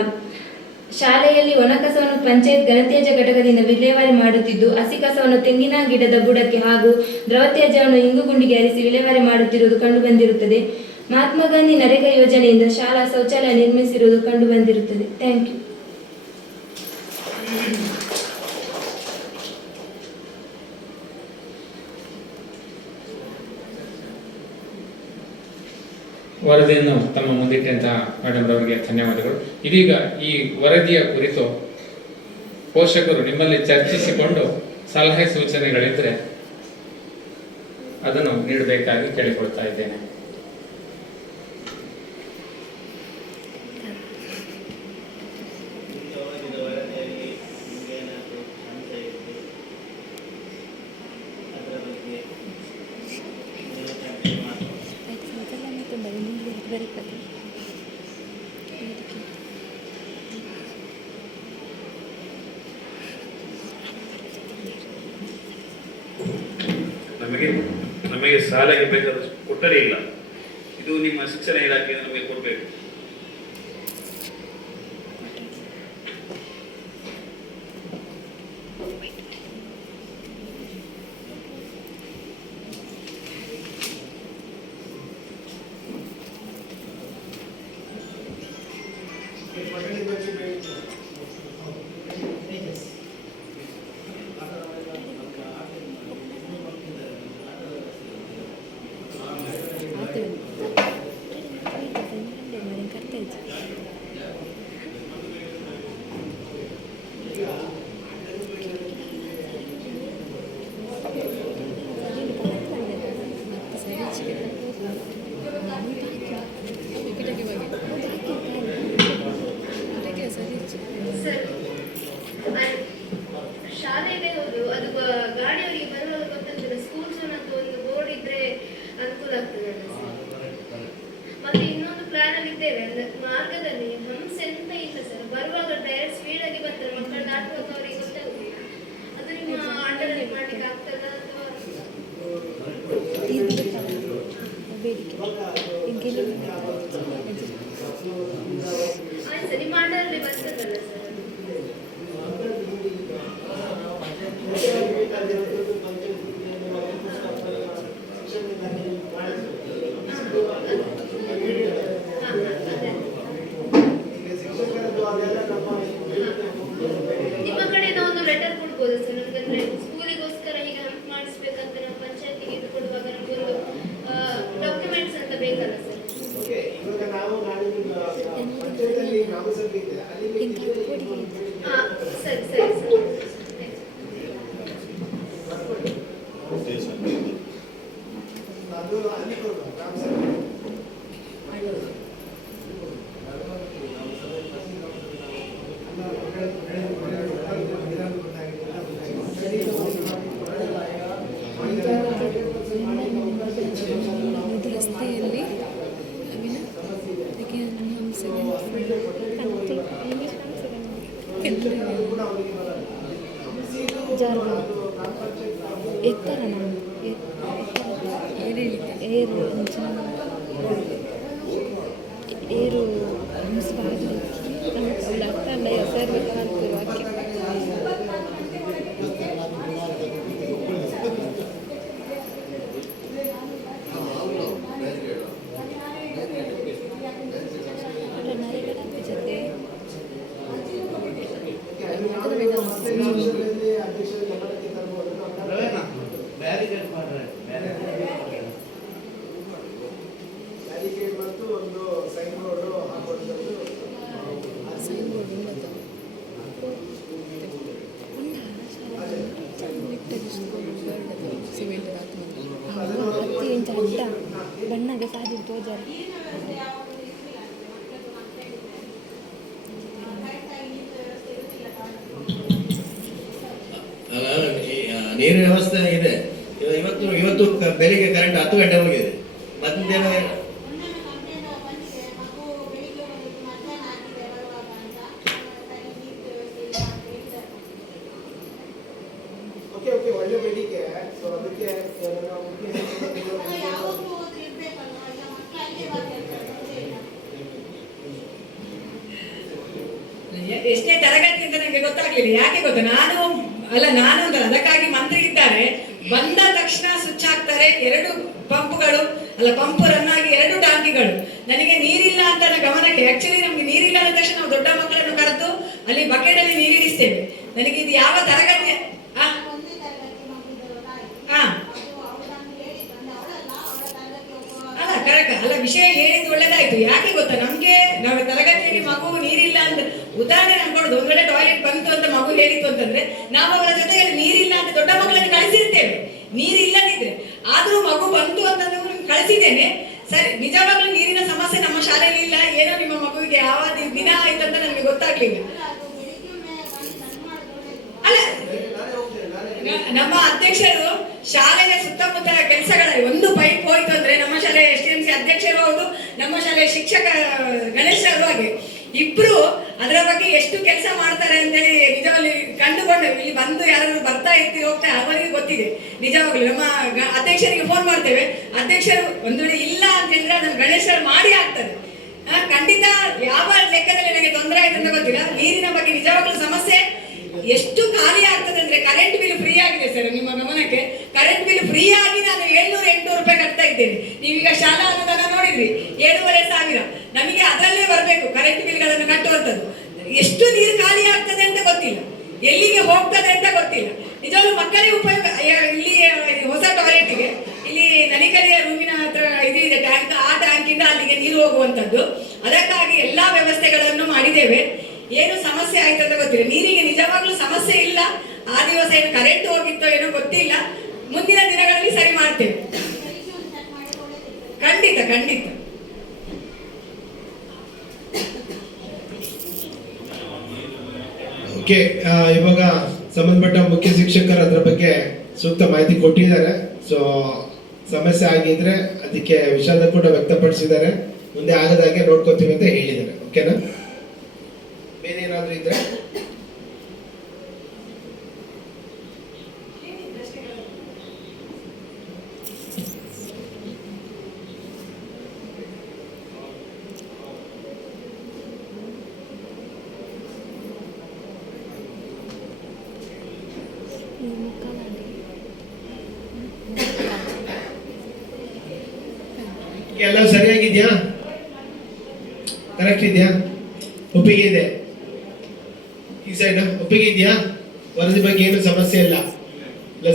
ಶಾಲೆಯಲ್ಲಿ ಒಣ ಕಸವನ್ನು ಪಂಚಾಯತ್ ಘನತ್ಯಾಜ್ಯ ಘಟಕದಿಂದ ವಿಲೇವಾರಿ ಮಾಡುತ್ತಿದ್ದು ಹಸಿ ಕಸವನ್ನು ತೆಂಗಿನ ಗಿಡದ ಬುಡಕ್ಕೆ ಹಾಗೂ ದ್ರವ ತ್ಯಾಜ್ಯವನ್ನು ಇಂಗುಗುಂಡಿಗೆ ಹರಿಸಿ ವಿಲೇವಾರಿ ಮಾಡುತ್ತಿರುವುದು ಕಂಡುಬಂದಿರುತ್ತದೆ. ಮಹಾತ್ಮ ಗಾಂಧಿ ನರೇಗಾ ಯೋಜನೆಯಿಂದ ಶಾಲಾ ಶೌಚಾಲಯ ನಿರ್ಮಿಸಿರುವುದು ಕಂಡುಬಂದಿರುತ್ತದೆ. Thank you. ವರದಿಯನ್ನು ತಮ್ಮ ಮುಂದಿಟ್ಟಂತಹ ಮೇಡಮ್ ಅವರಿಗೆ ಧನ್ಯವಾದಗಳು. ಇದೀಗ ಈ ವರದಿಯ ಕುರಿತು ಪೋಷಕರು ನಿಮ್ಮಲ್ಲಿ ಚರ್ಚಿಸಿಕೊಂಡು ಸಲಹೆ ಸೂಚನೆಗಳಿದ್ರೆ ಅದನ್ನು ನೀಡಬೇಕಾಗಿ ಕೇಳಿಕೊಳ್ತಾ ಇದ್ದೇನೆ. ನಮಗೆ ಸಾಲಕ್ಕೆ ಬೇಕಾದಷ್ಟು ಕೊಟ್ಟರೇ ಇಲ್ಲ. ಇದು ನಿಮ್ಮ ಶಿಕ್ಷಣ ಇಲಾಖೆ ನಮಗೆ ಕೊಡಬೇಕು. ಸರ್, ಶಾಲೆಗೆ ಹೌದು, ಅದು ಗಾಡಿಯವರಿಗೆ ಬರುವಾಗ ಗೊತ್ತಾಗ್ತದೆ. ಸ್ಕೂಲ್ ಝೋನ್ ಅಂತ ಒಂದು ಬೋರ್ಡ್ ಇದ್ರೆ ಅನುಕೂಲ ಆಗ್ತದೆ ಸರ್. ಮತ್ತೆ ಇನ್ನೊಂದು ಪ್ಲಾನ್ ಅಲ್ಲಿ ಇದ್ದೇವೆ, ಅಂದ್ರೆ ಮಾರ್ಗದಲ್ಲಿ ಹಂಸ ಎಂತ ಇಲ್ಲ ಸರ್. ಬರುವಾಗ ಡೈರೆಕ್ಟ್ ಸ್ಪೀಡ್ ಆಗಿ ಬರ್ತಾರೆ, ಮಕ್ಕಳು ದಾಟುವಾಗ ಅವರಿಗೆ ಗೊತ್ತಾಗುದಿಲ್ಲ. ಅದು ನಿಮ್ಮ ಅಂಡರಲ್ಲಿ ಮಾಡ್ಲಿಕ್ಕೆ ಆಗ್ತದ ಅಥವಾ ಆಯ್ತು ಸರ್, ನಿಮ್ಮ ಅಂಡರಲ್ಲಿ ಬರ್ತದಲ್ಲ ಸರ್? ನಿಮ್ಮ ಕಡೆಯಿಂದ ಒಂದು ಲೆಟರ್ ಕೊಡ್ಬೋದು ಸರ್ ನಮ್ಗಂದ್ರೆ ಸ್ಕೂಲಿಗೋಸ್ಕರ ಹೀಗೆ ಹಂಪ್ ಮಾಡಿಸ್ಬೇಕಂತ ನಮ್ಮ ಪಂಚಾಯತಿಗೆ ಇದು ಕೊಡುವಾಗ ನಮಗೊಂದು ಡಾಕ್ಯುಮೆಂಟ್ಸ್ ಅಂತ ಬೇಕಲ್ಲ ಸರ್? ಸರಿ ಸರಿ ಸರ್. ರಸ್ತೆಯಲ್ಲಿ ಎತ್ತರ ಏರು ಮುನ್ಸಿಪಾಲಿಟಿ ಅತ್ತಂಡ ಹೆಸರು ಕಾಣ್ತಿರುವಾಕೆ ಜೊತೆ ಬಣ್ಣಗೆ ಸಾಧಿಸಿ ತೋಜಾರ ನೀರಿನ ವ್ಯವಸ್ಥೆ ಇದೆ. ಇವತ್ತು ಬೆಳಿಗ್ಗೆ ಕರೆಂಟ್ 10 ಗಂಟೆ ಹೋಗಿದೆ. ಮಧ್ಯಾಹ್ನ ಒಳ್ಳೆ ಬೇಡಿಕೆ. ಸೊ ಅದಕ್ಕೆ ಎಷ್ಟೇ ತರಗತಿ ಅಂತ ನನಗೆ ಗೊತ್ತಾಗ್ಲಿಲ್ಲ. ಯಾಕೆ ಗೊತ್ತಾ, ನಾನು ಅಂತ ಅದಕ್ಕಾಗಿ ಮಂತ್ರಿ ಇದ್ದಾರೆ, ಬಂದ ತಕ್ಷಣ ಸ್ವಿಚ್ ಹಾಕ್ತಾರೆ. 2 ಪಂಪ್ಗಳು ಪಂಪ್ ರನ್ ಆಗಿ 2 ಟಾಂಕಿಗಳು. ನನಗೆ ನೀರಿಲ್ಲ ಅಂತ ನನ್ನ ಗಮನಕ್ಕೆ, ಆಕ್ಚುಲಿ ನಮ್ಗೆ ನೀರಿಲ್ಲ ಅಂದ ತಕ್ಷಣ ನಾವು ದೊಡ್ಡ ಮಕ್ಕಳನ್ನು ಕರೆದು ಅಲ್ಲಿ ಬಕೆಟ್ ಅಲ್ಲಿ ನೀರಿಡಿಸ್ತೇವೆ. ನನಗೆ ಇದು ಯಾವ ತರಗತಿ ವಿಷಯ ಹೇಳಿದ್ದು ಒಳ್ಳೇದಾಯ್ತು. ಯಾಕೆ ಗೊತ್ತಾ, ನಮ್ಗೆ ನಾವು ತರಗತಿಯಲ್ಲಿ ಮಗು ನೀರಿಲ್ಲ ಅಂತ ಉದಾಹರಣೆ ನಮ್ಕೊಡೋದು. ಒಂದ್ ಕಡೆ ಟಾಯ್ಲೆಟ್ ಬಂತು ಅಂತ ಮಗು ಹೇಳಿತ್ತು ಅಂತಂದ್ರೆ ನಾವು ಅವರ ಜೊತೆಗೆ ನೀರಿಲ್ಲ ಅಂತ ದೊಡ್ಡ ಮಕ್ಕಳನ್ನು ಕಳಿಸಿರ್ತೇವೆ. ನೀರಿಲ್ಲದಿದ್ರೆ ಆದ್ರೂ ಮಗು ಬಂತು ಅಂತಂದ್ರೆ ಕಳಿಸಿದ್ದೇನೆ. ಸರಿ, ನಿಜವಾಗ್ಲೂ ನೀರಿನ ಸಮಸ್ಯೆ ನಮ್ಮ ಶಾಲೆಯಲ್ಲಿ ಇಲ್ಲ. ಏನೋ ನಿಮ್ಮ ಮಗುವಿಗೆ ಯಾವ ದಿನ ಆಯ್ತಂತ ನನಗೆ ಗೊತ್ತಾಗ್ಲಿಲ್ಲ. ಅಲ್ಲ, ನಮ್ಮ ಅಧ್ಯಕ್ಷರು ಶಾಲೆಯ ಸುತ್ತಮುತ್ತ ಕೆಲಸಗಳ ಒಂದು ಪೈಪ್ ಹೋಯ್ತು ಅಂದ್ರೆ ನಮ್ಮ ಶಾಲೆಯ STMC ಅಧ್ಯಕ್ಷರು ಹೌದು, ನಮ್ಮ ಶಾಲೆಯ ಶಿಕ್ಷಕ ಗಣೇಶರು ಹಾಗೆ ಇಬ್ರು ಅದರ ಬಗ್ಗೆ ಎಷ್ಟು ಕೆಲಸ ಮಾಡ್ತಾರೆ ಅಂತೇಳಿ ನಿಜವಾಗಿ ಕಂಡುಕೊಂಡು ಇಲ್ಲಿ ಬಂದು ಯಾರಾದ್ರೂ ಬರ್ತಾ ಇರ್ತೀವಿ ಹೋಗ್ತಾ ಅವರಿಗೆ ಗೊತ್ತಿದೆ. ನಿಜವಾಗ್ಲು ನಮ್ಮ ಅಧ್ಯಕ್ಷರಿಗೆ ಫೋನ್ ಮಾಡ್ತೇವೆ, ಅಧ್ಯಕ್ಷರು ಒಂದು ವೇಳೆ ಇಲ್ಲ ಅಂತ ಹೇಳಿದ್ರೆ ಅದನ್ನು ಗಣೇಶರು ಮಾಡಿ ಆಗ್ತದೆ. ಖಂಡಿತ ಯಾವ ಲೆಕ್ಕದಲ್ಲಿ ನನಗೆ ತೊಂದರೆ ಆಯ್ತು ಅಂತ ಗೊತ್ತಿಲ್ಲ. ನೀರಿನ ಬಗ್ಗೆ ನಿಜವಾಗ್ಲೂ ಸಮಸ್ಯೆ ಎಷ್ಟು ಖಾಲಿ ಆಗ್ತದೆ ಅಂದ್ರೆ ಕರೆಂಟ್ ಬಿಲ್ ಫ್ರೀ ಆಗಿದೆ ಸರ್, ನಿಮ್ಮ ಗಮನಕ್ಕೆ ಕರೆಂಟ್ ಬಿಲ್ ಫ್ರೀ ಆಗಿ ನಾನು 700-800 ರೂಪಾಯಿ ಕಟ್ತಾ ಇದ್ದೇನೆ. ನೀವೀಗ ಶಾಲಾ ಅನುದಾನ ನೋಡಿದ್ರಿ 7,500, ನಮಗೆ ಅದರಲ್ಲೇ ಬರಬೇಕು ಕರೆಂಟ್ ಬಿಲ್ಗಳನ್ನು ಕಟ್ಟುವಂಥದ್ದು. ಎಷ್ಟು ನೀರು ಖಾಲಿ ಆಗ್ತದೆ ಅಂತ ಗೊತ್ತಿಲ್ಲ, ಎಲ್ಲಿಗೆ ಹೋಗ್ತದೆ ಅಂತ ಗೊತ್ತಿಲ್ಲ. ನಿಜವಾಗ್ಲೂ ಮಕ್ಕಳಿಗೆ ಉಪಯೋಗ. ಇಲ್ಲಿ ಹೊಸ ಟಾಯ್ಲೆಟ್ಗೆ ಇಲ್ಲಿ ನಲಿಕಲಿಯ ರೂಮಿನ ಹತ್ರ ಇದು ಇದೆ ಟ್ಯಾಂಕ್, ಆ ಟ್ಯಾಂಕಿಂದ ಅಲ್ಲಿಗೆ ನೀರು ಹೋಗುವಂಥದ್ದು. ಅದಕ್ಕಾಗಿ ಎಲ್ಲಾ ವ್ಯವಸ್ಥೆಗಳನ್ನು ಮಾಡಿದ್ದೇವೆ. ಏನು ಸಮಸ್ಯೆ ಆಯ್ತು ಅಂತ ಗೊತ್ತಿಲ್ಲ. ನೀರಿಗೆ ನಿಜವಾಗ್ಲೂ ಸಮಸ್ಯೆ ಇಲ್ಲ. ಆ ದಿವಸ ಏನು ಕರೆಂಟ್ ಹೋಗಿತ್ತೋ ಏನೋ ಗೊತ್ತಿಲ್ಲ. ಮುಂದಿನ ದಿನಗಳಲ್ಲಿ ಸರಿ ಮಾಡ್ತೇವೆ. ಖಂಡಿತ ಖಂಡಿತ. ಓಕೆ, ಇವಾಗ ಸಂಬಂಧಪಟ್ಟ ಮುಖ್ಯ ಶಿಕ್ಷಕರು ಅದ್ರ ಬಗ್ಗೆ ಸೂಕ್ತ ಮಾಹಿತಿ ಕೊಟ್ಟಿದ್ದಾರೆ. ಸೊ ಸಮಸ್ಯೆ ಆಗಿದ್ರೆ ಅದಕ್ಕೆ ವಿಷಾದ ಕೂಡ ವ್ಯಕ್ತಪಡಿಸಿದ್ದಾರೆ. ಮುಂದೆ ಆಗದಾಗೆ ನೋಡ್ಕೋತೀವಿ ಅಂತ ಹೇಳಿದ್ದಾರೆ. ಓಕೆನಾ? ಬೇರೆ ಏನಾದ್ರೂ ಇದ್ರೆ ಎಲ್ಲ ಸರಿಯಾಗಿದ್ಯಾ? ಕರೆಕ್ಟ್ ಇದೆಯಾ? ಒಪ್ಪಿಗೆ ಇದೆ? ಈ ಸೈಡ್ ಒಪ್ಪಿಗೆ ಇದೆಯಾ? ವರದಿ ಬಗ್ಗೆ ಏನು ಸಮಸ್ಯೆ ಇಲ್ಲ,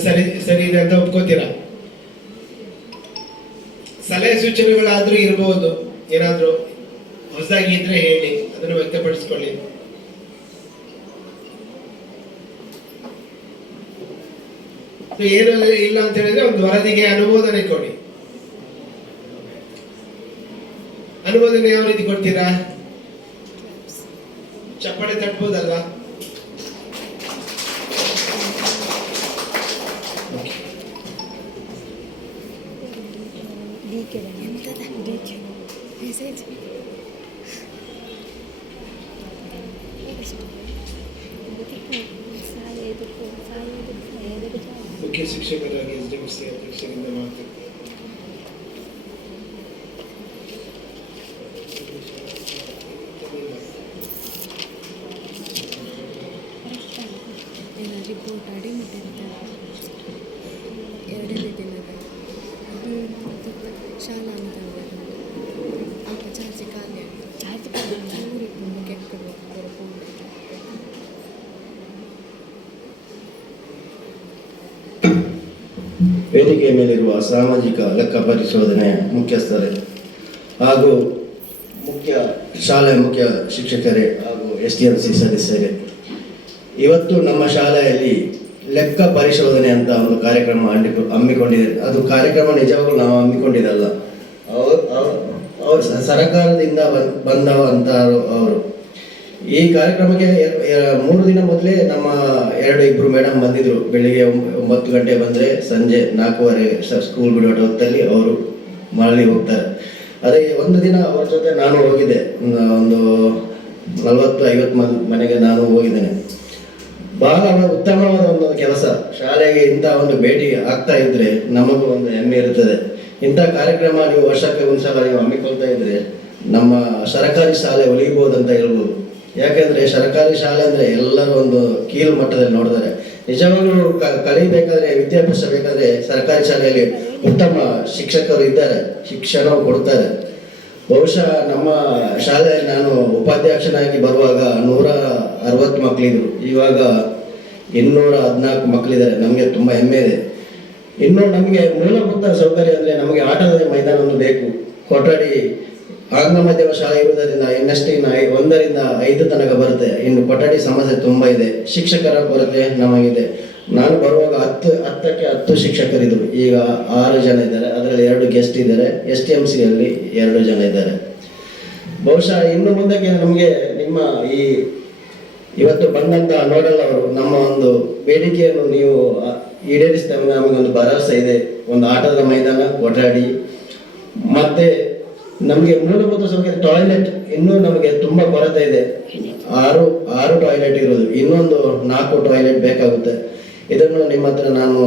ಸರಿ ಸರಿ ಇದೆ ಅಂತ ಒಪ್ಕೋತೀರಾ? ಸಲಹೆ ಸೂಚನೆಗಳಾದ್ರೂ ಇರಬಹುದು, ಏನಾದ್ರೂ ಹೊಸದಾಗಿ ಇದ್ರೆ ಹೇಳಿ, ಅದನ್ನು ವ್ಯಕ್ತಪಡಿಸ್ಕೊಳ್ಳಿ. ಏನು ಇಲ್ಲ ಅಂತ ಹೇಳಿದ್ರೆ ಒಂದು ವರದಿಗೆ ಅನುಮೋದನೆ ಕೊಡಿ. ಅನುಮೋದನೆ ಯಾವ ರೀತಿ ಕೊಡ್ತೀರಾ? ಚಪ್ಪಾಳೆ ತಟ್ಬೋದಲ್ವಾ? ಮುಖ್ಯ ಶಿಕ್ಷಕರಾಗಿ SDMC ಅಧ್ಯಕ್ಷರಿಂದ ಮಾತು. ರಿಪೋರ್ಟ್ ಅಡಿಮಿಟ್ ಇರ್ತಾರೆ 2ನೇ ದಿನದ ಅದು ಶಾಲಾ ಅಂತ ಅಲ್ಪ ಚಾರ್ಜ್ ಖಾಲಿ ಚಾರ್ಜ್ ಊರಿಕೊಂಡು ಕೆಟ್ಕೊಡ್ಬೇಕು ವೇದಿಕೆಯ ಮೇಲಿರುವ ಸಾಮಾಜಿಕ ಲೆಕ್ಕ ಪರಿಶೋಧನೆ ಮುಖ್ಯಸ್ಥರೇ ಹಾಗೂ ಶಾಲೆಯ ಮುಖ್ಯ ಶಿಕ್ಷಕರೇ ಹಾಗೂ SDMC ಸದಸ್ಯರೇ, ಇವತ್ತು ನಮ್ಮ ಶಾಲೆಯಲ್ಲಿ ಲೆಕ್ಕ ಪರಿಶೋಧನೆ ಅಂತ ಒಂದು ಕಾರ್ಯಕ್ರಮ ಹಮ್ಮಿಕೊಂಡಿದೆ. ಅದು ಕಾರ್ಯಕ್ರಮ ನಿಜವಾಗ್ಲೂ ನಾವು ಹಮ್ಮಿಕೊಂಡಿದ್ದಲ್ಲ, ಅವರು ಸರ್ಕಾರದಿಂದ ಬಂದವಂತ ಅವರು. ಈ ಕಾರ್ಯಕ್ರಮಕ್ಕೆ 3 ದಿನ ಮೊದಲೇ ನಮ್ಮ 2-2 ಮೇಡಮ್ ಬಂದಿದ್ರು. ಬೆಳಿಗ್ಗೆ 9 ಗಂಟೆ ಬಂದರೆ ಸಂಜೆ 4:15 ಸ್ಕೂಲ್ ಬಿಡುವ ಹೊತ್ತಲ್ಲಿ ಅವರು ಮರಳಿ ಹೋಗ್ತಾರೆ. ಅದೇ ಒಂದು ದಿನ ಅವ್ರ ಜೊತೆ ನಾನು ಹೋಗಿದ್ದೆ, ಒಂದು 40-50 ಮನೆಗೆ ನಾನು ಹೋಗಿದ್ದೇನೆ. ಬಹಳ ಉತ್ತಮವಾದ ಒಂದು ಕೆಲಸ. ಶಾಲೆಗೆ ಇಂಥ ಒಂದು ಭೇಟಿ ಆಗ್ತಾ ಇದ್ರೆ ನಮಗೂ ಒಂದು ಹೆಮ್ಮೆ ಇರುತ್ತದೆ. ಇಂಥ ಕಾರ್ಯಕ್ರಮ ನೀವು ವರ್ಷಕ್ಕೆ ಒಂದ್ಸಲ ನೀವು ಹಮ್ಮಿಕೊಳ್ತಾ ಇದ್ರೆ ನಮ್ಮ ಸರ್ಕಾರಿ ಶಾಲೆ ಒಲಿಬಹುದು ಅಂತ ಹೇಳ್ಬೋದು. ಯಾಕೆಂದ್ರೆ ಸರ್ಕಾರಿ ಶಾಲೆ ಅಂದ್ರೆ ಎಲ್ಲರೂ ಒಂದು ಕೀಳು ಮಟ್ಟದಲ್ಲಿ ನೋಡ್ತಾರೆ. ನಿಜವಾಗ್ಲೂ ಕಲಿಬೇಕಾದ್ರೆ, ವಿದ್ಯಾಭ್ಯಾಸ ಬೇಕಾದ್ರೆ ಸರ್ಕಾರಿ ಶಾಲೆಯಲ್ಲಿ ಉತ್ತಮ ಶಿಕ್ಷಕರು ಇದ್ದಾರೆ, ಶಿಕ್ಷಣ ಕೊಡ್ತಾರೆ. ಬಹುಶಃ ನಮ್ಮ ಶಾಲೆಯಲ್ಲಿ ನಾನು ಉಪಾಧ್ಯಕ್ಷನಾಗಿ ಬರುವಾಗ 160 ಮಕ್ಕಳಿದ್ರು, ಇವಾಗ 214 ಮಕ್ಕಳಿದ್ದಾರೆ. ನಮಗೆ ತುಂಬ ಹೆಮ್ಮೆ ಇದೆ. ಇನ್ನು ನಮಗೆ ಮೂಲಭೂತ ಸೌಕರ್ಯ ಅಂದರೆ ನಮಗೆ ಆಟದ ಮೈದಾನ ಒಂದು ಬೇಕು, ಕೊಠಡಿ, ಆಂಗ್ಲ ಮಾಧ್ಯಮ ಶಾಲೆ ಇರುವುದರಿಂದ NST 1ರಿಂದ 5 ತನಕ ಬರುತ್ತೆ. ಇನ್ನು ಕೊಠಡಿ ಸಮಸ್ಯೆ ತುಂಬ ಇದೆ, ಶಿಕ್ಷಕರ ಕೊರತೆ ನಮಗಿದೆ. ನಾನು ಬರುವಾಗ 10ಕ್ಕೆ 10 ಶಿಕ್ಷಕರಿದ್ದರು, ಈಗ 6 ಜನ ಇದ್ದಾರೆ. ಅದರಲ್ಲಿ 2 ಗೆಸ್ಟ್ ಇದ್ದಾರೆ. SDMCಯಲ್ಲಿ 2 ಜನ ಇದ್ದಾರೆ. ಬಹುಶಃ ಇನ್ನು ಮುಂದಕ್ಕೆ ನಮಗೆ ನಿಮ್ಮ ಇವತ್ತು ಬಂದಂತ ನೋಡಲ್ ಅವರು ನಮ್ಮ ಒಂದು ಬೇಡಿಕೆಯನ್ನು ನೀವು ಈಡೇರಿಸಿದ ನಮಗೊಂದು ಭರವಸೆ ಇದೆ. ಒಂದು ಆಟದ ಮೈದಾನ, ಕೊಠಡಿ ಮತ್ತೆ ನಮಗೆ ಮೂಲಭೂತ ಸೌಕರ್ಯ ಟಾಯ್ಲೆಟ್ ಇನ್ನೂ ನಮಗೆ ತುಂಬಾ ಕೊರತೆ ಇದೆ. ಆರು ಟಾಯ್ಲೆಟ್ ಇರೋದು, ಇನ್ನೊಂದು 4 ಟಾಯ್ಲೆಟ್ ಬೇಕಾಗುತ್ತೆ. ಇದನ್ನು ನಿಮ್ಮ ಹತ್ರ ನಾನು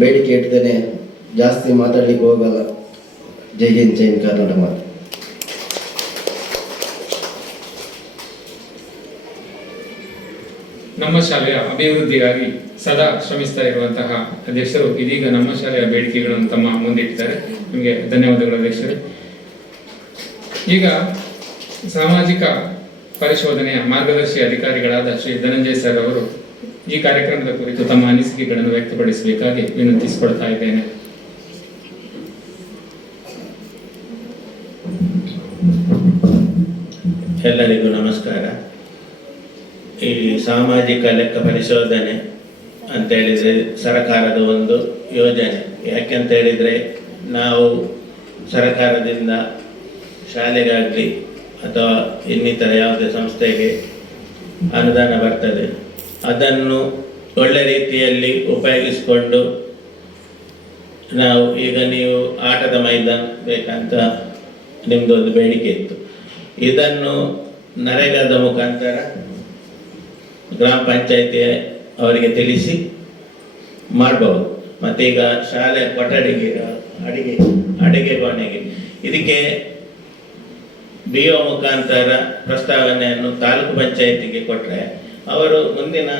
ಬೇಡಿಕೆ ಇಡ್ತೇನೆ, ಜಾಸ್ತಿ ಮಾತಾಡ್ಲಿಕ್ಕೆ ಹೋಗಲ್ಲ. ಜೈ ಹಿಂದ್, ಜೈ ಹಿಂದ್ ಕರ್ನಾಟಕ ಮಾತು. ನಮ್ಮ ಶಾಲೆಯ ಅಭಿವೃದ್ಧಿಗಾಗಿ ಸದಾ ಶ್ರಮಿಸ್ತಾ ಇರುವಂತಹ ಅಧ್ಯಕ್ಷರು ಇದೀಗ ನಮ್ಮ ಶಾಲೆಯ ಬೇಡಿಕೆಗಳನ್ನು ತಮ್ಮ ಮುಂದಿಟ್ಟಿದ್ದಾರೆ. ನಿಮಗೆ ಧನ್ಯವಾದಗಳು ಅಧ್ಯಕ್ಷರು. ಈಗ ಸಾಮಾಜಿಕ ಪರಿಶೋಧನೆಯ ಮಾರ್ಗದರ್ಶಿ ಅಧಿಕಾರಿಗಳಾದ ಶ್ರೀ ಧನಂಜಯ ಸರ್ ಅವರು ಈ ಕಾರ್ಯಕ್ರಮದ ಕುರಿತು ತಮ್ಮ ಅನಿಸಿಕೆಗಳನ್ನು ವ್ಯಕ್ತಪಡಿಸಬೇಕಾಗಿ ವಿನಂತಿಸಿಕೊಳ್ತಾ ಇದ್ದೇನೆ. ಎಲ್ಲರಿಗೂ ನಮಸ್ಕಾರ. ಈ ಸಾಮಾಜಿಕ ಲೆಕ್ಕ ಪರಿಶೋಧನೆ ಅಂತ ಹೇಳಿದರೆ ಸರ್ಕಾರದ ಒಂದು ಯೋಜನೆ. ಯಾಕೆಂತ ಹೇಳಿದರೆ ನಾವು ಸರ್ಕಾರದಿಂದ ಶಾಲೆಗಾಗಲಿ ಅಥವಾ ಇನ್ನಿತರ ಯಾವುದೇ ಸಂಸ್ಥೆಗೆ ಅನುದಾನ ಬರ್ತದೆ, ಅದನ್ನು ಒಳ್ಳೆ ರೀತಿಯಲ್ಲಿ ಉಪಯೋಗಿಸಿಕೊಂಡು ನಾವು ಈಗ ನೀವು ಆಟದ ಮೈದಾನ ಬೇಕಂತ ನಿಮ್ಮದು ಒಂದು ಬೇಡಿಕೆ ಇತ್ತು. ಇದನ್ನು ನರೇಗಾದ ಮುಖಾಂತರ ಗ್ರಾಮ ಪಂಚಾಯಿತಿ ಅವರಿಗೆ ತಿಳಿಸಿ ಮಾಡಬಹುದು. ಮತ್ತೀಗ ಶಾಲೆ ಕೊಠಡಿಗೆ ಅಡಿಗೆ ಕೋಣೆಗೆ ಇದಕ್ಕೆ BO ಮುಖಾಂತರ ಪ್ರಸ್ತಾವನೆಯನ್ನು ತಾಲೂಕು ಪಂಚಾಯಿತಿಗೆ ಕೊಟ್ಟರೆ ಅವರು ಮುಂದಿನ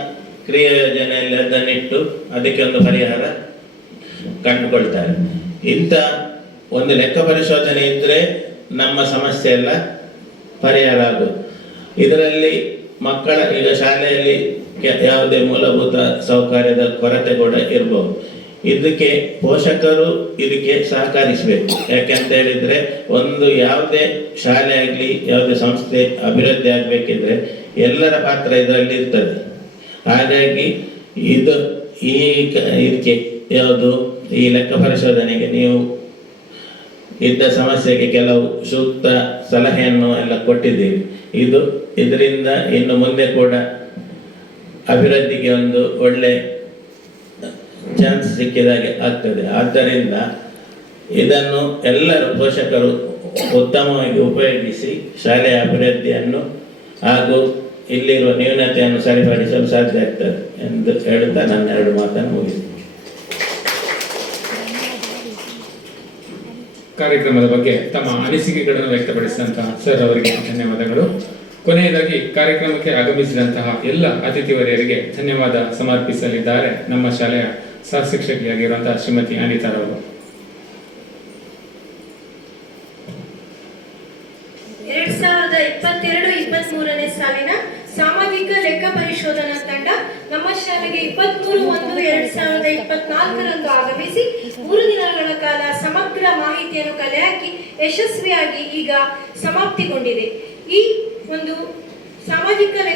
ಕ್ರಿಯಾ ಯೋಜನೆಯಲ್ಲಿ ಅದನ್ನಿಟ್ಟು ಅದಕ್ಕೆ ಒಂದು ಪರಿಹಾರ ಕಂಡುಕೊಳ್ತಾರೆ. ಇಂಥ ಒಂದು ಲೆಕ್ಕ ಪರಿಶೋಧನೆ ಇದ್ದರೆ ನಮ್ಮ ಸಮಸ್ಯೆ ಎಲ್ಲ ಪರಿಹಾರ ಆಗೋದು. ಇದರಲ್ಲಿ ಮಕ್ಕಳ ಈಗ ಶಾಲೆಯಲ್ಲಿ ಯಾವುದೇ ಮೂಲಭೂತ ಸೌಕರ್ಯದ ಕೊರತೆ ಕೂಡ ಇರ್ಬೋದು. ಇದಕ್ಕೆ ಪೋಷಕರು ಇದಕ್ಕೆ ಸಹಕರಿಸಬೇಕು. ಯಾಕೆಂತ ಹೇಳಿದರೆ ಒಂದು ಯಾವುದೇ ಶಾಲೆ ಆಗಲಿ ಯಾವುದೇ ಸಂಸ್ಥೆ ಅಭಿವೃದ್ಧಿ ಆಗಬೇಕಿದ್ರೆ ಎಲ್ಲರ ಪಾತ್ರ ಇದರಲ್ಲಿ ಇರ್ತದೆ. ಹಾಗಾಗಿ ಇದಕ್ಕೆ ಯಾವುದು ಈ ಲೆಕ್ಕ ಪರಿಶೋಧನೆಗೆ ನೀವು ಇದ್ದ ಸಮಸ್ಯೆಗೆ ಕೆಲವು ಸೂಕ್ತ ಸಲಹೆಯನ್ನು ಎಲ್ಲ ಕೊಟ್ಟಿದ್ದೀವಿ. ಇದರಿಂದ ಇನ್ನು ಮುಂದೆ ಕೂಡ ಅಭಿವೃದ್ಧಿಗೆ ಒಂದು ಒಳ್ಳೆ ಚಾನ್ಸ್ ಸಿಕ್ಕಿದಾಗೆ ಆಗ್ತದೆ. ಆದ್ದರಿಂದ ಇದನ್ನು ಎಲ್ಲರೂ ಪೋಷಕರು ಉತ್ತಮವಾಗಿ ಉಪಯೋಗಿಸಿ ಶಾಲೆಯ ಅಭಿವೃದ್ಧಿಯನ್ನು ಹಾಗೂ ಇಲ್ಲಿರುವ ನ್ಯೂನತೆಯನ್ನು ಸರಿಪಡಿಸಲು ಸಾಧ್ಯ ಆಗ್ತದೆ ಎಂದು ಹೇಳುತ್ತಾ ನನ್ನ 2 ಮಾತನ್ನು ಮುಗಿಸಿ. ಕಾರ್ಯಕ್ರಮದ ಬಗ್ಗೆ ತಮ್ಮ ಅನಿಸಿಕೆಗಳನ್ನು ವ್ಯಕ್ತಪಡಿಸಿದಂತಹ ಸರ್ ಅವರಿಗೆ ಧನ್ಯವಾದಗಳು. ಕೊನೆಯದಾಗಿ ಕಾರ್ಯಕ್ರಮಕ್ಕೆ ಆಗಮಿಸಿದಂತಹ ಎಲ್ಲ ಅತಿಥಿವರಿಯರಿಗೆ ಧನ್ಯವಾದ ಸಮರ್ಪಿಸಲಿದ್ದಾರೆ ನಮ್ಮ ಶಾಲೆಯ ಸಹ ಶಿಕ್ಷಕಿಯಾಗಿರುವಂತಹ ಶ್ರೀಮತಿ ಅನಿತಾರವರು. 2022-23ನೇ ಸಾಲಿನ ಸಾಮಾಜಿಕ ಲೆಕ್ಕ ಪರಿಶೋಧನಾ ತಂಡ ನಮ್ಮ ಶಾಲೆಗೆ 23/1/2024ರಂದು ಆಗಮಿಸಿ 3 ದಿನಗಳ ಕಾಲ ಸಮಗ್ರ ಮಾಹಿತಿಯನ್ನು ಕಲೆ ಹಾಕಿ ಯಶಸ್ವಿಯಾಗಿ ಈಗ ಸಮಾಪ್ತಿಗೊಂಡಿದೆ. ಈ ಒಂದು ಸಾಮಾಜಿಕ